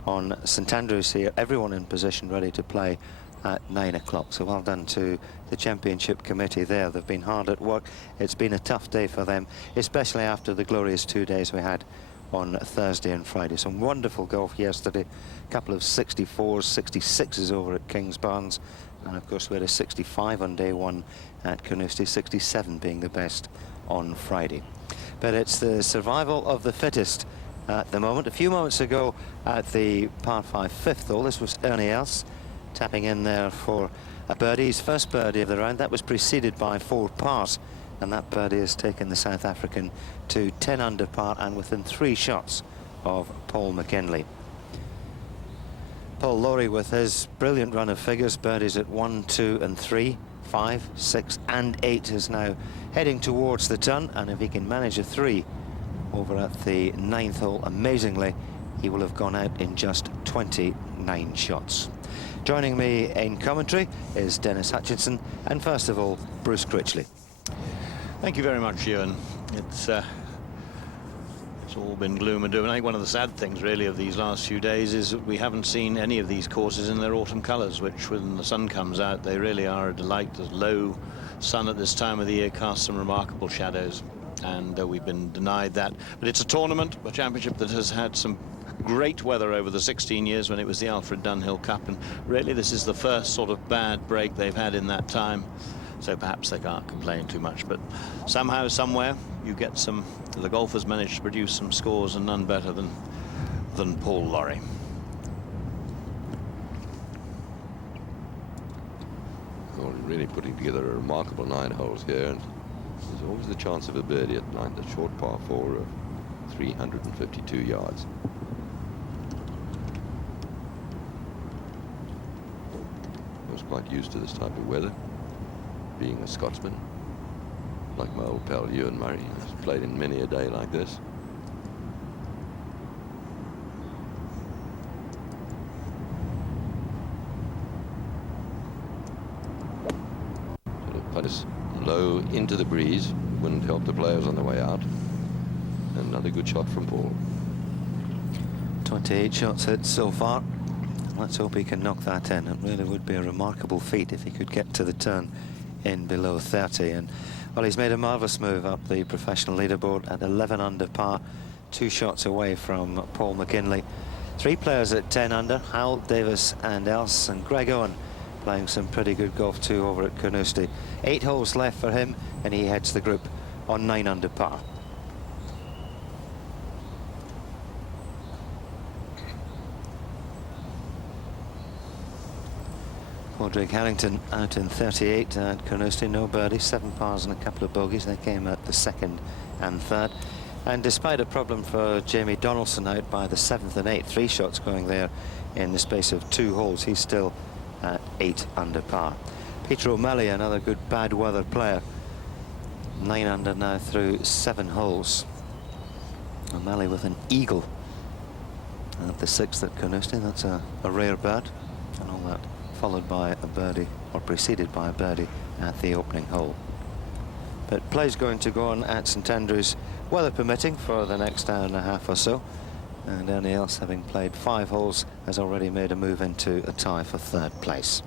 on St Andrews here. Everyone in position ready to play at 9 o'clock. So well done to the championship committee there. They've been hard at work. It's been a tough day for them, especially after the glorious 2 days we had on Thursday and Friday. Some wonderful golf yesterday, a couple of 64s, 66s over at Kingsbarns, and of course we had a 65 on day 1 at Carnoustie, 67 being the best on Friday. But it's the survival of the fittest at the moment. A few moments ago at the par 5 5th hole, this was Ernie Els tapping in there for a birdie, his first birdie of the round. That was preceded by 4 pars, and that birdie has taken the South African to 10 under par and within 3 shots of Paul McKinley. Paul Lawrie with his brilliant run of figures, birdies at 1, 2 and 3, 5, 6 and 8, is now heading towards the turn, and if he can manage a 3 over at the 9th hole, amazingly he will have gone out in just 29 shots. Joining me in commentary is Dennis Hutchinson, and first of all Bruce Critchley. Thank you very much, Ewan. It's all been gloom and doom. I think one of the sad things really of these last few days is that we haven't seen any of these courses in their autumn colours, which when the sun comes out they really are a delight. The low sun at this time of the year casts some remarkable shadows, and we've been denied that. But it's a tournament, a championship that has had some great weather over the 16 years when it was the Alfred Dunhill Cup, and really this is the first sort of bad break they've had in that time, so perhaps they can't complain too much. But somehow, somewhere, you get the golfers managed to produce some scores, and none better than Paul Lawrie. Well, really putting together a remarkable 9 holes here, and there's always the chance of a birdie at 9, the short par 4 of 352 yards. I was quite used to this type of weather, being a Scotsman, like my old pal Ewan Murray. I've played in many a day like this. Sort of put us low into the breeze, wouldn't help the players on the way out. Another good shot from Paul. 28 shots hit so far. Let's hope he can knock that in. It really would be a remarkable feat if he could get to the turn in below 30. And well, he's made a marvellous move up the professional leaderboard at 11 under par, 2 shots away from Paul McKinley. 3 players at 10 under, Howell, Davis and Els, and Greg Owen playing some pretty good golf too over at Carnoustie. 8 holes left for him, and he heads the group on 9 under par. Padraig Harrington out in 38 at Carnoustie, no birdie, 7 pars and a couple of bogeys. They came at the 2nd and 3rd. And despite a problem for Jamie Donaldson out by the 7th and 8th, 3 shots going there in the space of 2 holes, he's still at 8 under par. Peter O'Malley, another good bad weather player, 9 under now through 7 holes. O'Malley with an eagle at the 6th at Carnoustie. That's a rare bird, and all that followed by a birdie, or preceded by a birdie at the opening hole. But play's going to go on at St Andrews, weather permitting, for the next hour and a half or so. And anyone else, having played 5 holes, has already made a move into a tie for 3rd place.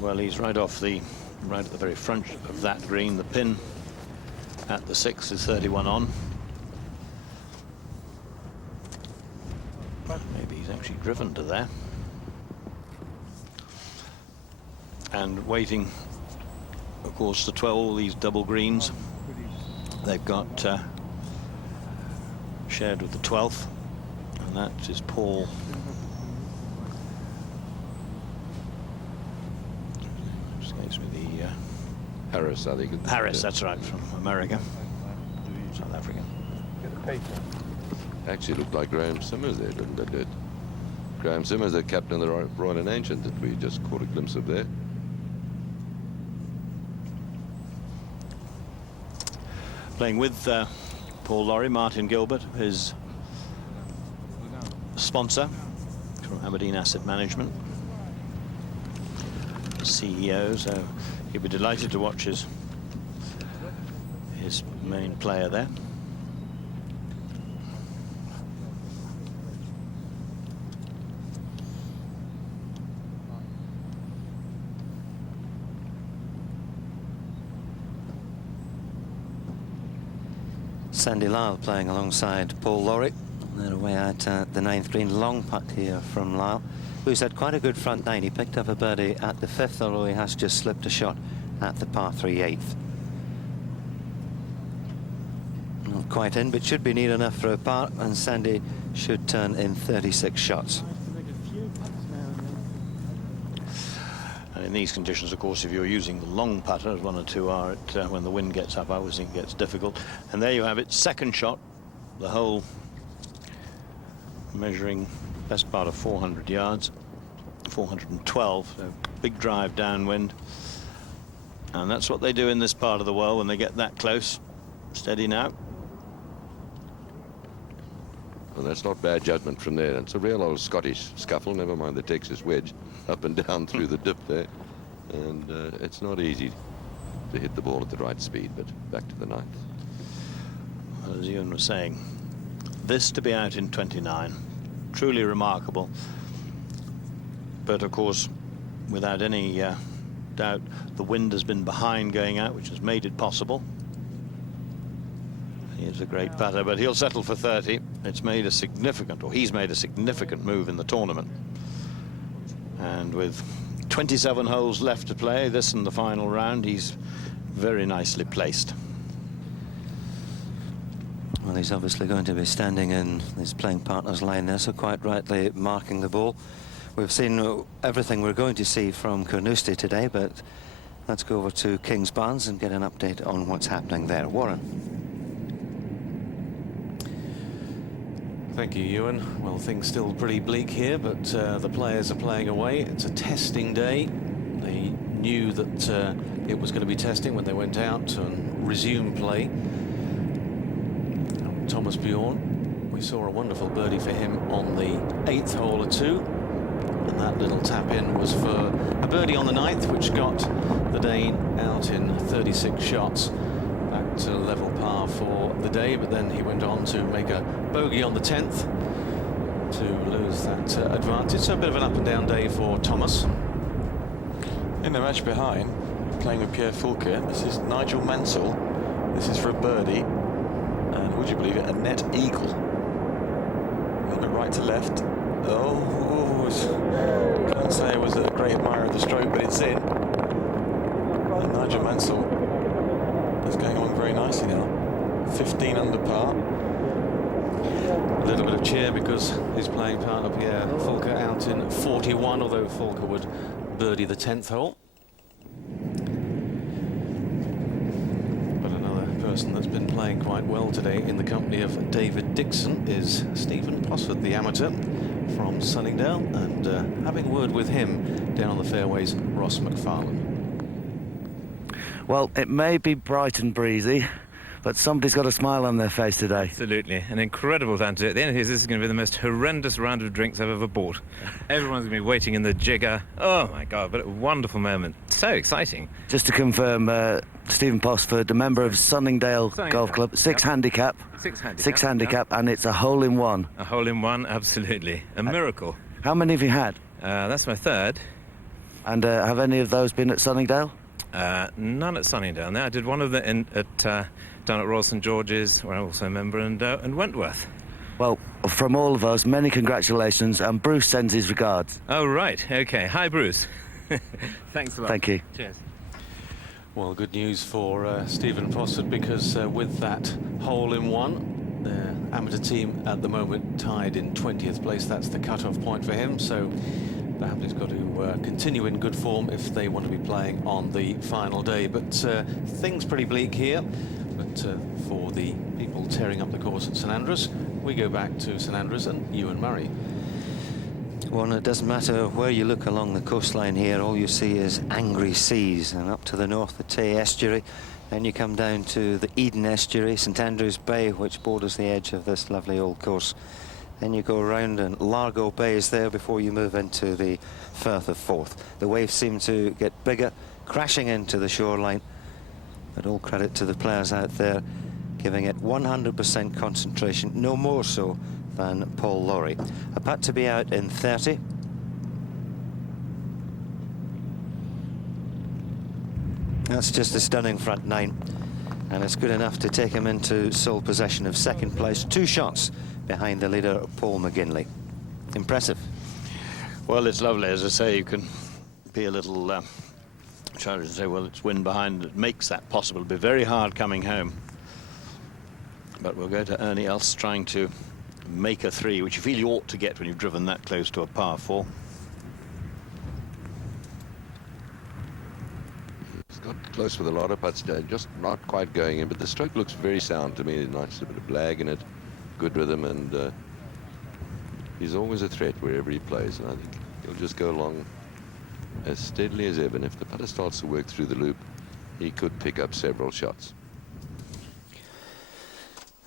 Well, he's right at the very front of that green. The pin at the 6 is 31 on. Maybe he's actually driven to there. And waiting, of course, to 12, all these double greens. They've got shared with the 12th, and that is Paul. Escapes with the Harris, I think. Harris, that's right, from America, South Africa. Actually looked like Graham Simmers there, didn't it? Graham Simmers, the captain of the Royal and Ancient, that we just caught a glimpse of there. Playing with Paul Lawrie, Martin Gilbert, his sponsor from Aberdeen Asset Management, CEO, so he'll be delighted to watch his main player there. Sandy Lyle playing alongside Paul Lawrie. They're away at the 9th green. Long putt here from Lyle, who's had quite a good front 9. He picked up a birdie at the 5th, although he has just slipped a shot at the par 3 8th. Not quite in, but should be near enough for a par, and Sandy should turn in 36 shots. And in these conditions, of course, if you're using the long putter, as 1 or 2 are, when the wind gets up, I always think it gets difficult. And there you have it, 2nd shot, the hole measuring best part of 400 yards, 412, so big drive downwind. And that's what they do in this part of the world when they get that close. Steady now. Well, that's not bad judgment from there. It's a real old Scottish scuffle, never mind the Texas wedge, up and down through the dip there. And it's not easy to hit the ball at the right speed, but back to the 9th. Well, as Ewan was saying, this to be out in 29, truly remarkable. But of course, without any doubt, the wind has been behind going out, which has made it possible. He is a great putter, but he'll settle for 30. It's made a significant, or he's made a significant move in the tournament. And with 27 holes left to play, this and the final round, he's very nicely placed. Well, he's obviously going to be standing in his playing partner's line there, so quite rightly marking the ball. We've seen everything we're going to see from Carnoustie today, but let's go over to Kingsbarns and get an update on what's happening there. Warren. Thank you, Ewan. Well, things still pretty bleak here, but the players are playing away. It's a testing day. They knew that it was going to be testing when they went out and resumed play. Thomas Bjorn, we saw a wonderful birdie for him on the 8th hole or 2. And that little tap-in was for a birdie on the 9th, which got the Dane out in 36 shots. Back to level par for the day, but then he went on to make a bogey on the 10th to lose that advantage. So a bit of an up-and-down day for Thomas. In the match behind, playing with Pierre Fulke, this is Nigel Mansell. This is for a birdie, and would you believe it, a net eagle. A little bit right to left. Can't say I was a great admirer of the stroke, but it's in. And Nigel Mansell is going along very nicely now. 15 under par. A little bit of cheer because his playing partner Pierre Fulke out in 41, although Fulke would birdie the 10th hole. But another person that's been playing quite well today in the company of David Dixon is Stephen Posford, the amateur from Sunningdale, and having a word with him down on the fairways, Ross McFarlane. Well, it may be bright and breezy, but somebody's got a smile on their face today. Absolutely. An incredible time to do it. The end is this is going to be the most horrendous round of drinks I've ever bought. Everyone's going to be waiting in the jigger. Oh, my God, but a wonderful moment. So exciting. Just to confirm, Stephen Posford, a member of Sunningdale Golf Club, Yep. handicap. Six handicap, and it's a hole-in-one. A hole-in-one, absolutely. A miracle. How many have you had? That's my third. And have any of those been at Sunningdale? None at Sunningdale. Now, I did one of them down at Royal St George's, where I'm also a member, and Wentworth. Well, from all of us, many congratulations, and Bruce sends his regards. Oh, right. OK. Hi, Bruce. Thanks a lot. Thank you. Cheers. Well, good news for Stephen Posford, because with that hole-in-one, the amateur team at the moment tied in 20th place. That's the cut-off point for him, so perhaps he's got to continue in good form if they want to be playing on the final day. But things pretty bleak here. But for the people tearing up the course at St Andrews, we go back to St Andrews and Ewan Murray. Well, it doesn't matter where you look along the coastline here, all you see is angry seas, and up to the north the Tay estuary, then you come down to the Eden estuary, St Andrews Bay, which borders the edge of this lovely old course. Then you go around and Largo Bay is there before you move into the Firth of Forth. The waves seem to get bigger, crashing into the shoreline, but all credit to the players out there, giving it 100% concentration, no more so than Paul Lawrie. A putt to be out in 30. That's just a stunning front nine, and it's good enough to take him into sole possession of second place, 2 shots behind the leader, Paul McGinley. Impressive. Well, it's lovely. As I say, you can be a little trying to say, well, it's wind behind that makes that possible. It'll be very hard coming home. But we'll go to Ernie Els trying to make a 3, which you feel you ought to get when you've driven that close to a par 4. He's got close with a lot of putts, just not quite going in, but the stroke looks very sound to me. Nice little bit of blag in it, good rhythm, and he's always a threat wherever he plays, and I think he'll just go along as steadily as ever. And if the putter starts to work through the loop, he could pick up several shots.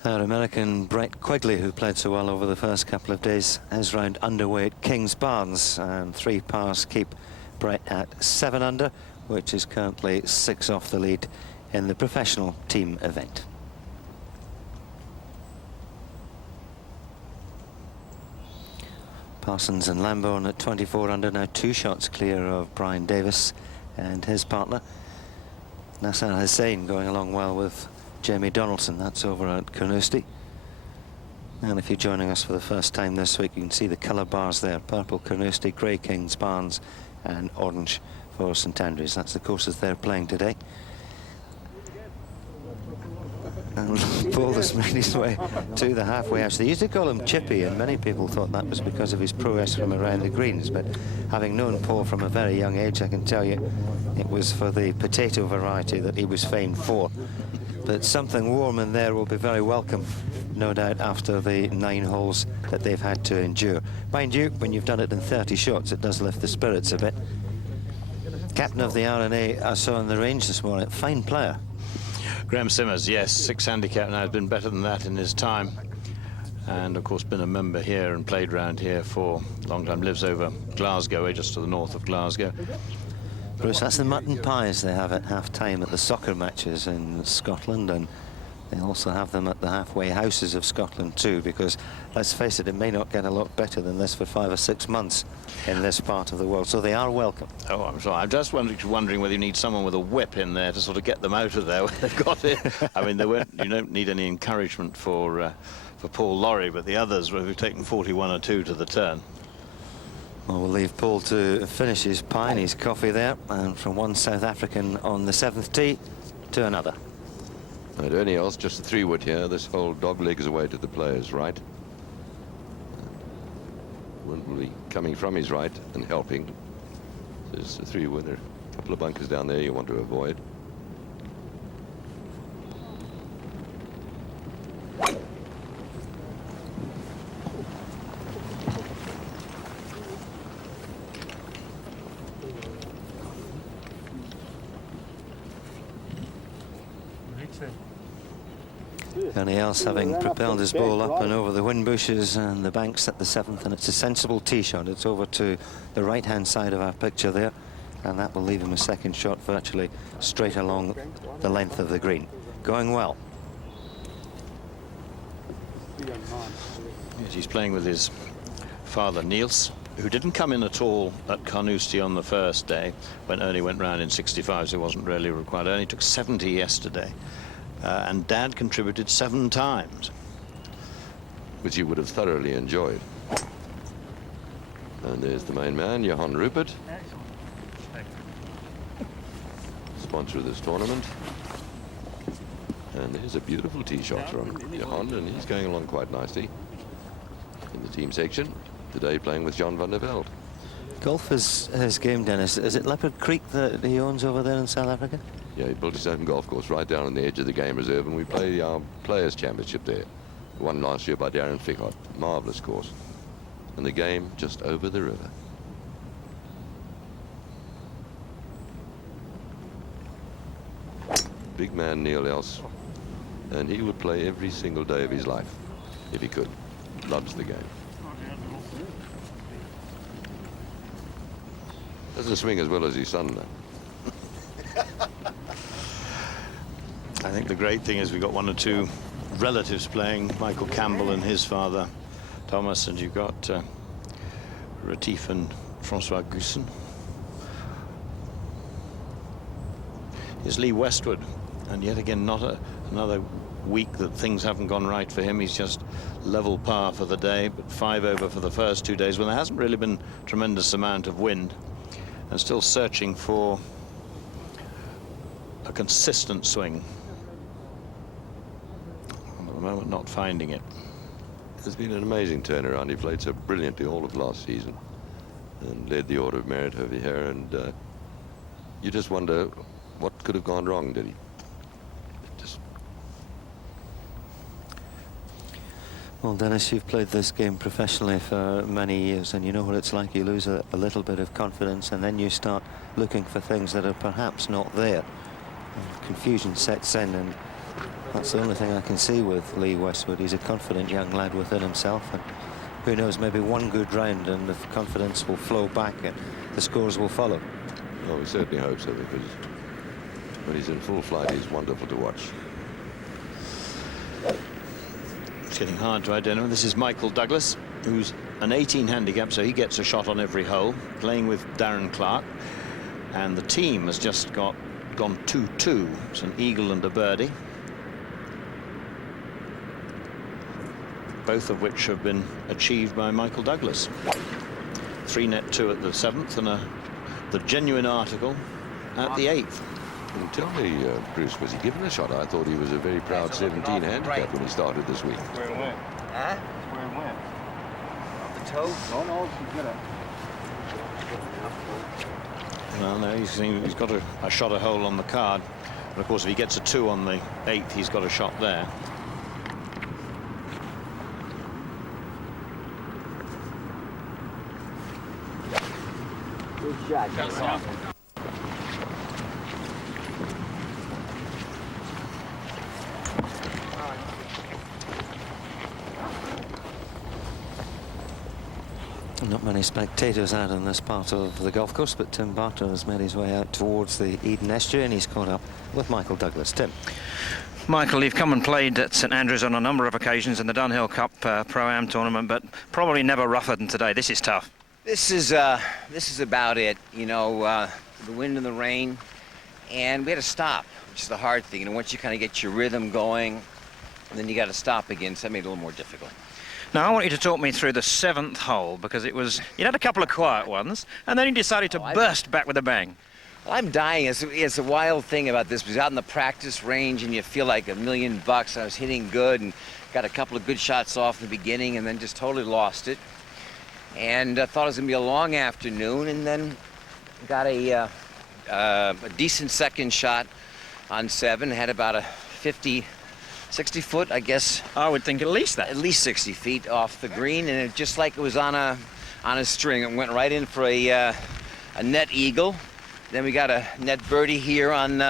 Our American Brett Quigley, who played so well over the first couple of days, is round underway at Kings Barnes, and 3 pars keep Brett at 7 under, which is currently 6 off the lead in the professional team event. Parsons and Lambourne at 24 under, now 2 shots clear of Brian Davis and his partner. Nasser Hussain going along well with Jamie Donaldson. That's over at Carnoustie. And if you're joining us for the first time this week, you can see the colour bars there: purple Carnoustie, grey Kings Barnes, and orange for St Andrews. That's the courses they're playing today. And Paul has made his way to the halfway house. They used to call him Chippy, and many people thought that was because of his prowess from around the greens, but having known Paul from a very young age, I can tell you it was for the potato variety that he was famed for. But something warm in there will be very welcome, no doubt, after the 9 holes that they've had to endure. Mind you, when you've done it in 30 shots, it does lift the spirits a bit. Captain of the R&A I saw on the range this morning, fine player. Graham Simmers, yes, 6 handicap now, has been better than that in his time. And of course been a member here and played around here for a long time. Lives over Glasgow, just to the north of Glasgow. Bruce, that's the mutton pies they have at half-time at the soccer matches in Scotland, and they also have them at the halfway houses of Scotland too, because let's face it, it may not get a lot better than this for 5 or 6 months in this part of the world, so they are welcome. Oh, I'm sorry. I'm just wondering whether you need someone with a whip in there to sort of get them out of there when they've got it. I mean, you don't need any encouragement for Paul Lawrie, but the others have taken 41 or 2 to the turn. Well, we'll leave Paul to finish his pie and his coffee there, and from one South African on the 7th tee to another. And Ernie Els, just a 3-wood here. This whole dog leg is away to the player's right. One will be coming from his right and helping. There's a 3-wood. There are a couple of bunkers down there you want to avoid. Johnny else having propelled his ball up and over the wind bushes and the banks at the 7th, and it's a sensible tee shot. It's over to the right-hand side of our picture there, and that will leave him a second shot virtually straight along the length of the green. Going well. Yes, he's playing with his father, Niels, who didn't come in at all at Carnoustie on the first day, when Ernie went round in 65, so it wasn't really required. Ernie took 70 yesterday, and Dad contributed 7 times. Which you would have thoroughly enjoyed. And there's the main man, Johan Rupert, sponsor of this tournament. And there's a beautiful tee shot from Johan, and he's going along quite nicely in the team section. Today playing with John van der Velde. Golf is his game, Dennis. Is it Leopard Creek that he owns over there in South Africa? Yeah, he built his own golf course right down on the edge of the game reserve, and we play our Players' Championship there. Won last year by Darren Fickott. Marvellous course. And the game just over the river. Big man Neil Else, and he would play every single day of his life if he could. Loves the game. Doesn't swing as well as his son, though. I think the great thing is we've got 1 or 2 relatives playing, Michael Campbell and his father, Thomas, and you've got Retief and Francois Gussen. Here's Lee Westwood, and yet again not another week that things haven't gone right for him. He's just level par for the day, but 5 over for the first 2 days when there hasn't really been a tremendous amount of wind, and still searching for a consistent swing. And at the moment not finding it. It's been an amazing turnaround. He played so brilliantly all of last season and led the Order of Merit over here, and you just wonder what could have gone wrong, did he? Well, Dennis, you've played this game professionally for many years, and you know what it's like. You lose a little bit of confidence, and then you start looking for things that are perhaps not there. And confusion sets in, and that's the only thing I can see with Lee Westwood. He's a confident young lad within himself, and who knows, maybe one good round and the confidence will flow back and the scores will follow. Well, we certainly hope so, because when he's in full flight, he's wonderful to watch. It's getting hard to identify. This is Michael Douglas, who's an 18 handicap, so he gets a shot on every hole, playing with Darren Clark. And the team has just gone 2-2. It's an eagle and a birdie, both of which have been achieved by Michael Douglas. 3-net 2 at the 7th, and the genuine article at the 8th. And tell me, Bruce, was he given a shot? I thought he was a very proud 17 handicap when he started this week. Where it went. Huh? Where it went. Off the toe? No, she's gonna. Well, no, he's got a shot a hole on the card. And of course, if he gets a 2 on the 8th, he's got a shot there. Good shot. That's awesome. Not many spectators out on this part of the golf course, but Tim Barton has made his way out towards the Eden estuary, and he's caught up with Michael Douglas. Tim. Michael, you've come and played at St Andrews on a number of occasions in the Dunhill Cup Pro-Am tournament, but probably never rougher than today. This is tough. This is about it. You know, the wind and the rain, and we had to stop, which is the hard thing. You know, once you kind of get your rhythm going, and then you got to stop again, so that made it a little more difficult. Now, I want you to talk me through the 7th hole, because it was, you had a couple of quiet ones, and then you decided to burst back with a bang. Well, I'm dying. It's a wild thing about this, because out in the practice range, and you feel like $1 million. I was hitting good, and got a couple of good shots off in the beginning, and then just totally lost it. And I thought it was going to be a long afternoon, and then got a decent second shot on 7. Had about a 60 foot, I guess. I would think at least that. At least 60 feet off the green, and it just like it was on a string. It went right in for a net eagle. Then we got a net birdie here on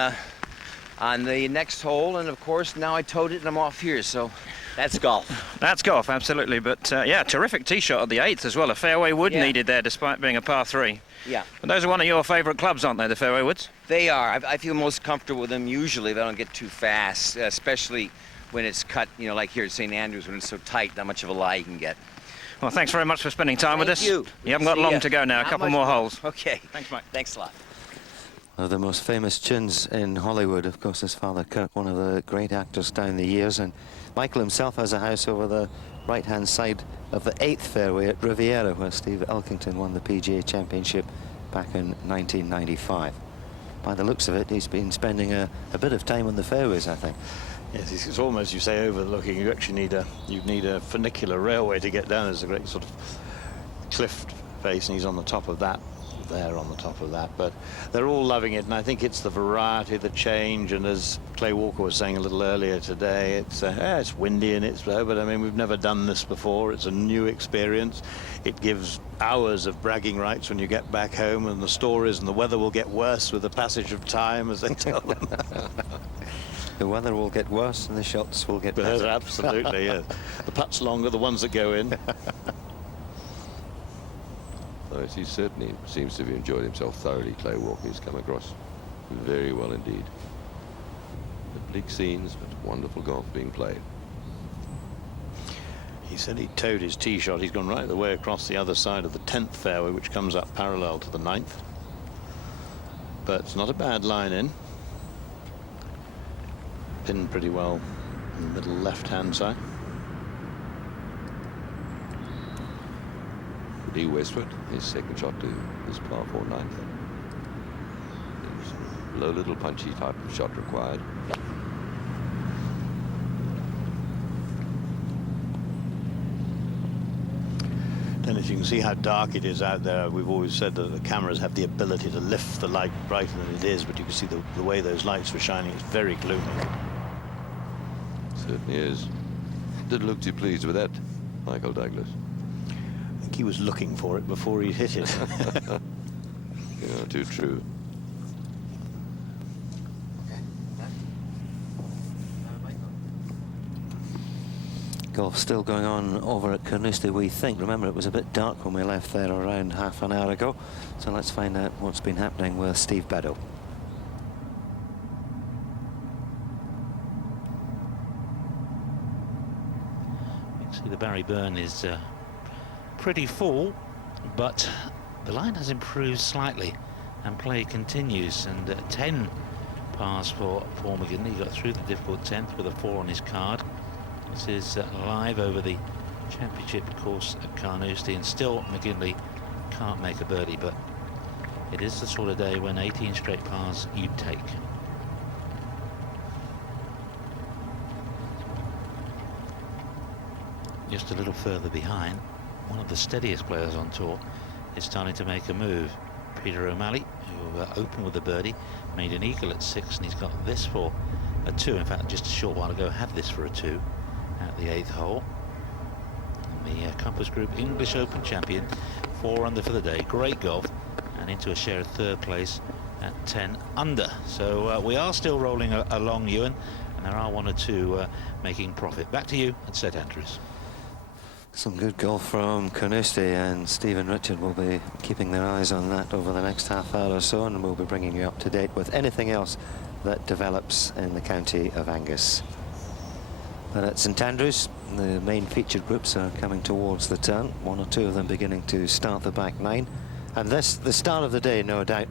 on the next hole, and of course now I towed it and I'm off here, so that's golf. That's golf, absolutely. But yeah, terrific tee shot at the 8th as well. A fairway wood needed there, despite being a par 3. Yeah. But those are one of your favourite clubs, aren't they, the fairway woods? They are. I feel most comfortable with them usually. They don't get too fast, especially when it's cut, you know, like here at St. Andrews, when it's so tight, not much of a lie you can get. Well, thanks very much for spending time with us. Thank you. You haven't got long to go now, a couple more holes. Okay. Thanks, Mike. Thanks a lot. One of the most famous tunes in Hollywood, of course, his father Kirk, one of the great actors down the years, and Michael himself has a house over the right-hand side of the 8th fairway at Riviera, where Steve Elkington won the PGA Championship back in 1995. By the looks of it, he's been spending a bit of time on the fairways, I think. Yes, it's almost, you say, overlooking. You actually need a funicular railway to get down. There's a great sort of cliff face, and he's on the top of that. There on the top of that, but they're all loving it, and I think it's the variety, the change, and as Clay Walker was saying a little earlier today, it's windy and it's slow, but I mean, we've never done this before. It's a new experience. It gives hours of bragging rights when you get back home, and the stories and the weather will get worse with the passage of time, as they tell them. The weather will get worse and the shots will get better. Absolutely, yes. The putts longer, the ones that go in. He certainly seems to have enjoyed himself thoroughly, Clay Walker. He's come across very well indeed. The bleak scenes, but wonderful golf being played. He said he towed his tee shot. He's gone right the way across the other side of the 10th fairway, which comes up parallel to the 9th. But it's not a bad line in. Pinned pretty well in the middle left-hand side. Lee Westwood, his second shot to this par 4 9th. Low, little punchy type of shot required. Dennis, you can see how dark it is out there. We've always said that the cameras have the ability to lift the light brighter than it is, but you can see the way those lights were shining. It's very gloomy. Certainly is. Didn't look too pleased with that, Michael Douglas. He was looking for it before he hit it. Yeah, too true. Golf still going on over at Carnoustie, we think. Remember, it was a bit dark when we left there around half an hour ago. So let's find out what's been happening with Steve Beddoe. You can see the Barry Burn is pretty full, but the line has improved slightly and play continues, and 10 pars for Paul McGinley. He got through the difficult 10th with a 4 on his card. This is live over the championship course at Carnoustie, and still McGinley can't make a birdie, but it is the sort of day when 18 straight pars you take. Just a little further behind, one of the steadiest players on tour is starting to make a move. Peter O'Malley, who opened with a birdie, made an eagle at 6, and he's got this for a 2. In fact, just a short while ago had this for a 2 at the 8th hole. And the Compass Group English Open champion, 4 under for the day. Great golf, and into a share of 3rd place at 10 under. So we are still rolling along, Ewan, and there are 1 or 2 making profit. Back to you at St Andrews. Some good golf from Carnoustie, and Steve and Richard will be keeping their eyes on that over the next half hour or so, and we'll be bringing you up to date with anything else that develops in the county of Angus. But at St Andrews, the main featured groups are coming towards the turn, 1 or 2 of them beginning to start the back 9. And this, the start of the day, no doubt.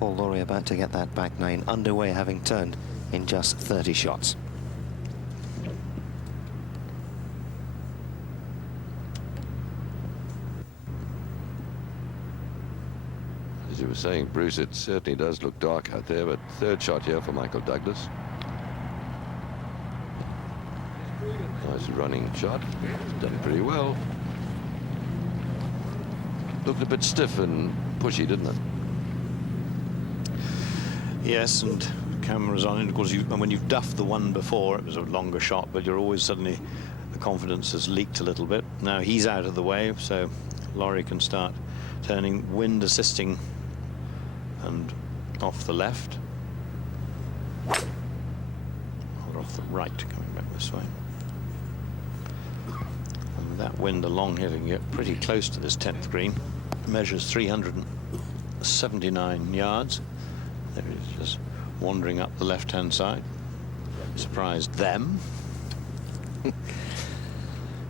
Paul Lawrie about to get that back 9 underway, having turned in just 30 shots. As you were saying, Bruce, it certainly does look dark out there, but 3rd shot here for Michael Douglas. Nice running shot. It's done pretty well. Looked a bit stiff and pushy, didn't it? Yes, and cameras on it. Of course, when you've duffed the one before, it was a longer shot, but you're always suddenly, the confidence has leaked a little bit. Now he's out of the way, so Lawrie can start turning, wind assisting, and off the left. off the right coming back this way. And that wind along here can get pretty close to this 10th green. Measures 379 yards. There it is, just wandering up the left-hand side. Surprised them.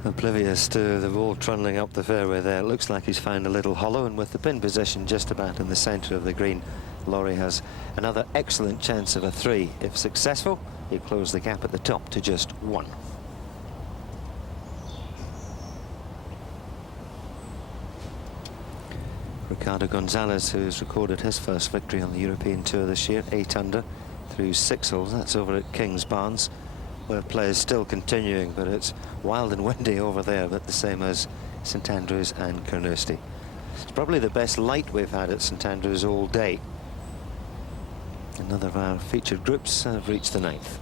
Oblivious to the ball trundling up the fairway there. It looks like he's found a little hollow, and with the pin position just about in the centre of the green, Laurie has another excellent chance of a 3. If successful, he'll close the gap at the top to just 1. Ricardo Gonzalez, who's recorded his first victory on the European Tour this year, 8 under through 6 holes. That's over at Kings Barnes, where play is still continuing, but it's wild and windy over there, but the same as St Andrews and Carnoustie. It's probably the best light we've had at St Andrews all day. Another of our featured groups have reached the 9th.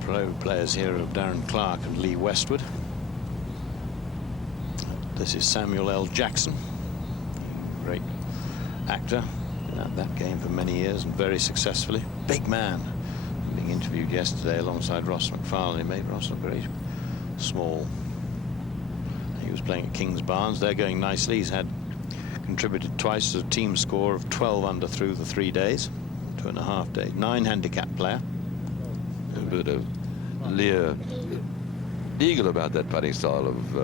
Pro players here of Darren Clark and Lee Westwood. This is Samuel L. Jackson, great actor, been at that game for many years and very successfully. Big man, being interviewed yesterday alongside Ross McFarlane. He made Ross look very small. He was playing at Kings Barnes. They're going nicely. He's had contributed twice to a team score of 12 under through the 3 days, 2.5 days. 9 handicap player. A bit of Lear Eagle about that putting style of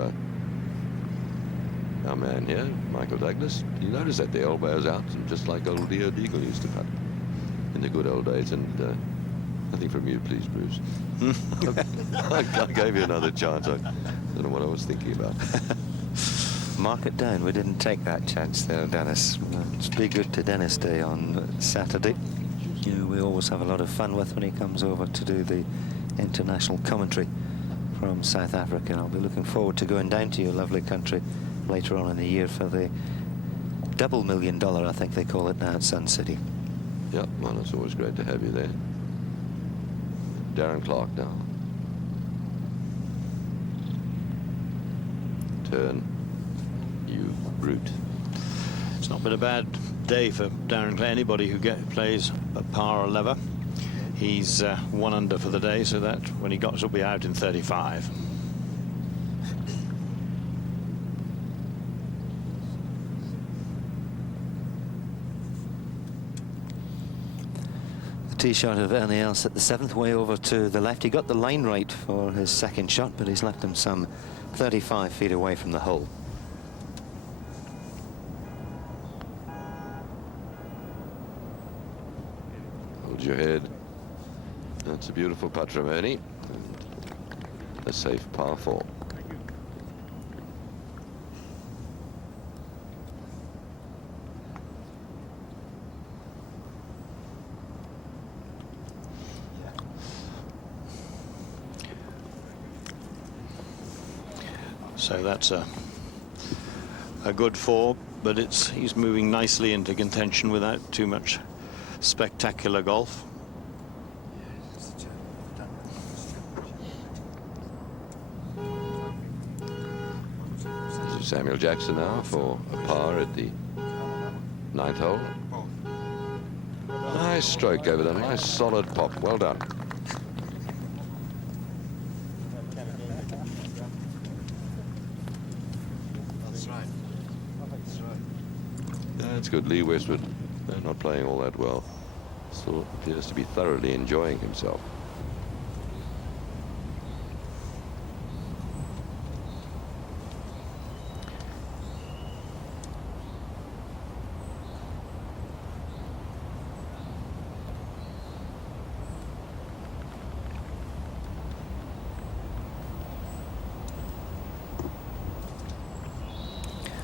our man here, Michael Douglas. You notice that the elbow's out, just like old Leo Eagle used to putt in the good old days. And nothing from you, please, Bruce. I gave you another chance. I don't know what I was thinking about. Mark it down. We didn't take that chance there, Dennis. It's be good to Dennis Day on Saturday. You we always have a lot of fun with when he comes over to do the international commentary from South Africa. I'll be looking forward to going down to your lovely country later on in the year for the $2 million, I think they call it now, at Sun City. Yep, well, it's always great to have you there. Darren Clark now. Turn, you brute. It's not been a bad day for Darren Clark. Anybody who plays a par or lever, he's 1 under for the day, so that when he got, he'll be out in 35. Tee shot of Ernie Els at the 7th, way over to the left. He got the line right for his second shot, but he's left him some 35 feet away from the hole. Hold your head. That's a beautiful putt from Ernie. And a safe par 4. So that's a good 4, but he's moving nicely into contention without too much spectacular golf. This is Samuel Jackson now for a par at the 9th hole. Nice stroke over there, nice solid pop, well done. That's good. Lee Westwood, they're not playing all that well. Still appears to be thoroughly enjoying himself.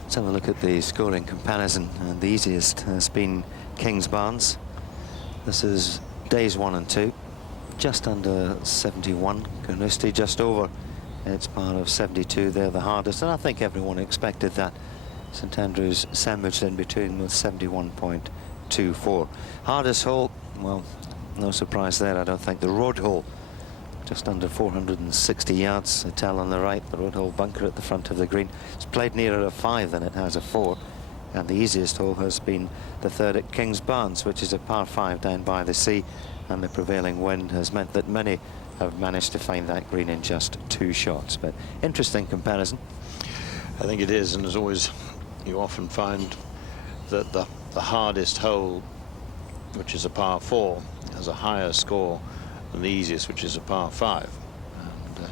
Let's have a look at the scoring comparison, and the easiest has been Kings Barnes. This is days 1 and 2, just under 71. Carnoustie just over its par of 72. They're the hardest, and I think everyone expected that. St Andrews sandwiched in between with 71.24. Hardest hole, well, no surprise there, I don't think. The road hole, just under 460 yards. A tell on the right, the road hole bunker at the front of the green. It's played nearer a 5 than it has a 4. And the easiest hole has been the third at King's Barnes, which is a par 5 down by the sea, and the prevailing wind has meant that many have managed to find that green in just 2 shots. But interesting comparison. I think it is, and as always, you often find that the hardest hole, which is a par 4, has a higher score than the easiest, which is a par 5. And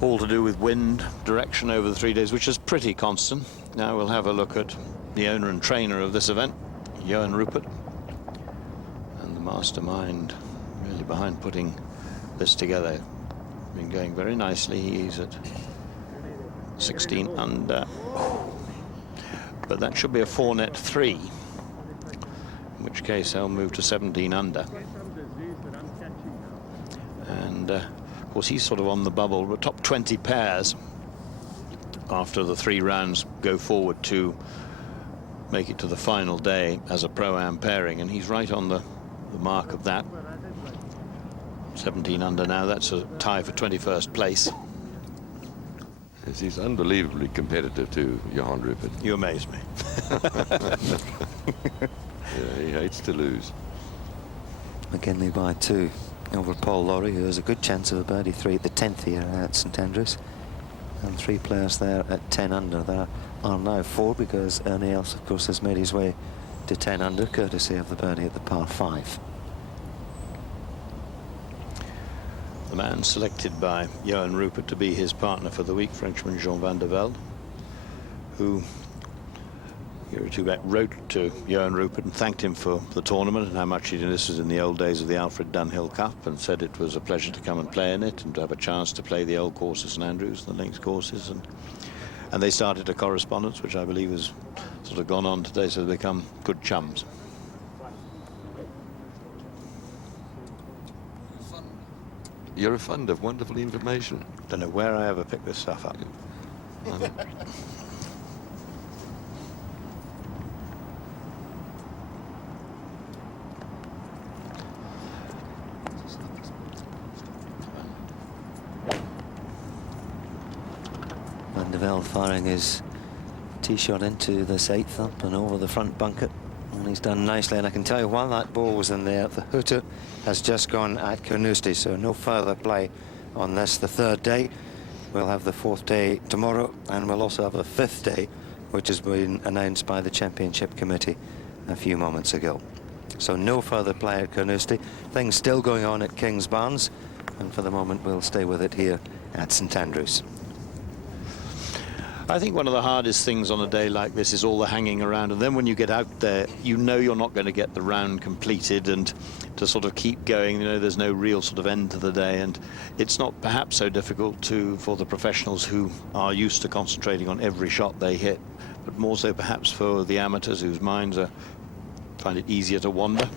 all to do with wind direction over the 3 days, which is pretty constant. Now we'll have a look at the owner and trainer of this event, Johan Rupert, and the mastermind really behind putting this together. Been going very nicely. He's at 16 under, but that should be a 4-net 3, in which case they'll move to 17 under. And of course he's sort of on the bubble. The top 20 pairs after the 3 rounds go forward to make it to the final day as a Pro-Am pairing, and he's right on the mark of that. 17 under now. That's a tie for 21st place. Yes, he's unbelievably competitive too, Johan Rupert. You amaze me. Yeah, he hates to lose. McKinley by 2 over Paul Lawrie, who has a good chance of a birdie 3 at the 10th here at St Andrews. And 3 players there at 10 under. There are now 4, because Ernie Els, of course, has made his way to 10 under, courtesy of the birdie at the par 5. The man selected by Johan Rupert to be his partner for the week, Frenchman Jean van der Velde, who a year or 2 back wrote to Johan Rupert and thanked him for the tournament and how much he did. This was in the old days of the Alfred Dunhill Cup, and said it was a pleasure to come and play in it and to have a chance to play the old courses, St Andrews, the links courses, and they started a correspondence which I believe has sort of gone on today, so they've become good chums. You're a fund of wonderful information. Don't know where I ever picked this stuff up. Van der Velde firing his tee shot into this 8th up and over the front bunker, and he's done nicely. And I can tell you, while that ball was in there, the hooter has just gone at Carnoustie, so no further play on this, the 3rd day. We'll have the 4th day tomorrow, and we'll also have a 5th day, which has been announced by the Championship Committee a few moments ago. So no further play at Carnoustie. Things still going on at King's Barnes, and for the moment we'll stay with it here at St Andrews. I think one of the hardest things on a day like this is all the hanging around, and then when you get out there, you know you're not going to get the round completed, and to sort of keep going, you know, there's no real sort of end to the day, and it's not perhaps so difficult for the professionals who are used to concentrating on every shot they hit, but more so perhaps for the amateurs whose minds find it easier to wander.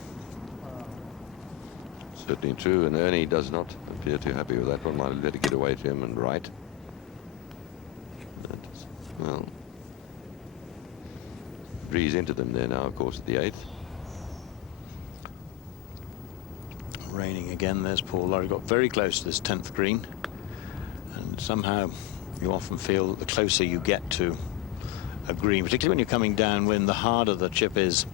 Certainly true, and Ernie does not appear too happy with that one. Might let it get away to him and right. Well, breeze into them there now, of course, at the 8th. Raining again. There's Paul Lawrie. Got very close to this 10th green, and somehow you often feel that the closer you get to a green, particularly when you're coming downwind, the harder the chip is.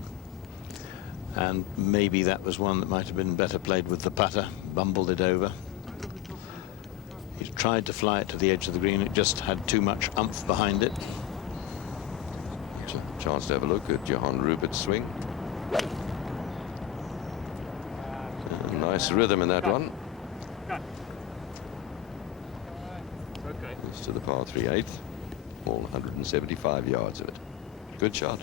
And maybe that was one that might have been better played with the putter. Bumbled it over. He's tried to fly it to the edge of the green. It just had too much oomph behind it. Chance to have a look at Johan Rupert's swing. Nice rhythm in that one. It's to the par 3/8. All 175 yards of it. Good shot.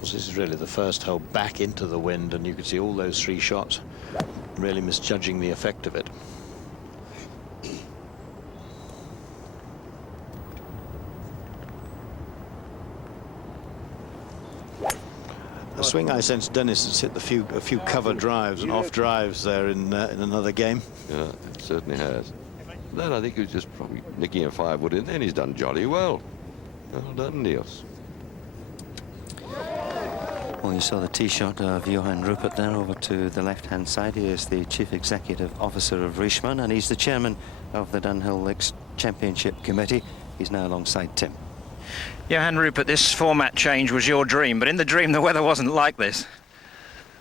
This is really the first hole back into the wind, and you can see all those 3 shots really misjudging the effect of it. The swing I sense Dennis has hit a few cover drives and off drives there in another game. Yeah, it certainly has. Then I think he was just probably nicking a 5-wood in there, and he's done jolly well. Well done, Niels. Well, you saw the tee shot of Johan Rupert there over to the left-hand side. He is the Chief Executive Officer of Richemont, and he's the Chairman of the Dunhill Links Championship Committee. He's now alongside Tim. Johan Rupert, this format change was your dream, but in the dream the weather wasn't like this.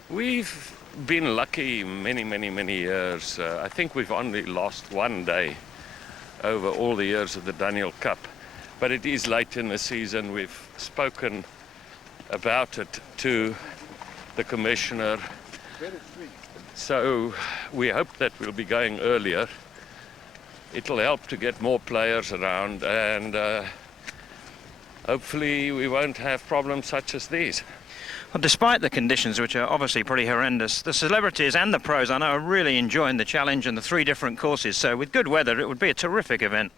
We've been lucky many years. I think we've only lost one day over all the years of the Dunhill Cup, but it is late in the season. We've spoken about it to the commissioner, so we hope that we'll be going earlier. It'll help to get more players around, and hopefully we won't have problems such as these. Well, despite the conditions, which are obviously pretty horrendous, the celebrities and the pros, I know, are really enjoying the challenge and the 3 different courses. So with good weather, it would be a terrific event.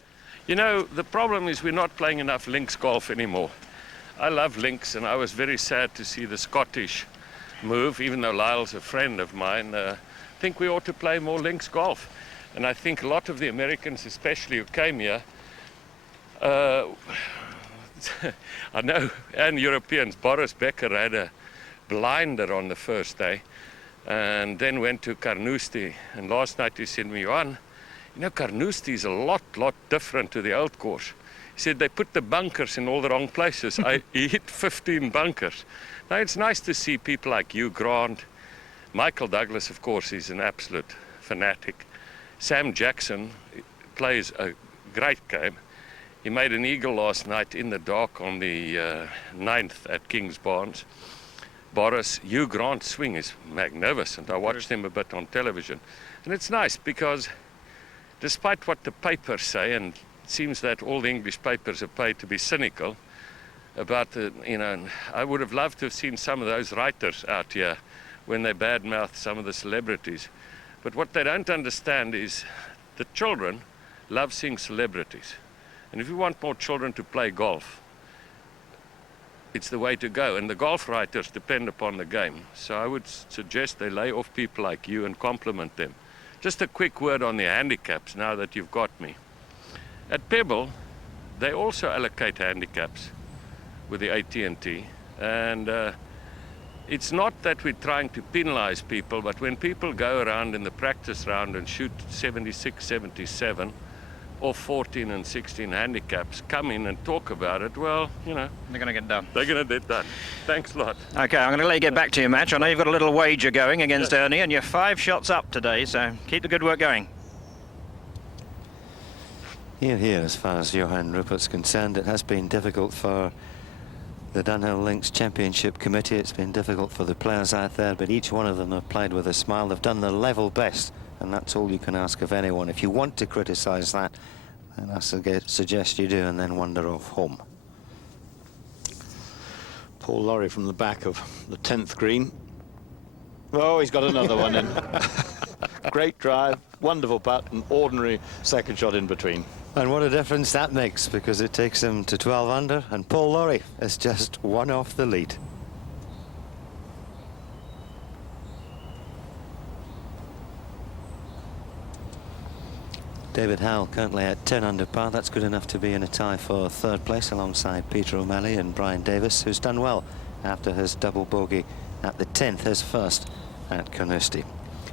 You know, the problem is we're not playing enough links golf anymore. I love links, and I was very sad to see the Scottish move, even though Lyle's a friend of mine. I think we ought to play more links golf. And I think a lot of the Americans, especially who came here, I know, and Europeans, Boris Becker had a blinder on the first day and then went to Carnoustie, and last night he said to me, "Johan, you know, Carnoustie is a lot different to the old course." He said they put the bunkers in all the wrong places. He hit 15 bunkers. Now it's nice to see people like Hugh Grant. Michael Douglas, of course, is an absolute fanatic. Sam Jackson plays a great game. He made an eagle last night in the dark on the 9th at King's Barnes. Boris, Hugh Grant's swing is magnificent. I watched him a bit on television. And it's nice because despite what the papers say, and it seems that all the English papers are paid to be cynical about the, you know, I would have loved to have seen some of those writers out here when they badmouth some of the celebrities. But what they don't understand is the children love seeing celebrities. And if you want more children to play golf, it's the way to go. And the golf writers depend upon the game. So I would suggest they lay off people like you and compliment them. Just a quick word on the handicaps now that you've got me. At Pebble, they also allocate handicaps with the AT&T. And it's not that we're trying to penalize people, but when people go around in the practice round and shoot 76, 77, or 14 and 16 handicaps, come in and talk about it, well, you know, they're going to get done. They're going to get done. Thanks a lot. Okay, I'm going to let you get back to your match. I know you've got a little wager going against Ernie, and you're 5 shots up today, so keep the good work going. Here, as far as Johan Rupert's concerned, it has been difficult for the Dunhill Links Championship Committee. It's been difficult for the players out there, but each one of them have played with a smile. They've done their level best, and that's all you can ask of anyone. If you want to criticise that, then I suggest you do, and then wander off home. Paul Lawrie from the back of the 10th green. Oh, he's got another one in. Great drive, wonderful putt, an ordinary second shot in between. And what a difference that makes, because it takes him to 12 under, and Paul Lawrie is just 1 off the lead. David Howell currently at 10 under par. That's good enough to be in a tie for 3rd place alongside Peter O'Malley and Brian Davis, who's done well after his double bogey at the 10th, his first at Carnoustie.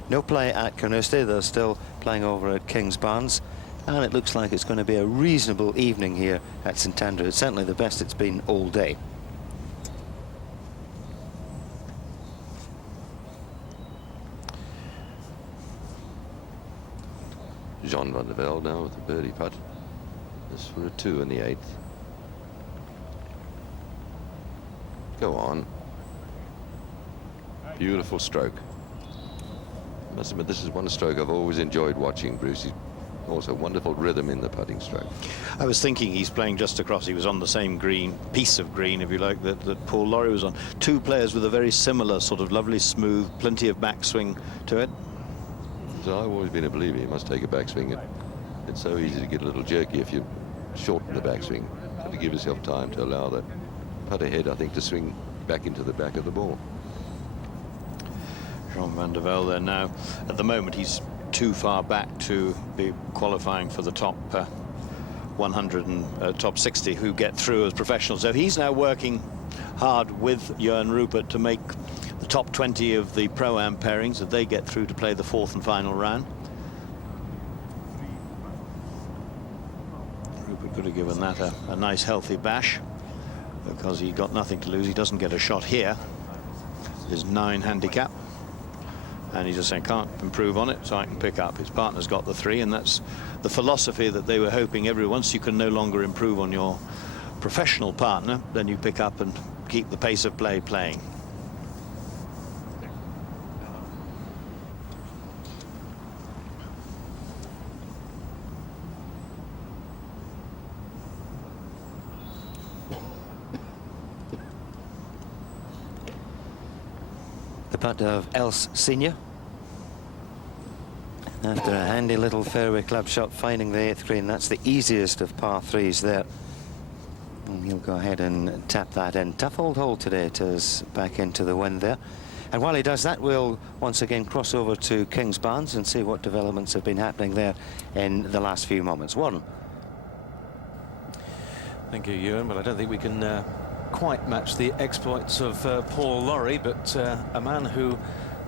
No play at Carnoustie. They're still playing over at King's Barnes, and it looks like it's going to be a reasonable evening here at St Andrew. It's certainly the best it's been all day. John van der Velde now with a birdie putt. This for a 2 in the 8th. Go on. Beautiful stroke. I must admit, this is one stroke I've always enjoyed watching Bruce. He's also wonderful rhythm in the putting stroke. I was thinking he's playing just across. He was on the same green, piece of green, if you like, that Paul Lawrie was on. 2 players with a very similar sort of lovely, smooth, plenty of backswing to it. So I've always been a believer you must take a backswing. It's so easy to get a little jerky if you shorten the backswing. So to give yourself time to allow the putt ahead, I think, to swing back into the back of the ball. Jean van der Velde there now. At the moment, he's too far back to be qualifying for the top 100 and top 60 who get through as professionals. So he's now working hard with Johan Rupert to make the top 20 of the Pro-Am pairings, if they get through to play the 4th and final round. given that a nice healthy bash, because he got nothing to lose. He doesn't get a shot here. His 9 handicap, and he just saying can't improve on it, so I can pick up. His partner's got the 3, and that's the philosophy that they were hoping once you can no longer improve on your professional partner, then you pick up and keep the pace of play playing. The putt of Else Senior. After a handy little fairway club shot, finding the 8th green. That's the easiest of par 3s there. And he'll go ahead and tap that in. Tough old hole today. It is back into the wind there. And while he does that, we'll once again cross over to Kingsbarns and see what developments have been happening there in the last few moments. Warren. Thank you, Ewan, but I don't think we can quite match the exploits of Paul Lawrie, but a man who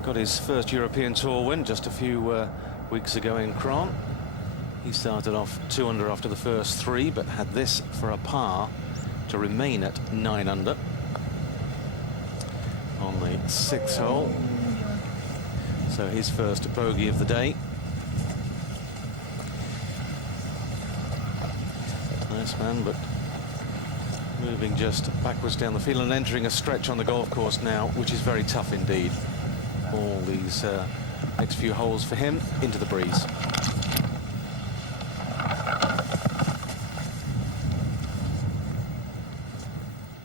got his first European Tour win just a few weeks ago in Cron. He started off 2 under after the first 3, but had this for a par to remain at 9 under on the 6th hole. So his first bogey of the day. Nice man, but moving just backwards down the field and entering a stretch on the golf course now, which is very tough indeed. All these next few holes for him into the breeze.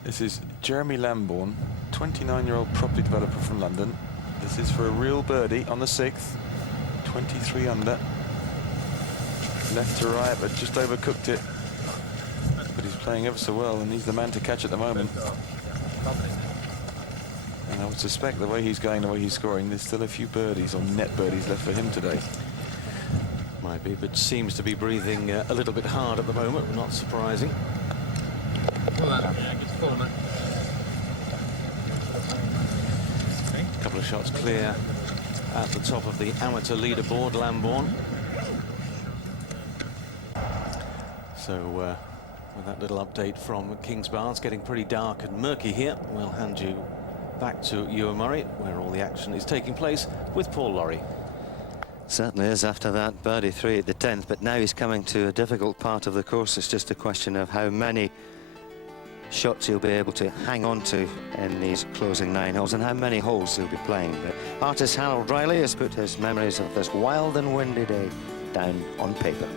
This is Jeremy Lambourne, 29-year-old property developer from London. This is for a real birdie on the 6th, 23 under. Left to right, but just overcooked it. But he's playing ever so well, and he's the man to catch at the moment. And I would suspect the way he's going, the way he's scoring, there's still a few birdies or net birdies left for him today. Might be, but seems to be breathing a little bit hard at the moment, not surprising. A couple of shots clear at the top of the amateur leaderboard, Lambourne. So with that little update from Kingsbarns, it's getting pretty dark and murky here. We'll hand you back to Ewan Murray, where all the action is taking place with Paul Lawrie. Certainly is after that birdie 3 at the 10th, but now he's coming to a difficult part of the course. It's just a question of how many shots he'll be able to hang on to in these closing 9 holes and how many holes he'll be playing. But artist Harold Riley has put his memories of this wild and windy day down on paper.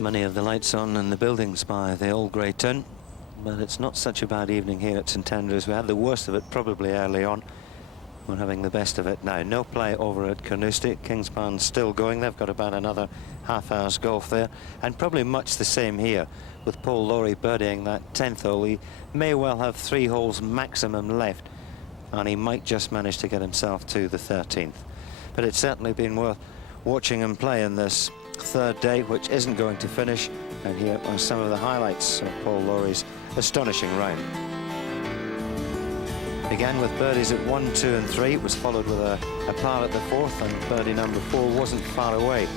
Many of the lights on in the buildings by the old grey tin, but it's not such a bad evening here at St Andrews. We had the worst of it probably early on. We're having the best of it now. No play over at Carnoustie. Kingsbarns still going. They've got about another half hour's golf there, and probably much the same here with Paul Lawrie birdieing that 10th hole. He may well have 3 holes maximum left, and he might just manage to get himself to the 13th. But it's certainly been worth watching him play in this 3rd day, which isn't going to finish. And here are some of the highlights of Paul Lawrie's astonishing round. Began with birdies at 1, 2 and 3. It was followed with a par at the 4th, and birdie number 4 wasn't far away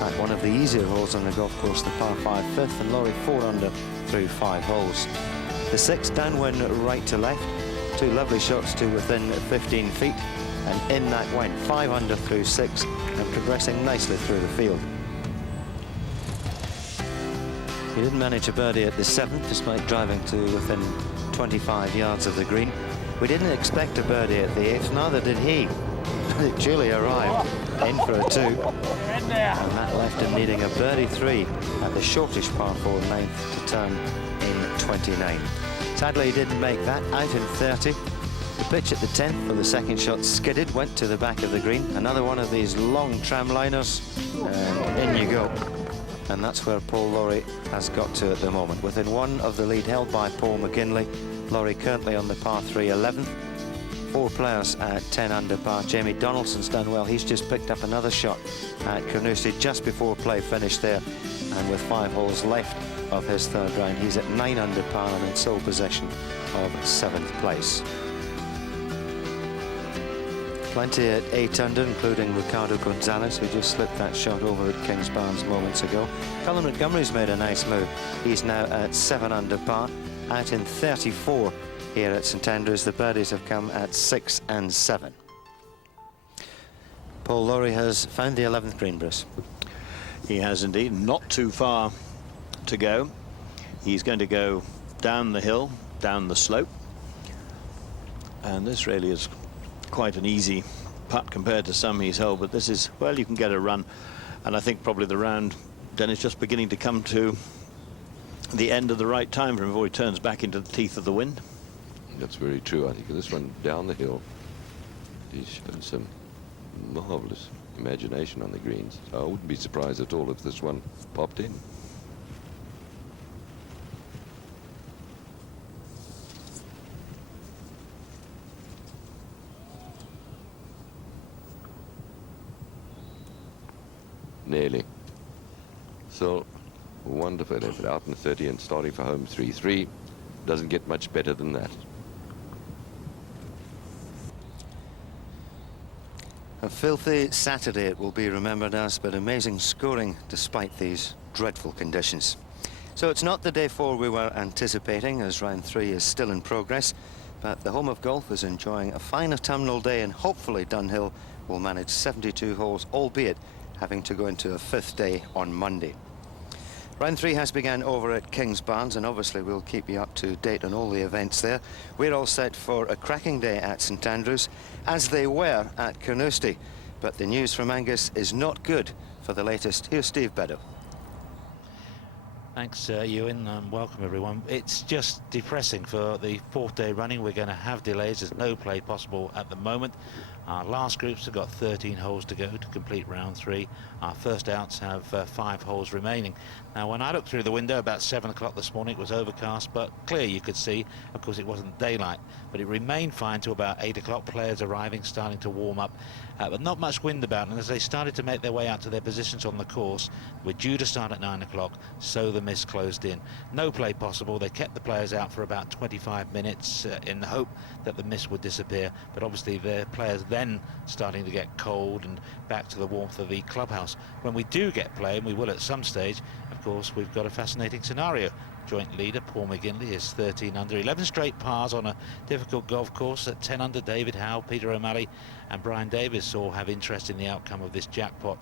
at one of the easier holes on the golf course, the par 5 5th, and Lawrie 4 under through 5 holes. The 6th downwind right to left, 2 lovely shots to within 15 feet, and in that went 5 under through 6 and progressing nicely through the field. He didn't manage a birdie at the 7th despite driving to within 25 yards of the green. We didn't expect a birdie at the 8th, neither did he. It duly arrived in for a 2, and that left him needing a birdie 3 at the shortish par 4 9th to turn in 29. Sadly, he didn't make that, out in 30. The pitch at the 10th for the second shot skidded, went to the back of the green. Another one of these long tramliners, and in you go. And that's where Paul Lawrie has got to at the moment. Within 1 of the lead held by Paul McGinley. Lawrie currently on the par 3 11th. 4 players at 10 under par. Jamie Donaldson's done well. He's just picked up another shot at Carnoustie just before play finished there. And with 5 holes left of his 3rd round, he's at 9 under par and in sole possession of 7th place. Plenty at 8 under, including Ricardo Gonzalez, who just slipped that shot over at Kingsbarns moments ago. Colin Montgomery's made a nice move. He's now at 7 under par, out in 34 here at St Andrews. The birdies have come at 6 and 7. Paul Lawrie has found the 11th green, Bruce. He has indeed. Not too far to go. He's going to go down the hill, down the slope. And this really is quite an easy putt compared to some he's held, but this is, well, you can get a run. And I think probably the round then is just beginning to come to the end of the right time for him before he turns back into the teeth of the wind. That's very true. I think this one down the hill, he's shown some marvelous imagination on the greens. I wouldn't be surprised at all if this one popped in. Nearly. So, wonderful effort. Out in 30 and starting for home 3-3. Doesn't get much better than that. A filthy Saturday it will be remembered as, but amazing scoring despite these dreadful conditions. So it's not the day 4 we were anticipating, as round 3 is still in progress, but the home of golf is enjoying a fine autumnal day, and hopefully Dunhill will manage 72 holes, albeit having to go into a 5th day on Monday. Round 3 has begun over at Kingsbarns, and obviously we'll keep you up to date on all the events there. We're all set for a cracking day at St Andrews, as they were at Carnoustie. But the news from Angus is not good for the latest. Here's Steve Beddoe. Thanks, Ewan, and welcome everyone. It's just depressing for the 4th day running. We're going to have delays. There's no play possible at the moment. Our last groups have got 13 holes to go to complete round 3. Our first outs have 5 holes remaining. Now, when I looked through the window about 7 o'clock this morning, it was overcast, but clear you could see. Of course, it wasn't daylight, but it remained fine till about 8 o'clock. Players arriving, starting to warm up, but not much wind about. And as they started to make their way out to their positions on the course, we're due to start at 9 o'clock, so the mist closed in. No play possible. They kept the players out for about 25 minutes in the hope that the mist would disappear, but obviously their players then starting to get cold and back to the warmth of the clubhouse. When we do get play, and we will at some stage, of course, we've got a fascinating scenario. Joint leader Paul McGinley is 13 under, 11 straight pars on a difficult golf course. At 10 under, David Howe, Peter O'Malley and Brian Davis all have interest in the outcome of this jackpot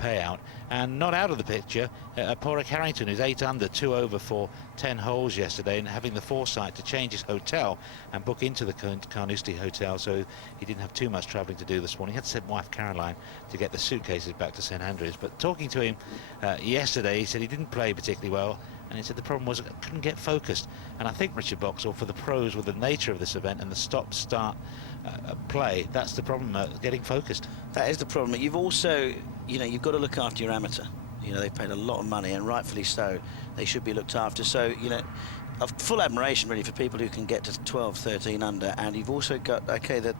payout. And not out of the picture, Porrick Harrington, who's 8 under, 2 over for 10 holes yesterday, and having the foresight to change his hotel and book into the Carnoustie Hotel, so he didn't have too much travelling to do this morning. He had to send wife Caroline to get the suitcases back to St Andrews. But talking to him yesterday, he said he didn't play particularly well, and he said the problem was I couldn't get focused. And I think, Richard Boxall, for the pros, with the nature of this event and the stop-start play, that's the problem, getting focused. That is the problem. You've also, you've got to look after your amateur. They've paid a lot of money, and rightfully so. They should be looked after. So, a full admiration really for people who can get to 12, 13 under. And you've also got, okay, that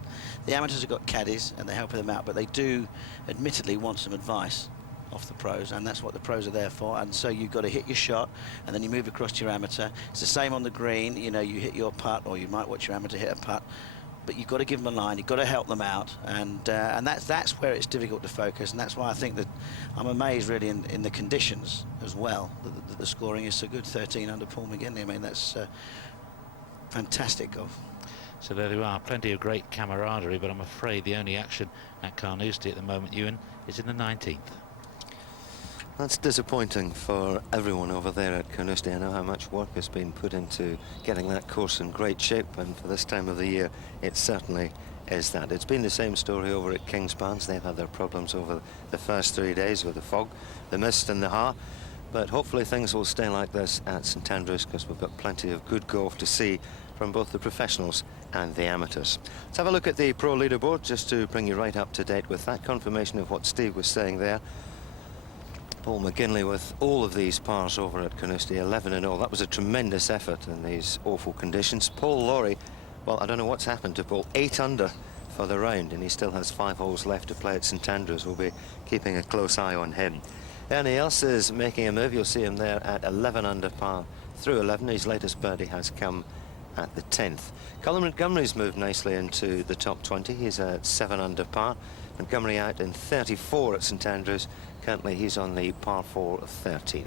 the amateurs have got caddies and they're helping them out, but they do admittedly want some advice off the pros, and that's what the pros are there for. And so you've got to hit your shot, and then you move across to your amateur. It's the same on the green. You hit your putt, or you might watch your amateur hit a putt, but you've got to give them a line. You've got to help them out, and that's where it's difficult to focus. And that's why I think that I'm amazed really in the conditions as well that the scoring is so good. 13 under Paul McGinley. I mean, that's fantastic golf. So there you are, plenty of great camaraderie, but I'm afraid the only action at Carnoustie at the moment, Ewan, is in the 19th. That's disappointing for everyone over there at Carnoustie. I know how much work has been put into getting that course in great shape, and for this time of the year, it certainly is that. It's been the same story over at Kingsbarns. They've had their problems over the first 3 days with the fog, the mist and the har. But hopefully things will stay like this at St Andrews, because we've got plenty of good golf to see from both the professionals and the amateurs. Let's have a look at the pro leaderboard just to bring you right up to date with that. Confirmation of what Steve was saying there. Paul McGinley with all of these pars over at Carnoustie, 11 and all. That was a tremendous effort in these awful conditions. Paul Lawrie, well, I don't know what's happened to Paul, 8 under for the round, and he still has 5 holes left to play at St Andrews. We'll be keeping a close eye on him. Ernie Els is making a move. You'll see him there at 11 under par through 11. His latest birdie has come at the 10th. Colin Montgomery's moved nicely into the top 20. He's at 7 under par. Montgomery out in 34 at St Andrews. Currently he's on the par 4 13th.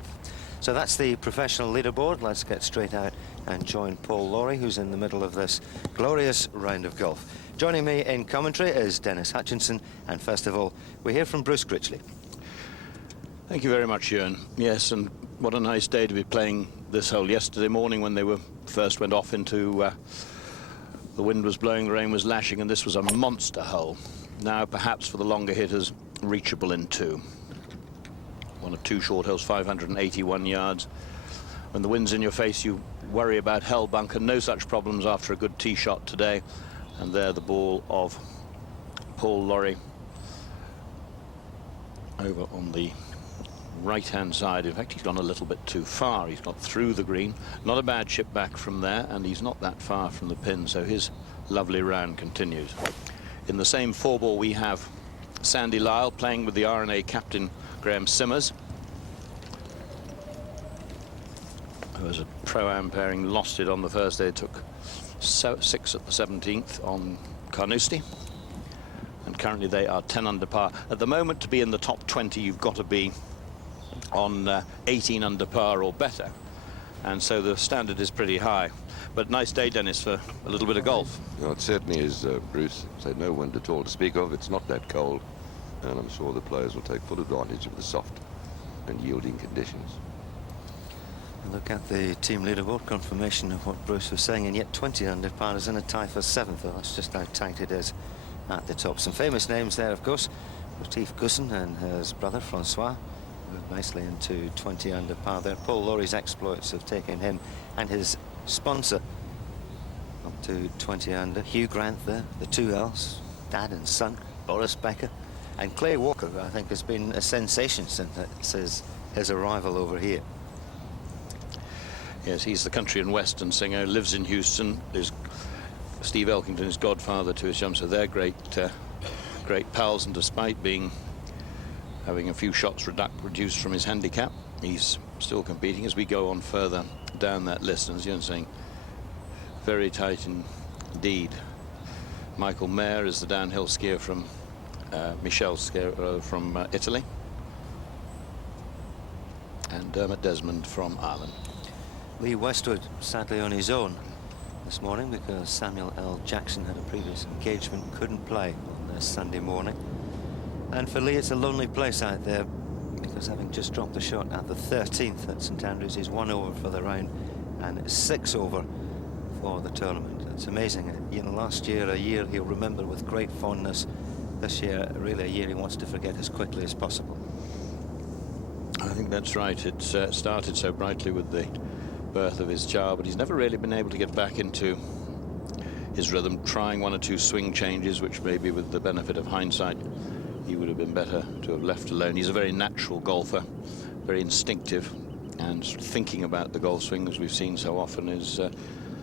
So that's the professional leaderboard. Let's get straight out and join Paul Lawrie, who's in the middle of this glorious round of golf. Joining me in commentary is Dennis Hutchinson, and first of all we hear from Bruce Critchley. Thank you very much, Ewan. Yes, and what a nice day to be playing this hole. Yesterday morning when they first went off into the wind was blowing, the rain was lashing, and this was a monster hole. Now perhaps for the longer hitters reachable in 2. One of 2 short holes, 581 yards. When the wind's in your face, you worry about hell bunker. No such problems after a good tee shot today. And there the ball of Paul Lawrie over on the right-hand side. In fact, he's gone a little bit too far. He's got through the green. Not a bad chip back from there, and he's not that far from the pin, so his lovely round continues. In the same 4-ball, we have Sandy Lyle playing with the RNA captain Graham Simmers, who was a pro-am pairing, lost it on the first day, took 6 at the 17th on Carnoustie, and currently they are 10 under par. At the moment, to be in the top 20, you've got to be on 18 under par or better, and so the standard is pretty high. But nice day, Dennis, for a little bit of golf. You know, it certainly is, Bruce. So no wind at all to speak of. It's not that cold, and I'm sure the players will take full advantage of the soft and yielding conditions. Look at the team leaderboard, confirmation of what Bruce was saying, and yet 20 under par is in a tie for 7th. Well, that's just how tight it is at the top. Some famous names there, of course. Retief Goosen and his brother Francois moved nicely into 20 under par there. Paul Lawrie's exploits have taken him and his sponsor up to 20 under. Hugh Grant there, the 2 L's, dad and son, Boris Becker, and Clay Walker, who I think has been a sensation since his arrival over here. Yes, he's the country and western singer, lives in Houston. Is Steve Elkington is godfather to his young, so they're great pals, and despite having a few shots reduced from his handicap, he's still competing as we go on further down that list. And as you're saying, very tight indeed. Michael Mayer is the downhill skier from Michel skier from Italy, and Dermot Desmond from Ireland. Lee Westwood sadly on his own this morning because Samuel L. Jackson had a previous engagement, couldn't play on this Sunday morning. And for Lee, it's a lonely place out there because having just dropped the shot at the 13th at St Andrews, he's 1 over for the round and 6 over for the tournament. It's amazing. You know, last year, a year he'll remember with great fondness. This year, really a year he wants to forget as quickly as possible. I think that's right. It started so brightly with the birth of his child, but he's never really been able to get back into his rhythm, trying 1 or 2 swing changes, which maybe with the benefit of hindsight he would have been better to have left alone. He's a very natural golfer, very instinctive, and thinking about the golf swing, as we've seen so often, is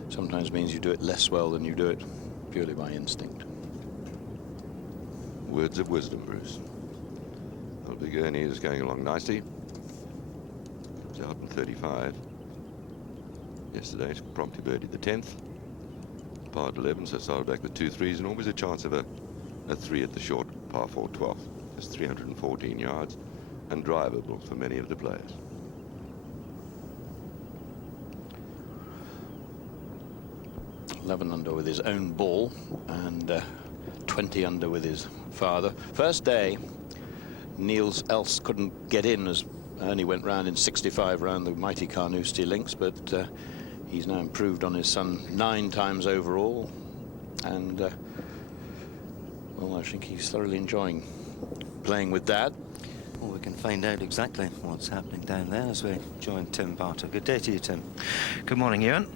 sometimes means you do it less well than you do it purely by instinct. Words of wisdom, Bruce. Well, Big Ernie is going along nicely. He's out in 35. Yesterday, promptly birdied the 10th. Par 11, so started back with 2 threes, and always a chance of a 3 at the short par 4 12th. Just 314 yards, and drivable for many of the players. 11 under with his own ball and 20 under with his father. First day, Niels Else couldn't get in as Ernie went round in 65 round the mighty Carnoustie Links, but he's now improved on his son 9 times overall, and well, I think he's thoroughly enjoying playing with Dad. Well, we can find out exactly what's happening down there as we join Tim Barter. Good day to you, Tim. Good morning, Ewan.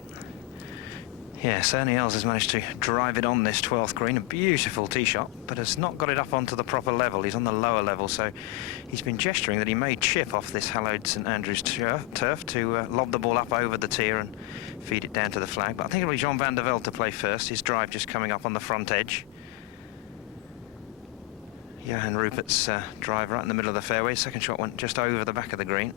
Yes, Ernie Els has managed to drive it on this 12th green, a beautiful tee shot, but has not got it up onto the proper level. He's on the lower level, so he's been gesturing that he may chip off this hallowed St Andrews turf to lob the ball up over the tee and feed it down to the flag. But I think it'll be Jean van der Velde to play first. His drive just coming up on the front edge. Johan Rupert's drive right in the middle of the fairway. Second shot went just over the back of the green.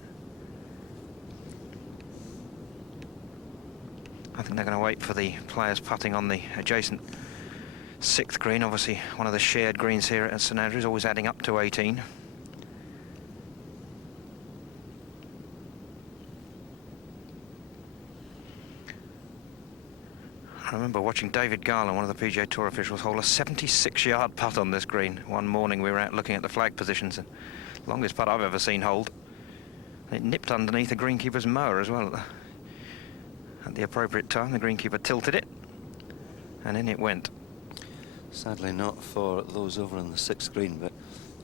I think they're going to wait for the players putting on the adjacent 6th green. Obviously, one of the shared greens here at St Andrews, always adding up to 18. I remember watching David Garland, one of the PGA Tour officials, hole a 76-yard putt on this green. One morning we were out looking at the flag positions, and longest putt I've ever seen holed. It nipped underneath the greenkeeper's mower as well. At the appropriate time, the greenkeeper tilted it, and in it went. Sadly not for those over on the 6th green, but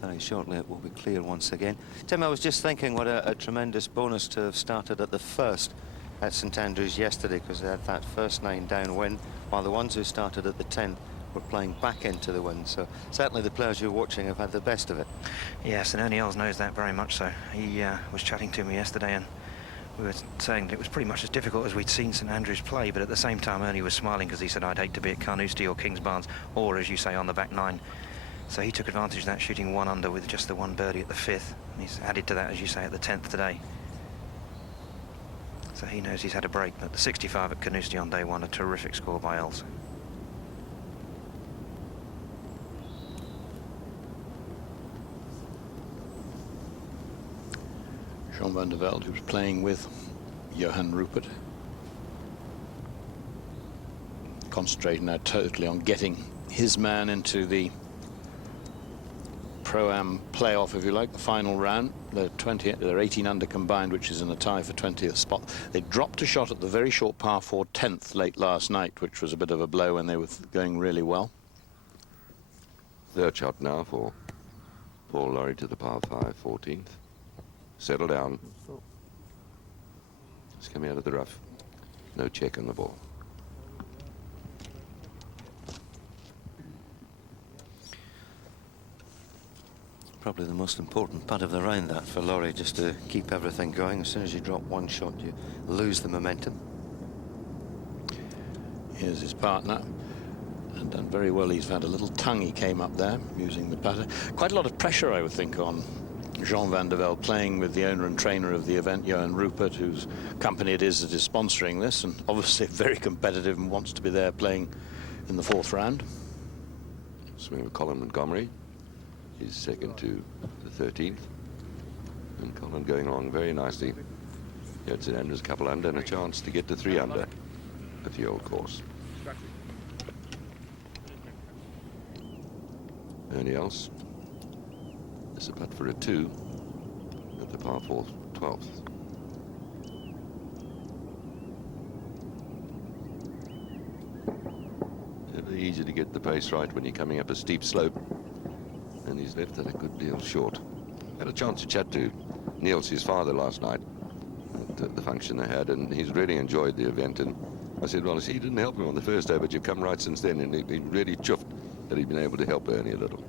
very shortly it will be clear once again. Tim, I was just thinking what a tremendous bonus to have started at the first at St Andrews yesterday, because they had that first 9 down win, while the ones who started at the 10th were playing back into the wind. So certainly the players you're watching have had the best of it. Yes, and Ernie Els knows that very much so. He was chatting to me yesterday, and we were saying that it was pretty much as difficult as we'd seen St Andrews play, but at the same time Ernie was smiling because he said, I'd hate to be at Carnoustie or Kingsbarns, or as you say, on the back 9. So he took advantage of that, shooting 1 under with just the 1 birdie at the 5th. And he's added to that, as you say, at the 10th today. So he knows he's had a break, but the 65 at Carnoustie on day 1, a terrific score by Els. Jean van der Velde, who was playing with Johan Rupert. Concentrating now totally on getting his man into the Pro-Am playoff, if you like, the final round. They're 18 under combined, which is in a tie for 20th spot. They dropped a shot at the very short par 4 10th late last night, which was a bit of a blow when they were going really well. 3rd shot now for Paul Lawrie to the par 5 14th. Settle down. It's coming out of the rough. No check on the ball. Probably the most important part of the round, that, for Lawrie, just to keep everything going. As soon as you drop 1 shot, you lose the momentum. Here's his partner, and done very well. He's had a little tongue he came up there using the putter. Quite a lot of pressure, I would think, on Jean van der Velde, playing with the owner and trainer of the event, Johan Rupert, whose company it is that is sponsoring this, and obviously very competitive and wants to be there playing in the 4th round. Swing with Colin Montgomery. He's second to the 13th. And Colin going along very nicely. Here at St Andrews, a couple under and a chance to get to 3 under at the old course. Ernie Els. This is a putt for a 2 at the par 4 12th. Never easy to get the pace right when you're coming up a steep slope, and he's left that a good deal short. Had a chance to chat to Niels, his father, last night at the function they had, and he's really enjoyed the event. And I said, well, he didn't help him on the first day, but you've come right since then, and he really chuffed that he'd been able to help Ernie a little.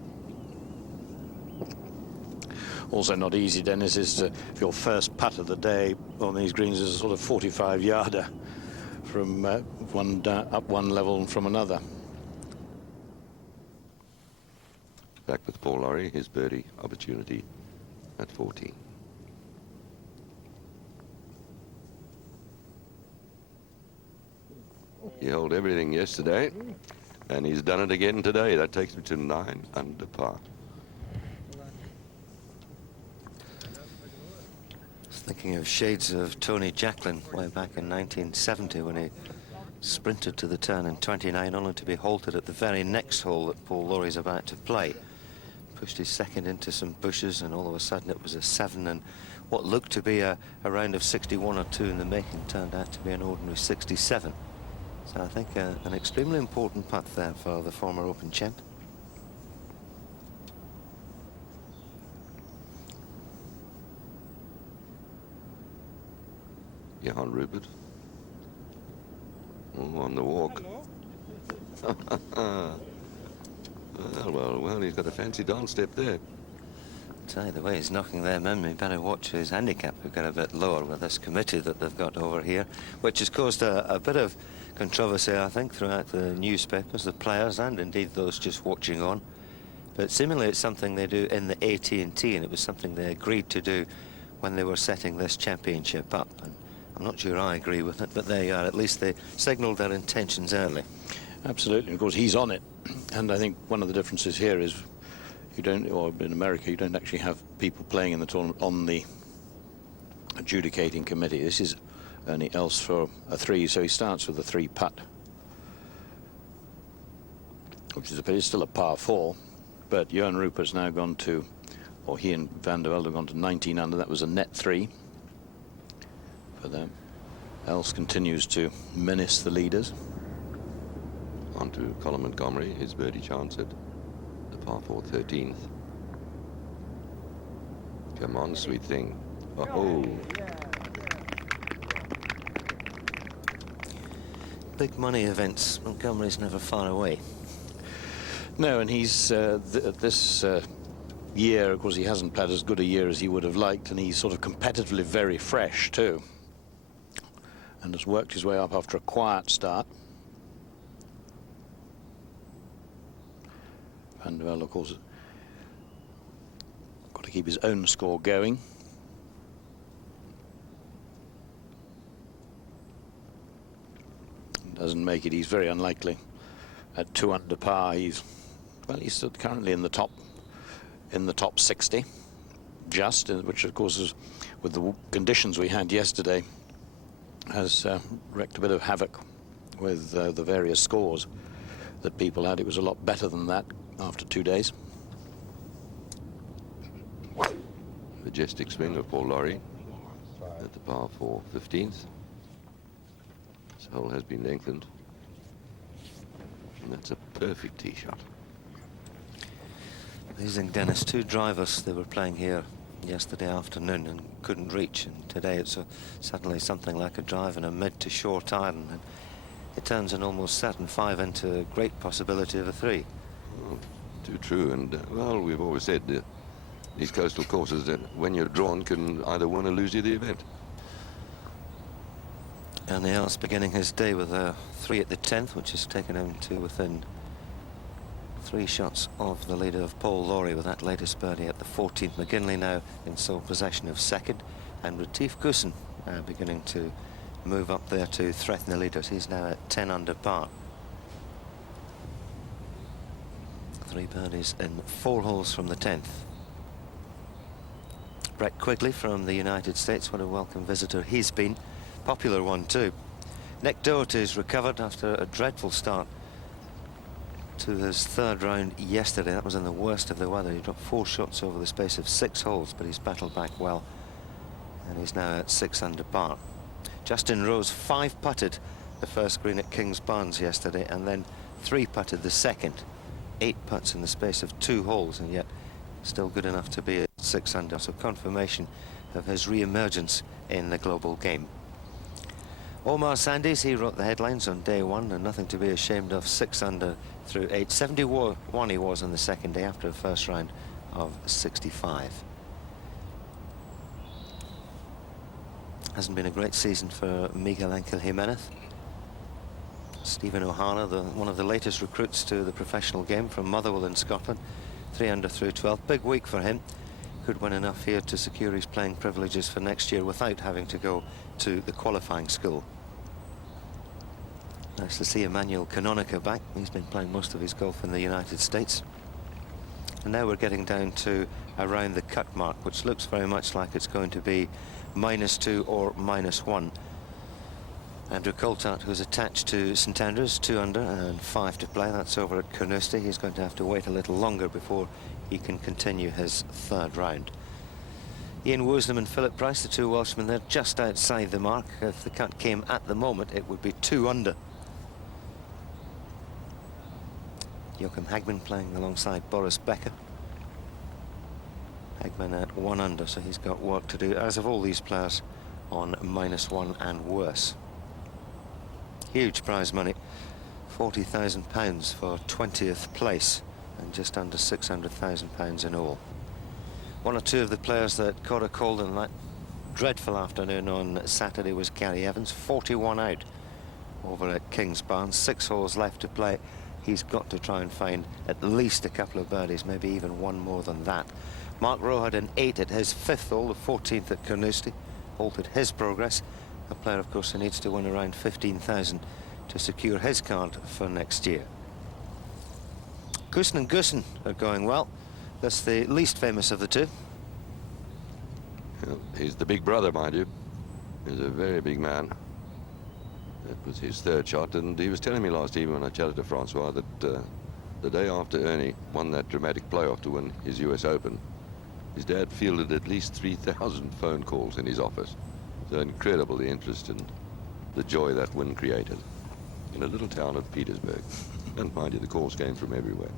Also not easy, Dennis, is if your first putt of the day on these greens is a sort of 45-yarder from up one level and from another. Back with Paul Lawrie, his birdie opportunity at 14. He held everything yesterday, and he's done it again today. That takes him to 9 under par. Thinking of shades of Tony Jacklin way back in 1970 when he sprinted to the turn in 29, only to be halted at the very next hole that Paul Lawrie's about to play. Pushed his second into some bushes, and all of a sudden it was a 7, and what looked to be a round of 61 or 2 in the making turned out to be an ordinary 67. So I think an extremely important putt there for the former Open champ. Johan Rupert. Oh, on the walk. well, he's got a fancy down step there. Tell you, the way he's knocking them in, we better watch his handicap. We've got a bit lower with this committee that they've got over here, which has caused a bit of controversy, I think, throughout the newspapers, the players, and indeed those just watching on. But seemingly it's something they do in the AT&T, and it was something they agreed to do when they were setting this championship up. And I'm not sure I agree with it, but there you are. At least they signalled their intentions early. Absolutely. Of course, he's on it. And I think one of the differences here is you don't, or in America, you don't actually have people playing in the tournament on the adjudicating committee. This is only else for a 3, so he starts with a 3 putt, which is it's still a par 4. But Johan Rupert's now gone to, or he and Van der Velde have gone to 19 under. That was a net 3 for them. Else continues to menace the leaders. On to Colin Montgomery, his birdie chance at the par 4 13th. Come on, sweet thing. Oh. Big money events. Montgomery's never far away. No, and he's this year, of course, he hasn't played as good a year as he would have liked, and he's sort of competitively very fresh too, and has worked his way up after a quiet start. Van der Velde, of course, got to keep his own score going. Doesn't make it. He's very unlikely. At 2 under par, he's still currently in the top 60, just, which of course is, with the conditions we had yesterday, has wreaked a bit of havoc with the various scores that people had. It was a lot better than that after 2 days. Majestic swing of Paul Lawrie at the par 4 15th. This hole has been lengthened, and that's a perfect tee shot. Amazing, Dennis. 2 drivers they were playing here yesterday afternoon and couldn't reach, and today it's suddenly something like a drive and a mid to short iron, and it turns an almost certain 5 into a great possibility of a 3. Oh, too true. And well, we've always said these coastal courses, that when you're drawn, can either win or lose you the event. And the Else beginning his day with a 3 at the 10th, which has taken him to within 3 shots of the leader of Paul Lawrie with that latest birdie at the 14th. McGinley now in sole possession of 2nd, and Retief Goosen beginning to move up there to threaten the leaders. He's now at 10 under par. 3 birdies in 4 holes from the 10th. Brett Quigley from the United States, what a welcome visitor he's been. Popular one too. Nick Doherty's recovered after a dreadful start to his 3rd round yesterday. That was in the worst of the weather. He dropped 4 shots over the space of 6 holes, but he's battled back well, and he's now at 6 under par. Justin Rose 5 putted the first green at Kings Barnes yesterday, and then 3 putted the second. 8 putts in the space of 2 holes, and yet still good enough to be at 6 under. So confirmation of his re-emergence in the global game. Omar Sandys, he wrote the headlines on day 1, and nothing to be ashamed of. 6 under through 8. 71 he was on the second day after a first round of 65. Hasn't been a great season for Miguel Angel Jimenez. Stephen O'Hara, one of the latest recruits to the professional game from Motherwell in Scotland. 3 under through 12. Big week for him. Could win enough here to secure his playing privileges for next year without having to go to the qualifying school. Nice to see Emmanuel Canonica back. He's been playing most of his golf in the United States. And now we're getting down to around the cut mark, which looks very much like it's going to be -2 or -1. Andrew Coulthard, who's attached to St Andrews, 2 under and 5 to play. That's over at Carnoustie. He's going to have to wait a little longer before he can continue his 3rd round. Ian Woosnam and Philip Price, the 2 Welshmen, they're just outside the mark. If the cut came at the moment, it would be 2 under. Joachim Hagman playing alongside Boris Becker. Hagman at 1 under, so he's got work to do, as have all these players on -1 and worse. Huge prize money, £40,000 for 20th place, and just under £600,000 in all. 1 or 2 of the players that caught a cold in that dreadful afternoon on Saturday was Gary Evans, 41 out over at Kingsbarn, 6 holes left to play. He's got to try and find at least a couple of birdies, maybe even 1 more than that. Mark Rowe had an 8 at his 5th hole, the 14th at Carnoustie, halted his progress. A player, of course, who needs to win around 15,000 to secure his card for next year. Goosen and Goosen are going well. That's the least famous of the 2. Well, he's the big brother, mind you. He's a very big man. That was his 3rd shot, and he was telling me last evening when I chatted to Francois that the day after Ernie won that dramatic playoff to win his US Open, his dad fielded at least 3,000 phone calls in his office. So incredible, the interest and the joy that win created in a little town of Petersburg. And mind you, the calls came from everywhere.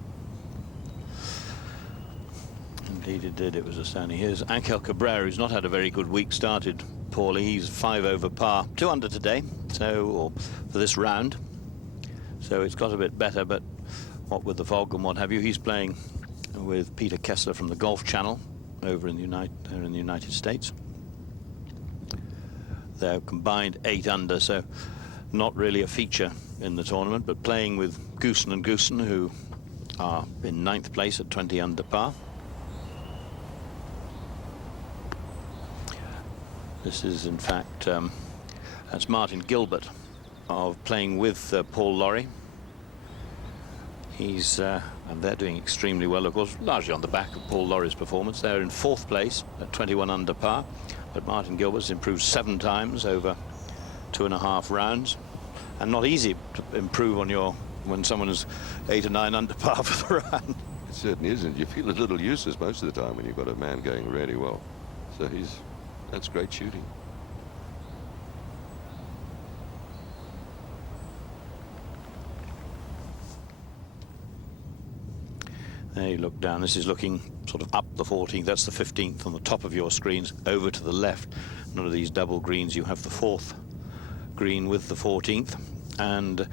Indeed it did. It was astounding. Here's Angel Cabrera, who's not had a very good week started poorly. He's 5 over par, 2 under today, or for this round. So it's got a bit better, but what with the fog and what have you, he's playing with Peter Kessler from the Golf Channel over in the United States. They're combined 8 under, so not really a feature in the tournament, but playing with Goosen and Goosen, who are in 9th place at 20 under par. This is, in fact, that's Martin Gilbert playing with Paul Lawrie. And they're doing extremely well, of course, largely on the back of Paul Laurie's performance. They're in 4th place at 21 under par, but Martin Gilbert's improved 7 times over 2.5 rounds, and not easy to improve on when someone is 8 or 9 under par for the round. It certainly isn't. You feel a little useless most of the time when you've got a man going really well. So that's great shooting. There you look down. This is looking sort of up the 14th. That's the 15th on the top of your screens, over to the left. None of these double greens. You have the 4th green with the 14th, and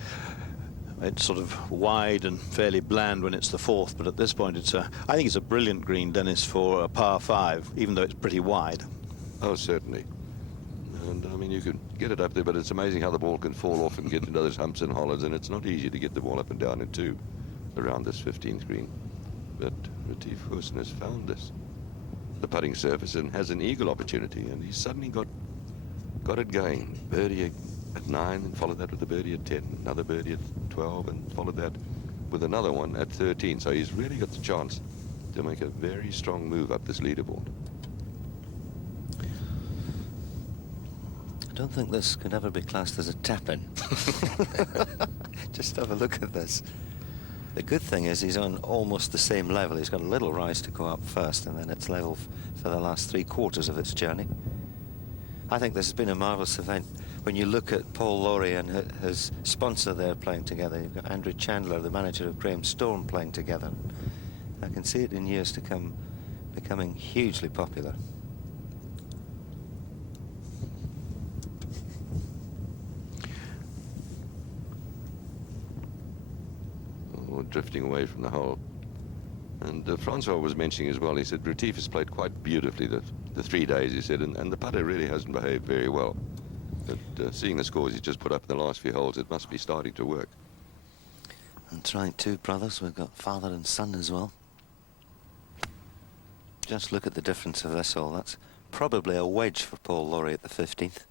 it's sort of wide and fairly bland when it's the 4th, but at this point I think it's a brilliant green, Dennis, for a par 5, even though it's pretty wide. Oh, certainly. And I mean, you could get it up there, but it's amazing how the ball can fall off and get into those humps and hollows, and it's not easy to get the ball up and down into around this 15th green. But Retief Goosen has found the putting surface, and has an eagle opportunity, and he's suddenly got it going. Birdie at 9, and followed that with a birdie at 10, another birdie at 12, and followed that with another one at 13. So he's really got the chance to make a very strong move up this leaderboard. I don't think this could ever be classed as a tap-in. Just have a look at this. The good thing is he's on almost the same level. He's got a little rise to go up first, and then it's level for the last 3/4 of its journey. I think this has been a marvellous event. When you look at Paul Lawrie and his sponsor there playing together, you've got Andrew Chandler, the manager of Graham Storm, playing together. I can see it in years to come becoming hugely popular. Drifting away from the hole. And Francois was mentioning as well, he said Retief has played quite beautifully the 3 days, he said, and the putter really hasn't behaved very well. But seeing the scores he's just put up in the last few holes, it must be starting to work. And trying 2 brothers, we've got father and son as well. Just look at the difference of this hole. That's probably a wedge for Paul Lawrie at the 15th.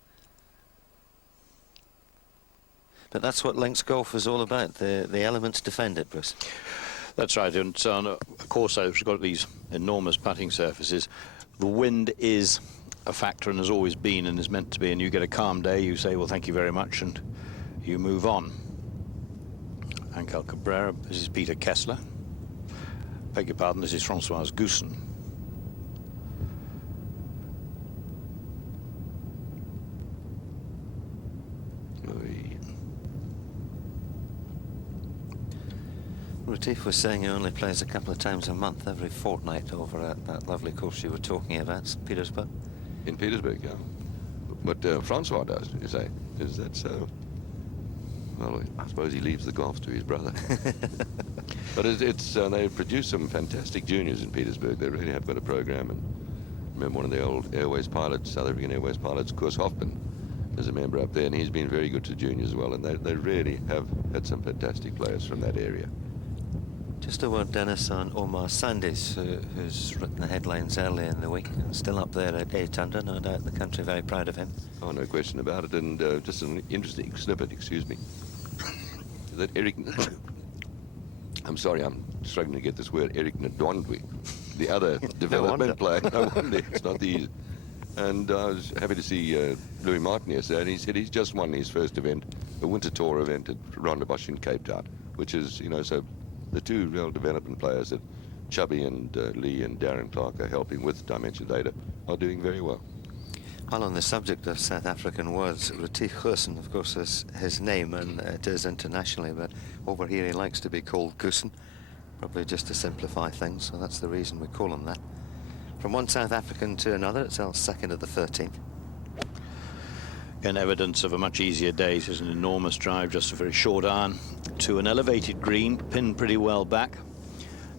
But that's what links golf is all about, the elements defended, Bruce. That's right, and so on a course we've got these enormous putting surfaces. The wind is a factor and has always been and is meant to be, and you get a calm day, you say, well, thank you very much, and you move on. Ankel Cabrera, this is Peter Kessler. Beg your pardon, this is Francois Goossen. Retief was saying he only plays a couple of times a month, every fortnight, over at that lovely course you were talking about, Petersburg. In Petersburg, yeah. But Francois does, you say. Is that so? Well, I suppose he leaves the golf to his brother. But they produce some fantastic juniors in Petersburg. They really have got a program. And remember one of the old Airways pilots, South African Airways pilots, Koos Hoffman, is a member up there, and he's been very good to juniors as well. And they really have had some fantastic players from that area. Just a word, Dennis, on Omar Sandys, who's written the headlines early in the week, and still up there at 8 under. No doubt the country very proud of him. Oh, no question about it. And just an interesting snippet, excuse me, that Eric... I'm sorry, I'm struggling to get this word, Eric Ndondwi, the other development player. No wonder, it's not the easy. And I was happy to see Louis Martin yesterday, and he said he's just won his first event, a winter tour event at Rondebosch in Cape Town, which is, you know, so the two real development players that Chubby and Lee and Darren Clark are helping with Dimension Data are doing very well. Well, on the subject of South African words, Retief Goossen, of course, is his name, and it is internationally, but over here he likes to be called Goossen, probably just to simplify things, so that's the reason we call him that. From one South African to another, it's our second of the 13th. Again, evidence of a much easier day. This is an enormous drive, just a very short iron to an elevated green, pinned pretty well back,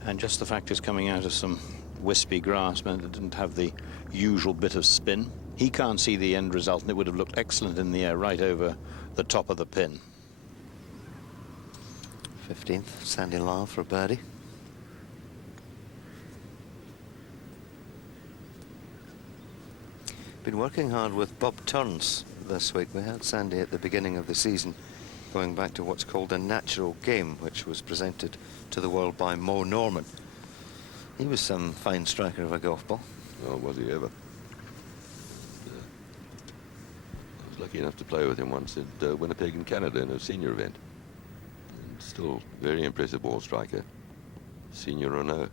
and just the fact is coming out of some wispy grass meant it didn't have the usual bit of spin. He can't see the end result, and it would have looked excellent in the air right over the top of the pin. 15th, Sandy Lyle for a birdie. Been working hard with Bob Turns this week. We had Sandy at the beginning of the season going back to what's called a natural game, which was presented to the world by Mo Norman. He was some fine striker of a golf ball. Oh, was he ever? I was lucky enough to play with him once at Winnipeg in Canada in a senior event. And still very impressive ball striker, senior or no.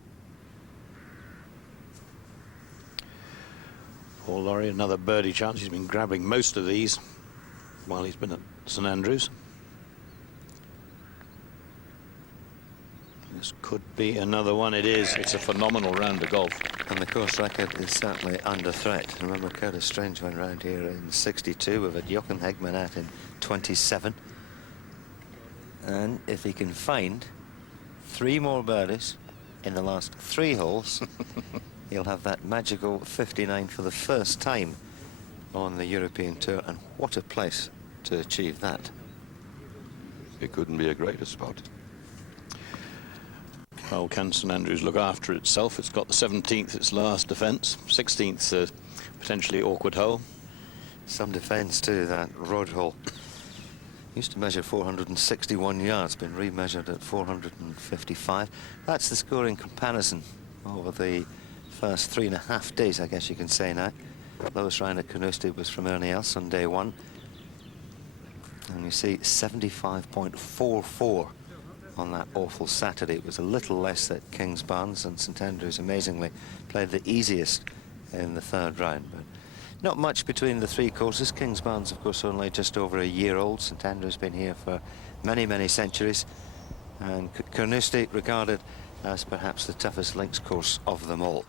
Paul Laurie, another birdie chance. He's been grabbing most of these while he's been at St Andrews. This could be another one. It is. It's a phenomenal round of golf. And the course record is certainly under threat. Remember, Curtis Strange went round here in 62. We've had Jochen Hegman out in 27. And if he can find 3 more birdies in the last 3 holes, he'll have that magical 59 for the first time on the European Tour. And what a place to achieve that. It couldn't be a greater spot. Well, can St Andrews look after itself? It's got the 17th, its last defence. 16th, potentially awkward hole. Some defence too, that road hole. Used to measure 461 yards, been remeasured at 455. That's the score in comparison over the first 3.5 days, I guess you can say now. Lowest round at Carnoustie was from Ernie Els on day 1. And you see 75.44 on that awful Saturday. It was a little less at Kings Barnes, and St Andrews amazingly played the easiest in the 3rd round. But not much between the 3 courses. Kings Barnes, of course, only just over a year old. St Andrews been here for many, many centuries. And Carnoustie regarded as perhaps the toughest links course of them all.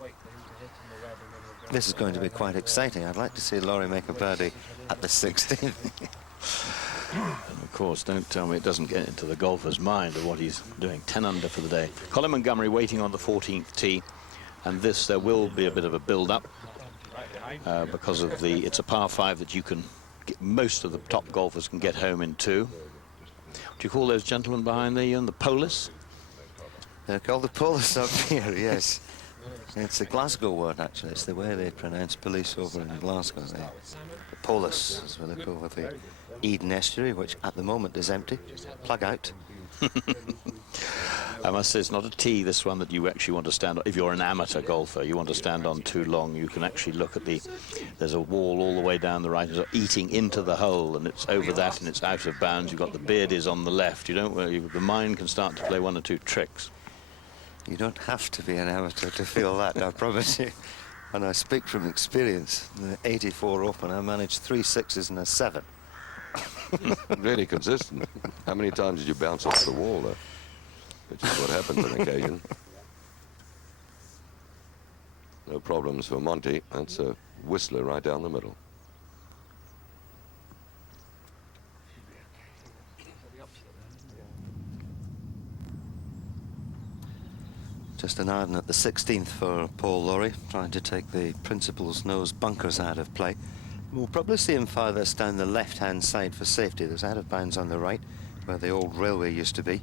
This is going to be quite exciting. I'd like to see Laurie make a birdie at the 16th. And of course, don't tell me it doesn't get into the golfer's mind of what he's doing. 10 under for the day. Colin Montgomery waiting on the 14th tee, and this, there will be a bit of a build-up because of it's a par 5 that you can get, most of the top golfers can get home in 2. Do you call those gentlemen behind there, Ian, the polis? They're called the polis up here, yes. It's a Glasgow word, actually. It's the way they pronounce police over in Glasgow. The polis is what they call the Eden Estuary, which at the moment is empty. Plug out. I must say, it's not a tee, this one, that you actually want to stand on. If you're an amateur golfer, you want to stand on too long. You can actually look at there's a wall all the way down the right, it's eating into the hole, and it's over that and it's out of bounds. You've got the beardies on the left. You don't, the mind can start to play one or two tricks. You don't have to be an amateur to feel that, I promise you. And I speak from experience. The 84 Open, I managed 3 6s and a 7. Really consistent. How many times did you bounce off the wall, though? Which is what happens on occasion. No problems for Monty. That's a whistler right down the middle. Just an iron at the 16th for Paul Lawrie, trying to take the principal's nose bunkers out of play. We'll probably see him fire this down the left-hand side for safety. There's out of bounds on the right, where the old railway used to be.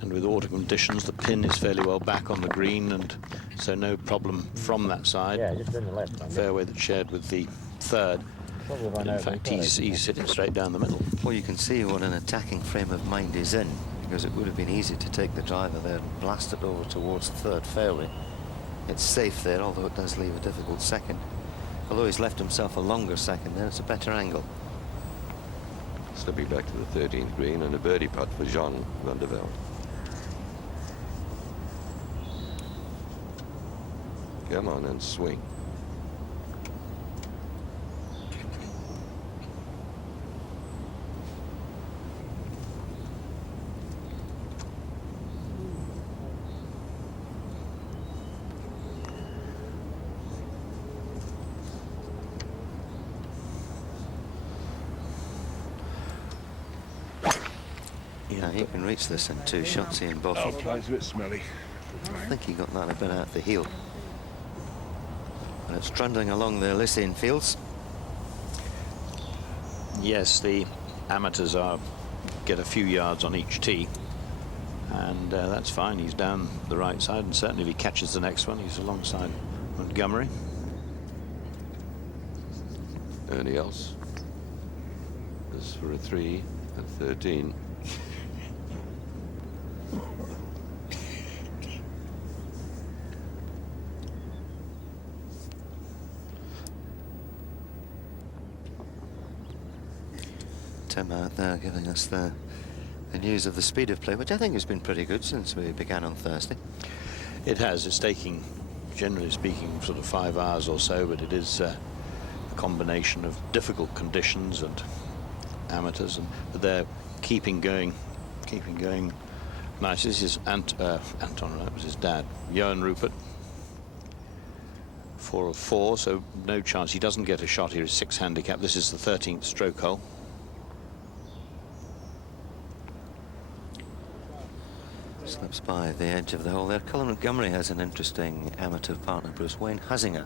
And with autumn conditions, the pin is fairly well back on the green, and so no problem from that side. Yeah, just in the left. Fairway that's shared with the third. But in fact, he's sitting straight down the middle. Well, you can see what an attacking frame of mind he's in, because it would have been easy to take the driver there and blast it over towards the third fairway. It's safe there, although it does leave a difficult second. Although he's left himself a longer second there, it's a better angle. Slipping back to the 13th green, and a birdie putt for Jean van der Velde. Come on and swing. Yeah, he can reach this in 2 shots, Ian Botham. Oh, plays a bit smelly. I think he got that a bit out the heel. And it's trundling along the Lycian fields. Yes, the amateurs get a few yards on each tee, and that's fine. He's down the right side, and certainly if he catches the next one, he's alongside Montgomery. Any else? This is for a 3 at 13. Tim out there giving us the news of the speed of play, which I think has been pretty good since we began on Thursday. It has. It's taking, generally speaking, sort of 5 hours or so, but it is a combination of difficult conditions and amateurs, but they're keeping going nice. This is Anton, that was his dad, Johan Rupert. 4 of 4, so no chance. He doesn't get a shot here. He's 6 handicap. This is the 13th stroke hole. Slips by the edge of the hole there. Colin Montgomery has an interesting amateur partner, Bruce Wayne Huizinga.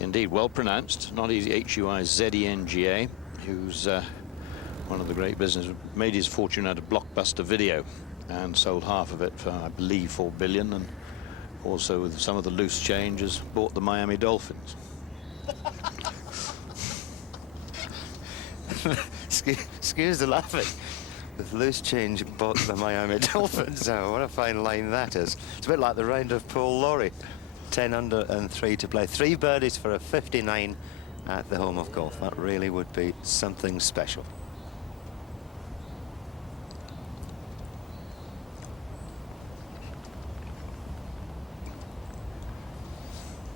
Indeed, well pronounced. Not easy. Huizenga, who's one of the great business. Made his fortune out of Blockbuster Video and sold half of it for, I believe, $4 billion, and also with some of the loose changes bought the Miami Dolphins. Excuse the laughing. With loose change bought the Miami Dolphins. Oh, what a fine line that is. It's a bit like the round of Paul Lawrie. 10 under and 3 to play. 3 birdies for a 59 at the home of golf. That really would be something special.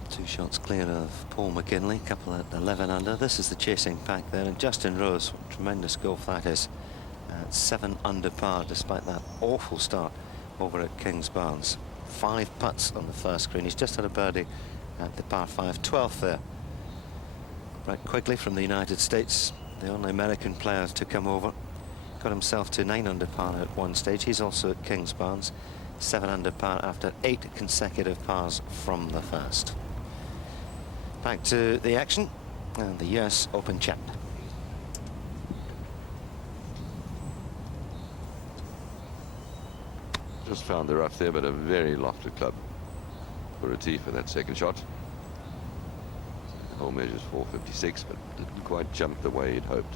Two shots clear of Paul McKinley, couple at 11 under. This is the chasing pack there, and Justin Rose, tremendous golf that is, at 7 under par, despite that awful start over at Kings Barnes. 5 putts on the first green. He's just had a birdie at the par 5, 12th there. Right quickly from the United States, the only American player to come over. Got himself to 9 under par at one stage. He's also at Kings Barnes, 7 under par after 8 consecutive pars from the first. Back to the action and the US Open champ. Just found the rough there, but a very lofted club for a tee for that second shot. Hole measures 456, but didn't quite jump the way he'd hoped.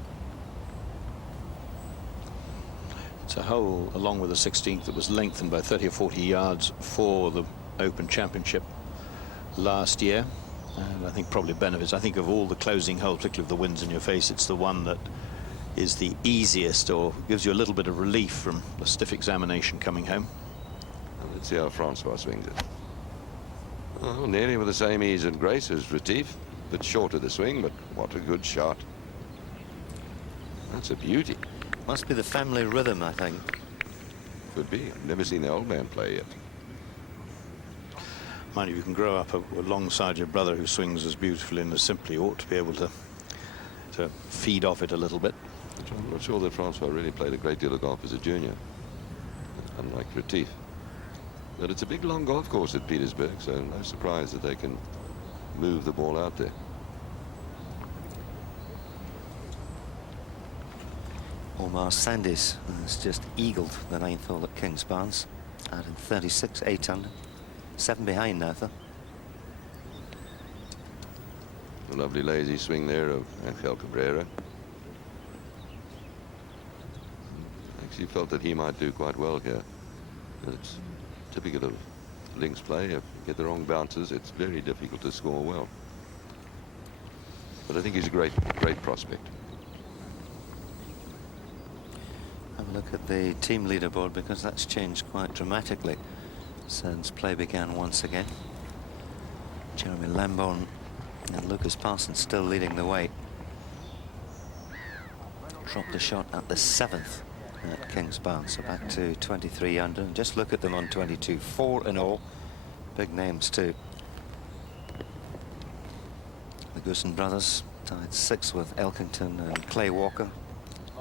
It's a hole along with the 16th that was lengthened by 30 or 40 yards for the Open Championship last year, and I think probably benefits. I think of all the closing holes, particularly if the wind's in your face, it's the one that is the easiest or gives you a little bit of relief from a stiff examination coming home. Well, let's see how Francois swings it. Oh, nearly with the same ease and grace as Retief, but shorter the swing, but what a good shot. That's a beauty. Must be the family rhythm, I think. Could be. I've never seen the old man play yet. Mind you, you can grow up alongside your brother who swings as beautifully and as simply. You ought to be able to feed off it a little bit. I'm not sure that Francois really played a great deal of golf as a junior, unlike Retief. But it's a big, long golf course at Petersburg, so no surprise that they can move the ball out there. Omar Sandys has just eagled the 9th hole at King's Barnes, adding 36, 8 under, 7 behind now, though. A lovely lazy swing there of Angel Cabrera. Actually felt that he might do quite well here. It's typical of links play. If you get the wrong bounces, it's very difficult to score well. But I think he's a great prospect. Have a look at the team leaderboard, because that's changed quite dramatically since play began once again. Jeremy Lambourne and Lucas Parsons still leading the way. Dropped the shot at the 7th at King's Barnes, so back to 23 under. And just look at them on 22, 4 in all. Big names too. The Goosen brothers tied 6th with Elkington and Clay Walker,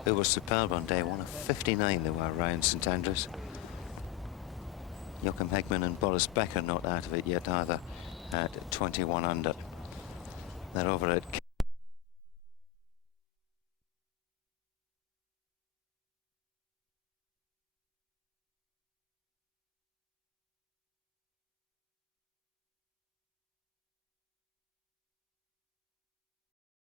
who was superb on day 1 of 59 they were around St Andrews. Joachim Hegman and Boris Becker not out of it yet either at 21 under. They're over at